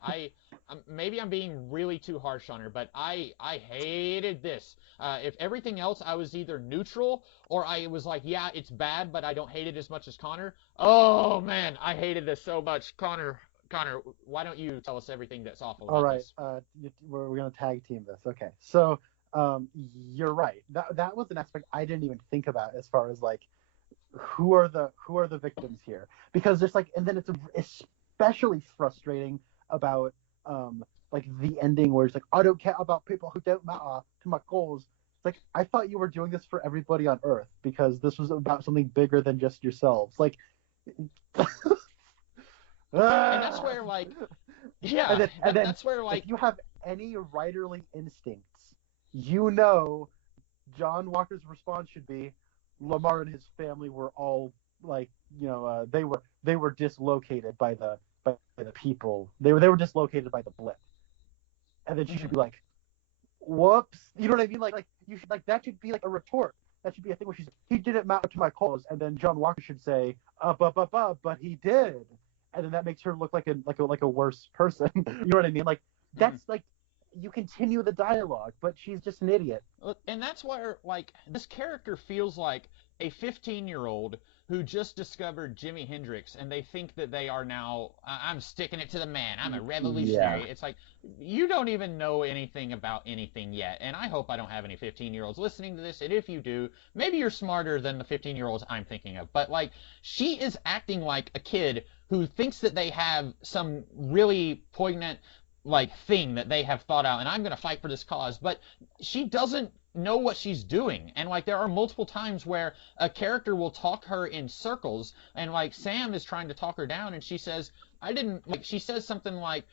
Maybe I'm being really too harsh on her, but I hated this. If everything else I was either neutral or I was like, yeah, it's bad, but I don't hate it as much as Connor. Oh man, I hated this so much. Connor, why don't you tell us everything that's awful about All right, this? we're going to tag team this. Okay, so you're right. That was an aspect I didn't even think about as far as like who are the victims here, because there's like, and then it's especially frustrating about like the ending where it's like, I don't care about people who don't matter to my cause. It's like, I thought you were doing this for everybody on Earth because this was about something bigger than just yourselves. Like, And that's where like, yeah, and then that's where like, if you have any writerly instincts, you know, John Walker's response should be, Lamar and his family were all like, you know, they were dislocated by the people. They were dislocated by the blip. And then she should be like, whoops. You know what I mean? Like you should, like, that should be like a retort. That should be a thing where he didn't matter to my cause, and then John Walker should say, but he did. And then that makes her look like a worse person. You know what I mean? Like, that's like, you continue the dialogue, but she's just an idiot. And that's where, like, this character feels like a 15-year-old who just discovered Jimi Hendrix, and they think that they are now, I'm sticking it to the man, I'm a revolutionary. Yeah. It's like, you don't even know anything about anything yet, and I hope I don't have any 15-year-olds listening to this, and if you do, maybe you're smarter than the 15-year-olds I'm thinking of, but, like, she is acting like a kid who thinks that they have some really poignant, like, thing that they have thought out, and I'm going to fight for this cause, but she doesn't know what she's doing. And like, there are multiple times where a character will talk her in circles, and like, Sam is trying to talk her down, and she says, she says something like,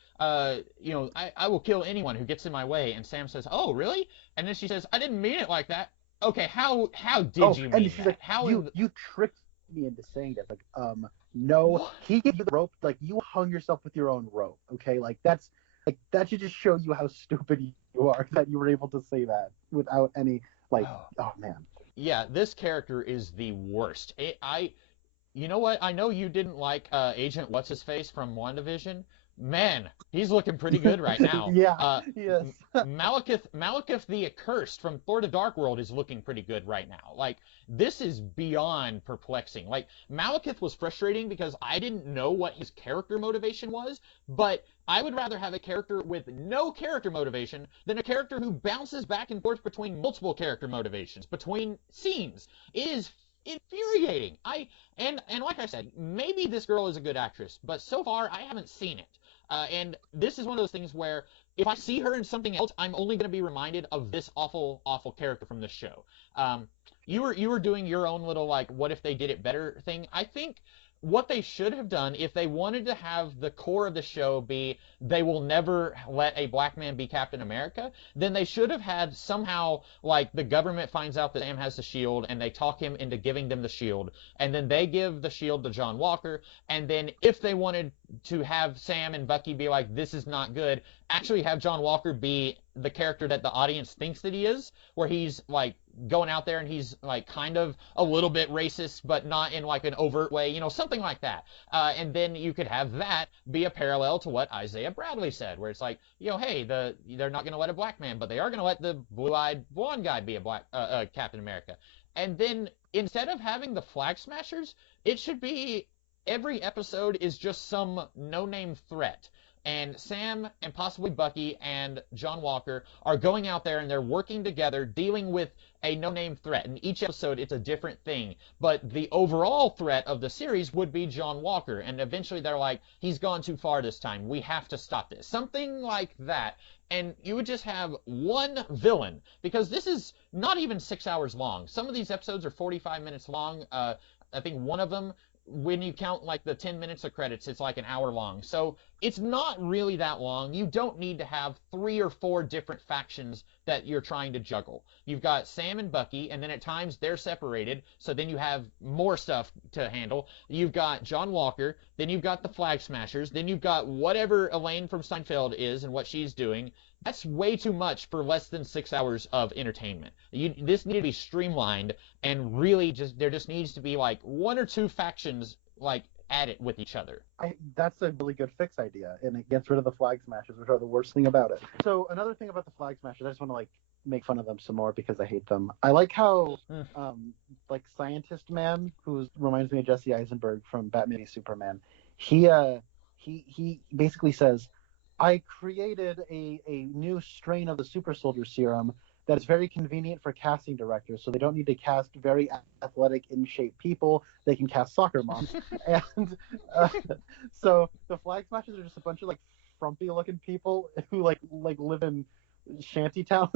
you know, I will kill anyone who gets in my way, and Sam says, oh, really? And then she says, I didn't mean it like that. Okay, how did you mean that? Like, how you tricked me into saying that. Like, no, he gave you the rope, like, you hung yourself with your own rope, okay? Like, that should just show you how stupid you are, that you were able to say that without any, like, oh man. Yeah, this character is the worst. You know what? I know you didn't like Agent What's-His-Face from WandaVision. Man, he's looking pretty good right now. Yeah, yes. Malekith the Accursed from Thor: The Dark World is looking pretty good right now. Like, this is beyond perplexing. Like, Malekith was frustrating because I didn't know what his character motivation was, but I would rather have a character with no character motivation than a character who bounces back and forth between multiple character motivations, between scenes. It is infuriating. And like I said, maybe this girl is a good actress, but so far I haven't seen it. And this is one of those things where if I see her in something else, I'm only going to be reminded of this awful, awful character from this show. You were doing your own little, like, what if they did it better thing. I think what they should have done, if they wanted to have the core of the show be they will never let a black man be Captain America, then they should have had somehow, like, the government finds out that Sam has the shield and they talk him into giving them the shield, and then they give the shield to John Walker, and then if they wanted to have Sam and Bucky be like, this is not good, actually have John Walker be the character that the audience thinks that he is, where he's, like, going out there and he's, like, kind of a little bit racist, but not in, like, an overt way, you know, something like that. And then you could have that be a parallel to what Isaiah Bradley said, where it's like, you know, hey, they're not going to let a black man, but they are going to let the blue-eyed blonde guy be a black Captain America. And then instead of having the Flag Smashers, it should be every episode is just some no-name threat. And Sam and possibly Bucky and John Walker are going out there and they're working together dealing with a no-name threat. In each episode, it's a different thing. But the overall threat of the series would be John Walker. And eventually they're like, he's gone too far this time. We have to stop this. Something like that. And you would just have one villain. Because this is not even 6 hours long. Some of these episodes are 45 minutes long. I think one of them, when you count like the 10 minutes of credits, it's like an hour long. So it's not really that long. You don't need to have 3 or 4 different factions that you're trying to juggle. You've got Sam and Bucky, and then at times they're separated, so then you have more stuff to handle. You've got John Walker, then you've got the Flag Smashers, then you've got whatever Elaine from Seinfeld is and what she's doing. That's way too much for less than 6 hours of entertainment. This needs to be streamlined, and really there just needs to be like 1 or 2 factions like at it with each other. That's a really good fix idea, and it gets rid of the Flag Smashers, which are the worst thing about it. So another thing about the Flag Smashers, I just want to like make fun of them some more because I hate them. I like how like Scientist Man, who reminds me of Jesse Eisenberg from Batman v Superman, he basically says, I created a new strain of the super soldier serum that is very convenient for casting directors, so they don't need to cast very athletic, in-shape people. They can cast soccer moms. And so the Flag Smashers are just a bunch of like frumpy-looking people who like live in shanty towns.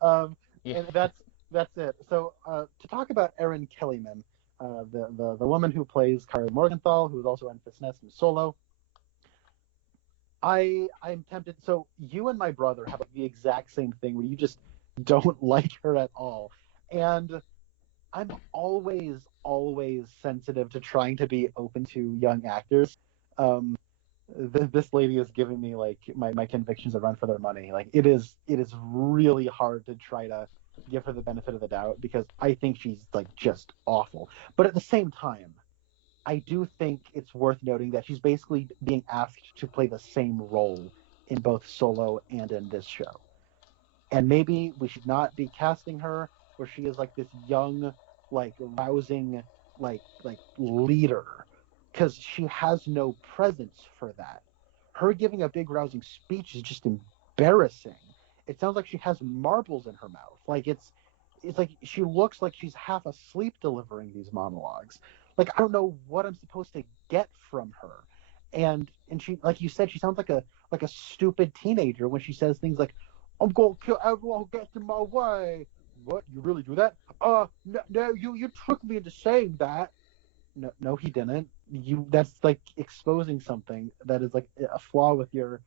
And that's it. So to talk about Erin Kellyman, the woman who plays Kara Morgenthau, who is also Enfys Nest in Solo. I'm tempted. So you and my brother have the exact same thing where you just don't like her at all, and I'm always sensitive to trying to be open to young actors. This lady is giving me like my convictions a run for their money. Like it is really hard to try to give her the benefit of the doubt because I think she's like just awful. But at the same time, I do think it's worth noting that she's basically being asked to play the same role in both Solo and in this show. And maybe we should not be casting her where she is like this young, like rousing, like leader, because she has no presence for that. Her giving a big rousing speech is just embarrassing. It sounds like she has marbles in her mouth. Like it's like she looks like she's half asleep delivering these monologues. Like I don't know what I'm supposed to get from her. And she, like you said, she sounds like a stupid teenager when she says things like, I'm going to kill everyone who gets in my way. What? You really do that? No, you tricked me into saying that. No, he didn't. That's like exposing something that is like a flaw with your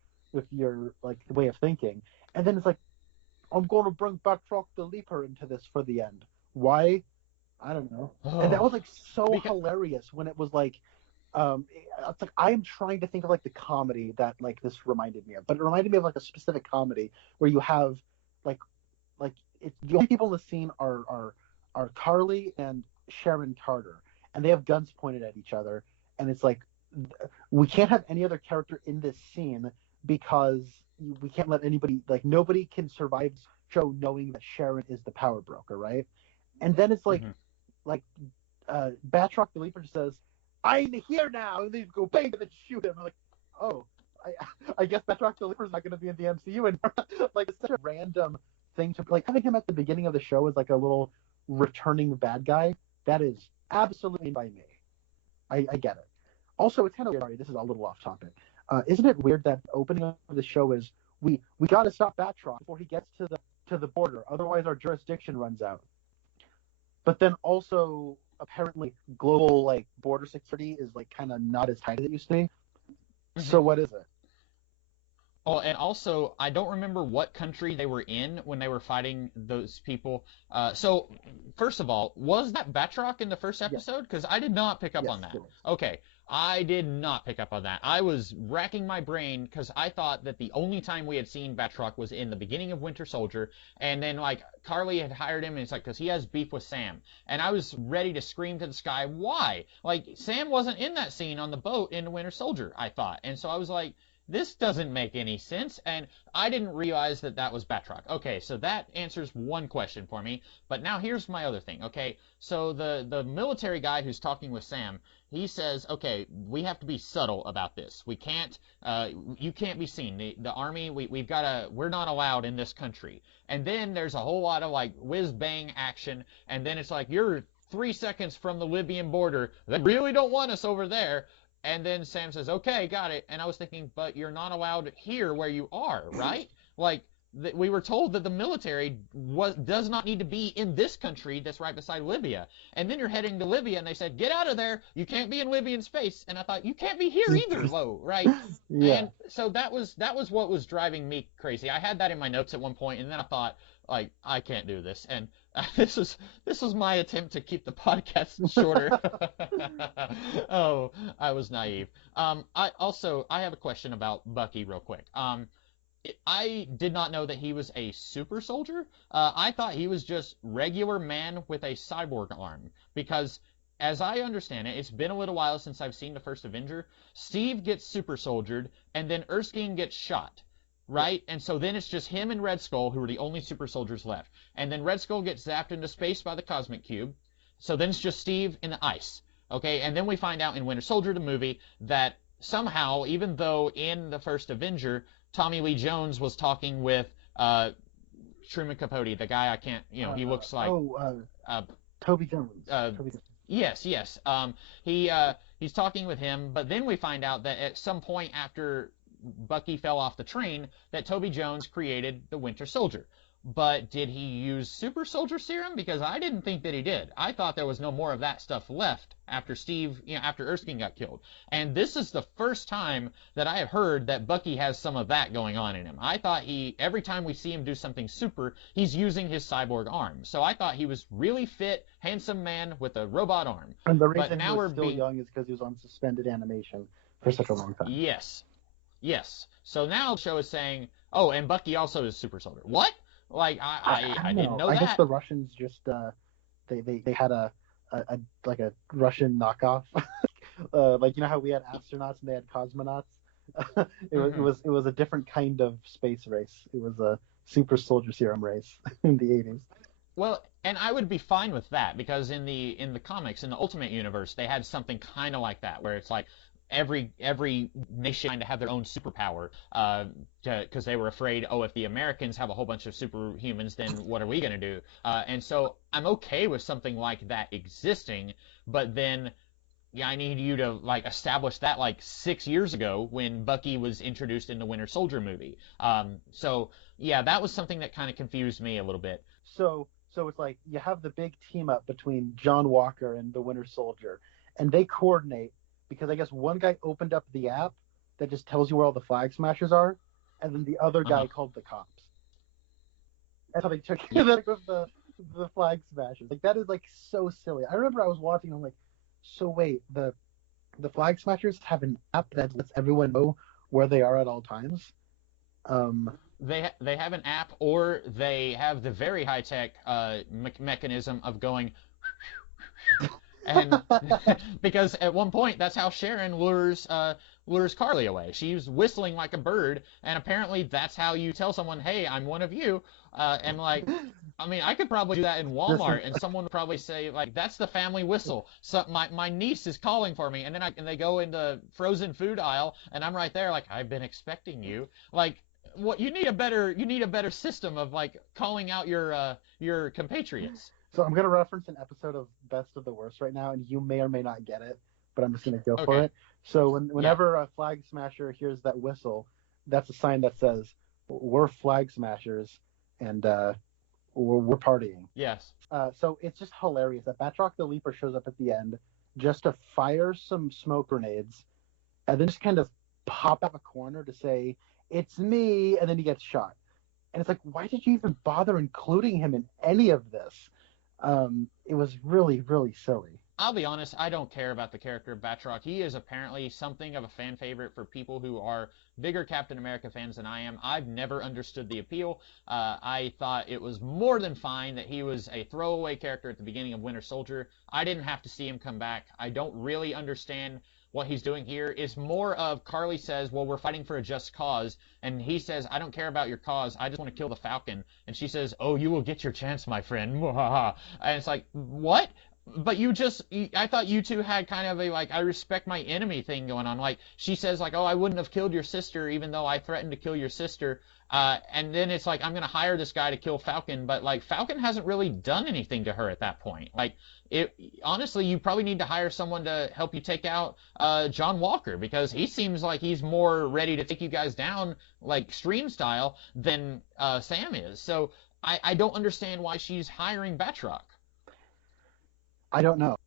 like way of thinking. And then it's like, I'm going to bring Batroc the Leaper into this for the end. Why? I don't know. And that was like so hilarious when it was like, it's like I'm trying to think of like the comedy that like this reminded me of, but it reminded me of like a specific comedy where you have like it's the only people in the scene are Carly and Sharon Carter, and they have guns pointed at each other, and it's like we can't have any other character in this scene because we can't let anybody, like nobody can survive the show knowing that Sharon is the power broker, right? And then it's like Batroc the Leaper says, I'm here now, and they go bang and then shoot him. I'm like, oh, I guess Batroc the Leaper's not going to be in the MCU anymore. Like it's such a random thing to like having him at the beginning of the show as like a little returning bad guy. That is absolutely by me. I get it. Also, it's kind of weird. Sorry, this is a little off topic. Isn't it weird that the opening of the show is we got to stop Batroc before he gets to the border, otherwise our jurisdiction runs out. But then also apparently global like border security is like kind of not as tight as it used to be. So what is it? Oh, and also, I don't remember what country they were in when they were fighting those people. So, first of all, was that Batroc in the first episode? Because I did not pick up on that. Okay, I did not pick up on that. I was racking my brain because I thought that the only time we had seen Batroc was in the beginning of Winter Soldier, and then, like, Carly had hired him, and it's like, because he has beef with Sam. And I was ready to scream to the sky, why? Like, Sam wasn't in that scene on the boat in Winter Soldier, I thought. And so I was like, this doesn't make any sense, and I didn't realize that that was Batroc. Okay, so that answers one question for me, but now here's my other thing, okay? So the military guy who's talking with Sam, he says, okay, we have to be subtle about this. We can't, you can't be seen. The army, we're not allowed in this country. And then there's a whole lot of, like, whiz-bang action, and then it's like, you're 3 seconds from the Libyan border. They really don't want us over there. And then Sam says, okay, got it. And I was thinking, but you're not allowed here where you are, right? Like, we were told that the military does not need to be in this country that's right beside Libya. And then you're heading to Libya, and they said, get out of there. You can't be in Libyan space. And I thought, you can't be here either, Lo, right? Yeah. And so that was what was driving me crazy. I had that in my notes at one point, and then I thought, like, I can't do this. And this was my attempt to keep the podcast shorter. Oh, I was naive. I have a question about Bucky real quick. I did not know that he was a super soldier. I thought he was just regular man with a cyborg arm. Because, as I understand it, it's been a little while since I've seen the first Avenger. Steve gets super soldiered, and then Erskine gets shot, right? And so then it's just him and Red Skull, who are the only super soldiers left. And then Red Skull gets zapped into space by the Cosmic Cube. So then it's just Steve in the ice. Okay, and then we find out in Winter Soldier, the movie, that somehow, even though in the first Avenger, Tommy Lee Jones was talking with Truman Capote, the guy I can't, he looks like... Toby Jones. Yes. He's talking with him, but then we find out that at some point after Bucky fell off the train, that Toby Jones created the Winter Soldier. But did he use super soldier serum? Because I didn't think that he did. I thought there was no more of that stuff left after after Erskine got killed. And this is the first time that I have heard that Bucky has some of that going on in him. I thought every time we see him do something super, he's using his cyborg arm. So I thought he was really fit, handsome man with a robot arm. And the reason he was still young is because he was on suspended animation for such a long time. Yes. So now the show is saying, oh, and Bucky also is super soldier. What? Like I didn't know that. I guess the Russians just they had a Russian knockoff. Like, you know how we had astronauts and they had cosmonauts. It was a different kind of space race. It was a super soldier serum race in the 80s. Well, and I would be fine with that because in the comics, in the Ultimate Universe, they had something kind of like that where it's like every nation trying to have their own superpower because they were afraid, if the Americans have a whole bunch of superhumans, then what are we going to do? And so I'm okay with something like that existing, but then I need you to establish that 6 years ago when Bucky was introduced in the Winter Soldier movie. So yeah, that was something that kind of confused me a little bit. So it's like you have the big team up between John Walker and the Winter Soldier, and they coordinate. Because I guess one guy opened up the app that just tells you where all the flag smashers are, and then the other guy called the cops. That's how they took care of the flag smashers. That is so silly. I remember I was watching. I'm like, so wait, the flag smashers have an app that lets everyone know where they are at all times. They have an app, or they have the very high tech mechanism of going. And because at one point that's how Sharon lures Carly away. She's whistling like a bird, and apparently that's how you tell someone, "Hey, I'm one of you." And I could probably do that in Walmart, and someone would probably say, "That's the family whistle." So my niece is calling for me, and then they go in the frozen food aisle, and I'm right there, I've been expecting you. What you need a better system of calling out your compatriots. So I'm going to reference an episode of Best of the Worst right now, and you may or may not get it, but I'm just going to go for it. So whenever a flag smasher hears that whistle, that's a sign that says, we're flag smashers, and we're partying. Yes. So it's just hilarious that Batroc the Leaper shows up at the end just to fire some smoke grenades, and then just kind of pop out a corner to say, it's me, and then he gets shot. And it's like, why did you even bother including him in any of this? It was really, really silly. I'll be honest, I don't care about the character of Batroc. He is apparently something of a fan favorite for people who are bigger Captain America fans than I am. I've never understood the appeal. I thought it was more than fine that he was a throwaway character at the beginning of Winter Soldier. I didn't have to see him come back. I don't really understand what he's doing here. Is more of Carly says, well, we're fighting for a just cause, and he says, I don't care about your cause, I just want to kill the Falcon. And she says, oh, you will get your chance, my friend. And it's like, what? But I thought you two had kind of a, like, I respect my enemy thing going on. Like, she says, like, oh, I wouldn't have killed your sister even though I threatened to kill your sister. And then it's like, I'm going to hire this guy to kill Falcon. But, like, Falcon hasn't really done anything to her at that point. Like, honestly, you probably need to hire someone to help you take out John Walker, because he seems like he's more ready to take you guys down, like, stream style, than Sam is. So I don't understand why she's hiring Batroc. I don't know.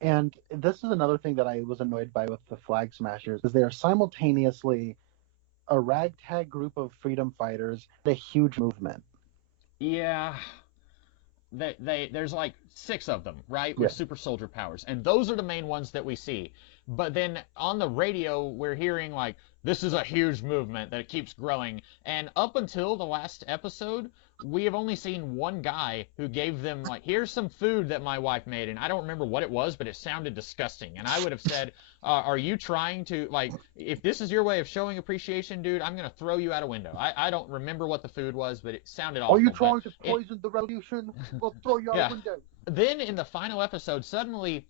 And this is another thing that I was annoyed by with the Flag Smashers, is they are simultaneously a ragtag group of freedom fighters, a huge movement. Yeah. There's like 6 of them, right? With super soldier powers. And those are the main ones that we see. But then on the radio, we're hearing like, this is a huge movement that keeps growing. And up until the last episode, we have only seen one guy who gave them, like, here's some food that my wife made. And I don't remember what it was, but it sounded disgusting. And I would have said, are you trying to, like, if this is your way of showing appreciation, dude, I'm going to throw you out a window. I don't remember what the food was, but it sounded awful. Are you trying to poison the revolution? We'll throw you out a window. Then in the final episode, suddenly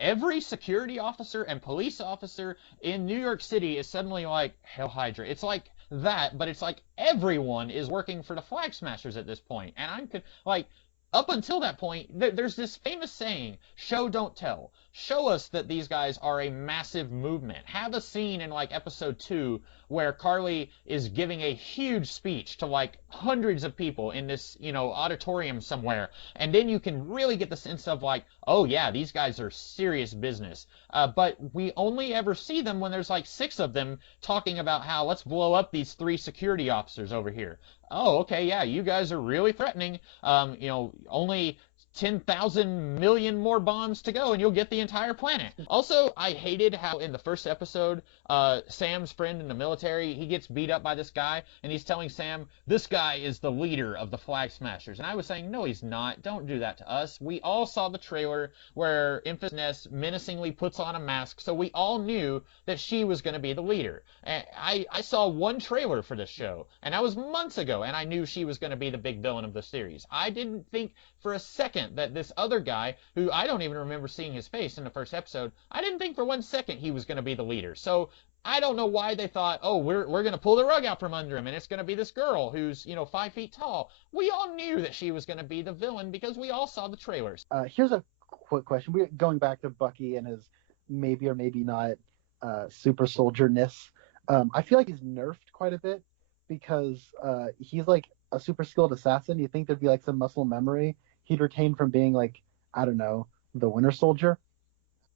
every security officer and police officer in New York City is suddenly like, Hail Hydra. It's like that, but it's like everyone is working for the Flag Smashers at this point. And I'm like, up until that point, there's this famous saying, show, don't tell. Show us that these guys are a massive movement. Have a scene in, like, episode 2 where Carly is giving a huge speech to, like, hundreds of people in this, auditorium somewhere. And then you can really get the sense of, like, oh, yeah, these guys are serious business. But we only ever see them when there's, like, 6 of them talking about how let's blow up these 3 security officers over here. Oh, okay, yeah, you guys are really threatening. Only 10,000 million more bombs to go and you'll get the entire planet. Also, I hated how in the first episode, Sam's friend in the military, he gets beat up by this guy, and he's telling Sam, this guy is the leader of the Flag Smashers. And I was saying, no, he's not. Don't do that to us. We all saw the trailer where Empress Ness menacingly puts on a mask, so we all knew that she was going to be the leader. And I saw one trailer for this show, and that was months ago, and I knew she was going to be the big villain of the series. I didn't think for a second that this other guy, who I don't even remember seeing his face in the first episode, I didn't think for 1 second he was going to be the leader. So I don't know why they thought, oh, we're going to pull the rug out from under him, and it's going to be this girl who's, 5 feet tall. We all knew that she was going to be the villain because we all saw the trailers. Here's a quick question. We're going back to Bucky and his maybe or maybe not super soldier-ness. I feel like he's nerfed quite a bit because he's like a super skilled assassin. You think there'd be like some muscle memory he'd retain from being like, I don't know, the Winter Soldier.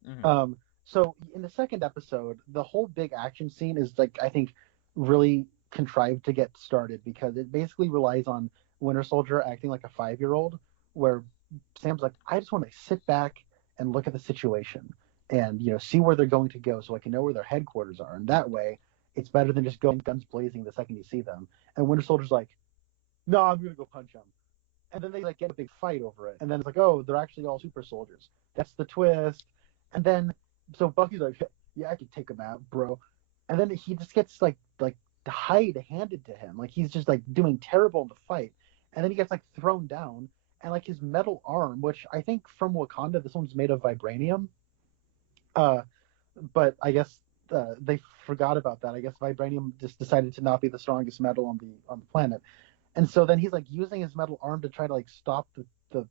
Mm-hmm. So in the second episode, the whole big action scene is like, I think, really contrived to get started because it basically relies on Winter Soldier acting like a 5-year-old, where Sam's like, I just want to sit back and look at the situation and, see where they're going to go so I can know where their headquarters are. And that way, it's better than just going guns blazing the second you see them. And Winter Soldier's like, no, I'm going to go punch them. And then they like get a big fight over it. And then it's like, oh, they're actually all super soldiers. That's the twist. And then, so Bucky's like, yeah, I can take him out, bro. And then he just gets like the hide handed to him. Like he's just like doing terrible in the fight. And then he gets like thrown down. And like his metal arm, which I think from Wakanda, this one's made of vibranium. But I guess they forgot about that. I guess vibranium just decided to not be the strongest metal on the planet. And so then he's like using his metal arm to try to like stop the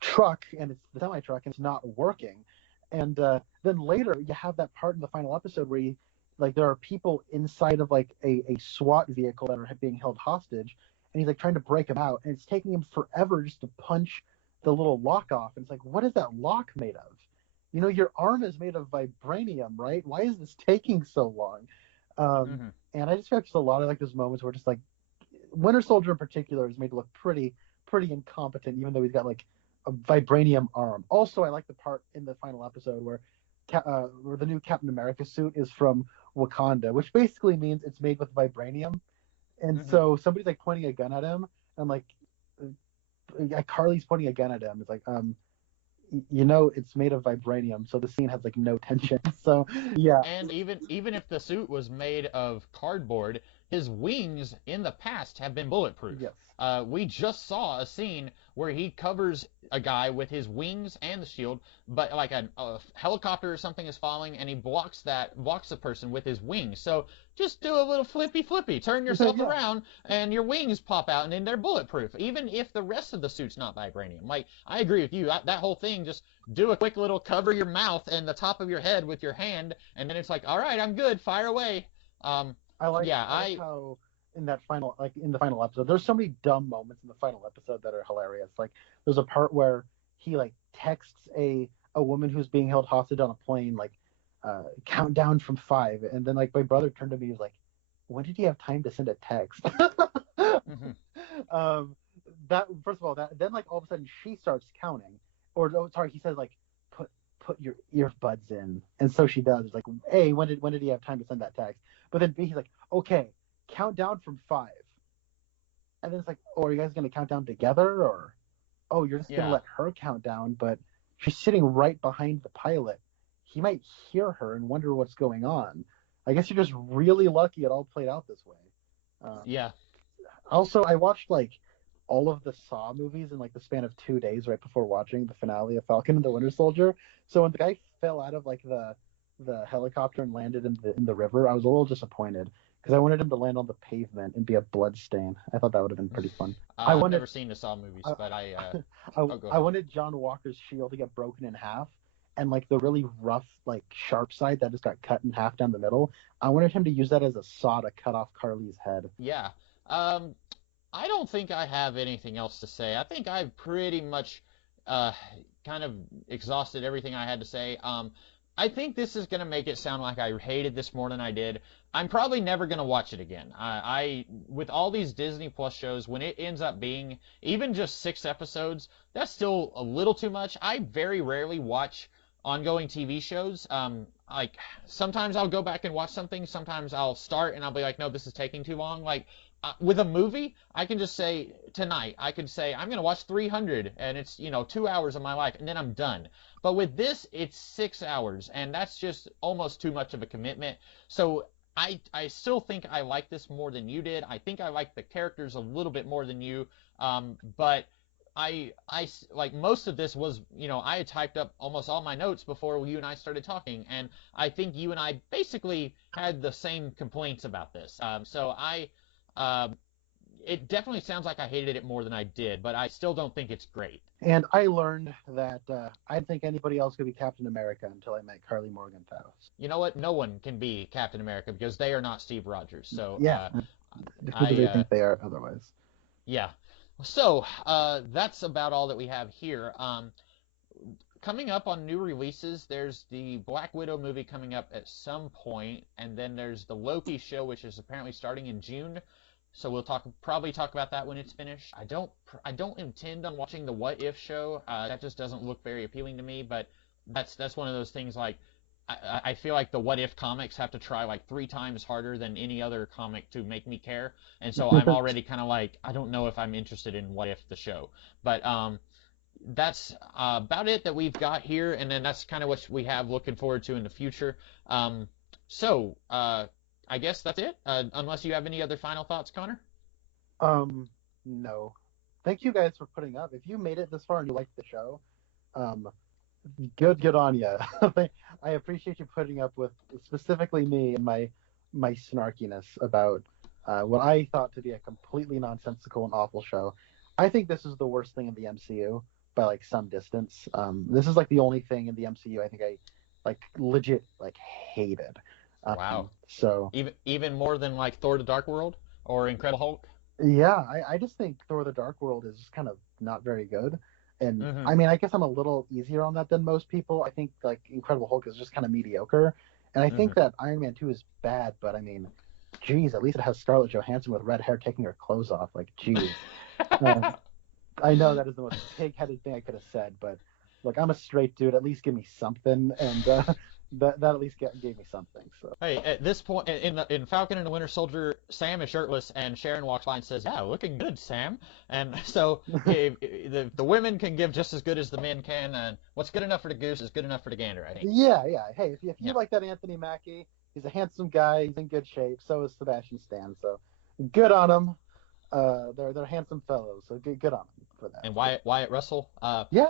truck, and it's the semi truck, and it's not working. And then later you have that part in the final episode where there are people inside of like a SWAT vehicle that are being held hostage, and he's like trying to break them out, and it's taking him forever just to punch the little lock off. And it's like, what is that lock made of? Your arm is made of vibranium, right? Why is this taking so long? And I just feel like there's a lot of like those moments where just like Winter Soldier in particular is made to look pretty incompetent, even though he's got like a vibranium arm. Also, I like the part in the final episode where the new Captain America suit is from Wakanda, which basically means it's made with vibranium. And so somebody's like pointing a gun at him, and like Carly's pointing a gun at him. It's like, it's made of vibranium, so the scene has like no tension. So yeah, And even if the suit was made of cardboard, his wings in the past have been bulletproof. yes. We just saw a scene where he covers a guy with his wings and the shield, but like a helicopter or something is falling, and he blocks the person with his wings. So just do a little flippy, turn yourself Yeah. around, and your wings pop out, and then they're bulletproof. Even if the rest of the suit's not vibranium. Like, I agree with you. That whole thing, just do a quick little cover your mouth and the top of your head with your hand, and then it's like, all right, I'm good, fire away. I like Yeah, how in the final episode, there's so many dumb moments in the final episode that are hilarious. Like there's a part where he like texts a woman who's being held hostage on a plane, like count down from 5, and then like my brother turned to me, he was like, when did he have time to send a text? Mhm. That first of all, that then like all of a sudden she starts counting, or oh, sorry, he says like put your earbuds in, and so she does. It's like, A, when did he have time to send that text? But then B, he's like, okay, count down from 5, and then it's like, oh, are you guys gonna count down together, or oh, you're just gonna let her count down, but she's sitting right behind the pilot. He might hear her and wonder what's going on. I guess you're just really lucky it all played out this way. Yeah. Also, I watched like all of the Saw movies in like the span of 2 days right before watching the finale of Falcon and the Winter Soldier. So when the guy fell out of like the helicopter and landed in the river, I was a little disappointed because I wanted him to land on the pavement and be a blood stain. I thought that would have been pretty fun. I've never seen the Saw movies, but I wanted John Walker's shield to get broken in half, and like the really rough, like sharp side that just got cut in half down the middle, I wanted him to use that as a saw to cut off Carly's head. Yeah. I don't think I have anything else to say. I think I've pretty much kind of exhausted everything I had to say. I think this is going to make it sound like I hated this more than I did. I'm probably never going to watch it again. I with all these Disney Plus shows, when it ends up being even just 6 episodes, that's still a little too much. I very rarely watch ongoing TV shows. Like sometimes I'll go back and watch something. Sometimes I'll start and I'll be like, no, this is taking too long. Like with a movie, I can just say tonight, I could say I'm going to watch 300 and it's, 2 hours of my life and then I'm done. But with this, it's 6 hours and that's just almost too much of a commitment. So I still think I like this more than you did. I think I like the characters a little bit more than you. But I like most of this was, I had typed up almost all my notes before you and I started talking. And I think you and I basically had the same complaints about this. It definitely sounds like I hated it more than I did, but I still don't think it's great. And I learned that I didn't think anybody else could be Captain America until I met Carly Morgenthau. You know what? No one can be Captain America because they are not Steve Rogers. So yeah, who do they think they are otherwise? Yeah. So that's about all that we have here. Coming up on new releases, there's the Black Widow movie coming up at some point, and then there's the Loki show, which is apparently starting in June. So we'll probably talk about that when it's finished. I don't intend on watching the What If show. That just doesn't look very appealing to me. But that's one of those things. Like I feel like the What If comics have to try like 3 times harder than any other comic to make me care. And so I'm already kind of like, I don't know if I'm interested in What If the show. But that's about it that we've got here, and then that's kind of what we have looking forward to in the future. So I guess that's it. Unless you have any other final thoughts, Connor? No. Thank you guys for putting up. If you made it this far and you liked the show, good on you. I appreciate you putting up with specifically me and my snarkiness about what I thought to be a completely nonsensical and awful show. I think this is the worst thing in the MCU by like some distance. This is like the only thing in the MCU I think I like legit like hated. Wow. So even more than like Thor: The Dark World or Incredible Hulk? Yeah, I just think Thor: The Dark World is just kind of not very good. And I mean, I guess I'm a little easier on that than most people. I think like Incredible Hulk is just kind of mediocre. And I think that Iron Man 2 is bad, but I mean, geez, at least it has Scarlett Johansson with red hair taking her clothes off. Like, geez. I know that is the most pig-headed thing I could have said, but look, I'm a straight dude. At least give me something. And that at least gave me something. So Hey, at this point in Falcon and the Winter Soldier, Sam is shirtless, and Sharon walks by and says, "Yeah, looking good, Sam." And so the women can give just as good as the men can, and what's good enough for the goose is good enough for the gander, I think. yeah. Hey, if you Yeah. like that Anthony Mackie, he's a handsome guy. He's in good shape. So is Sebastian Stan. So good on him. They're handsome fellows. So good on them for that. And Wyatt Russell. Yeah.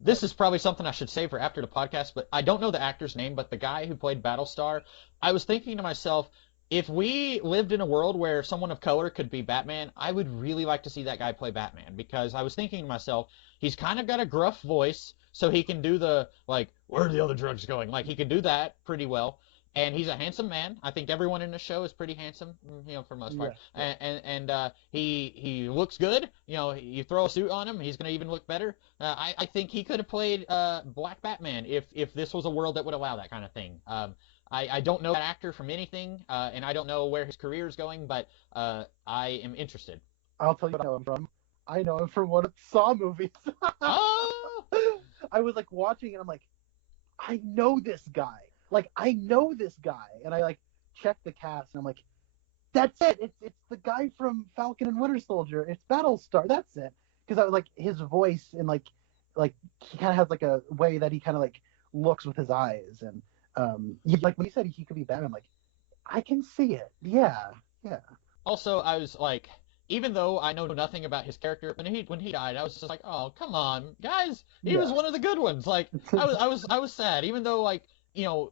This is probably something I should save for after the podcast, but I don't know the actor's name, but the guy who played Battlestar, I was thinking to myself, if we lived in a world where someone of color could be Batman, I would really like to see that guy play Batman, because I was thinking to myself, he's kind of got a gruff voice, so he can do the, like, where are the other drugs going? Like, he can do that pretty well. And he's a handsome man. I think everyone in the show is pretty handsome, for the most part. Yeah. And he looks good. You throw a suit on him, he's going to even look better. I think he could have played Black Batman if this was a world that would allow that kind of thing. I don't know that actor from anything, and I don't know where his career is going, but I am interested. I'll tell you what I know him from. I know him from one of the Saw movies. Oh! I was like watching and I'm like, I know this guy. And I like checked the cast and I'm like, that's it. It's the guy from Falcon and Winter Soldier. It's Battlestar. That's it. Because I was like, his voice and like he kind of has like a way that he kind of like looks with his eyes, and like when he said he could be Batman, I'm like, I can see it. Yeah. Also, I was like, even though I know nothing about his character, when he died, I was just like, oh, come on, guys, he was one of the good ones. Like, I was sad, even though, like,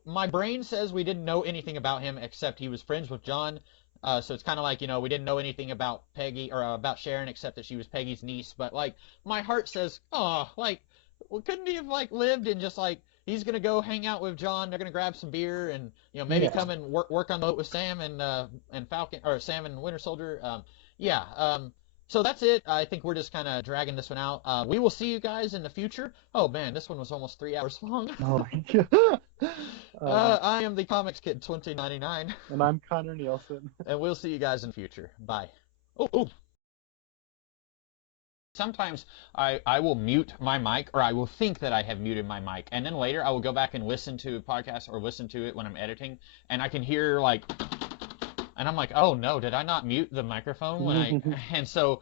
my brain says we didn't know anything about him except he was friends with John. So it's kind of like, we didn't know anything about Peggy or about Sharon except that she was Peggy's niece. But like, my heart says, oh, like, well, couldn't he have like lived and just like, he's gonna go hang out with John. They're gonna grab some beer and maybe come and work on the boat with Sam and Falcon, or Sam and Winter Soldier. So that's it. I think we're just kind of dragging this one out. We will see you guys in the future. Oh man, this one was almost 3 hours long. Oh my God. I am the Comics Kid 2099. And I'm Connor Nielsen. And we'll see you guys in the future. Bye. Oh. Sometimes I will mute my mic, or I will think that I have muted my mic, and then later I will go back and listen to a podcast or listen to it when I'm editing, and I can hear like, and I'm like, oh no, did I not mute the microphone when and so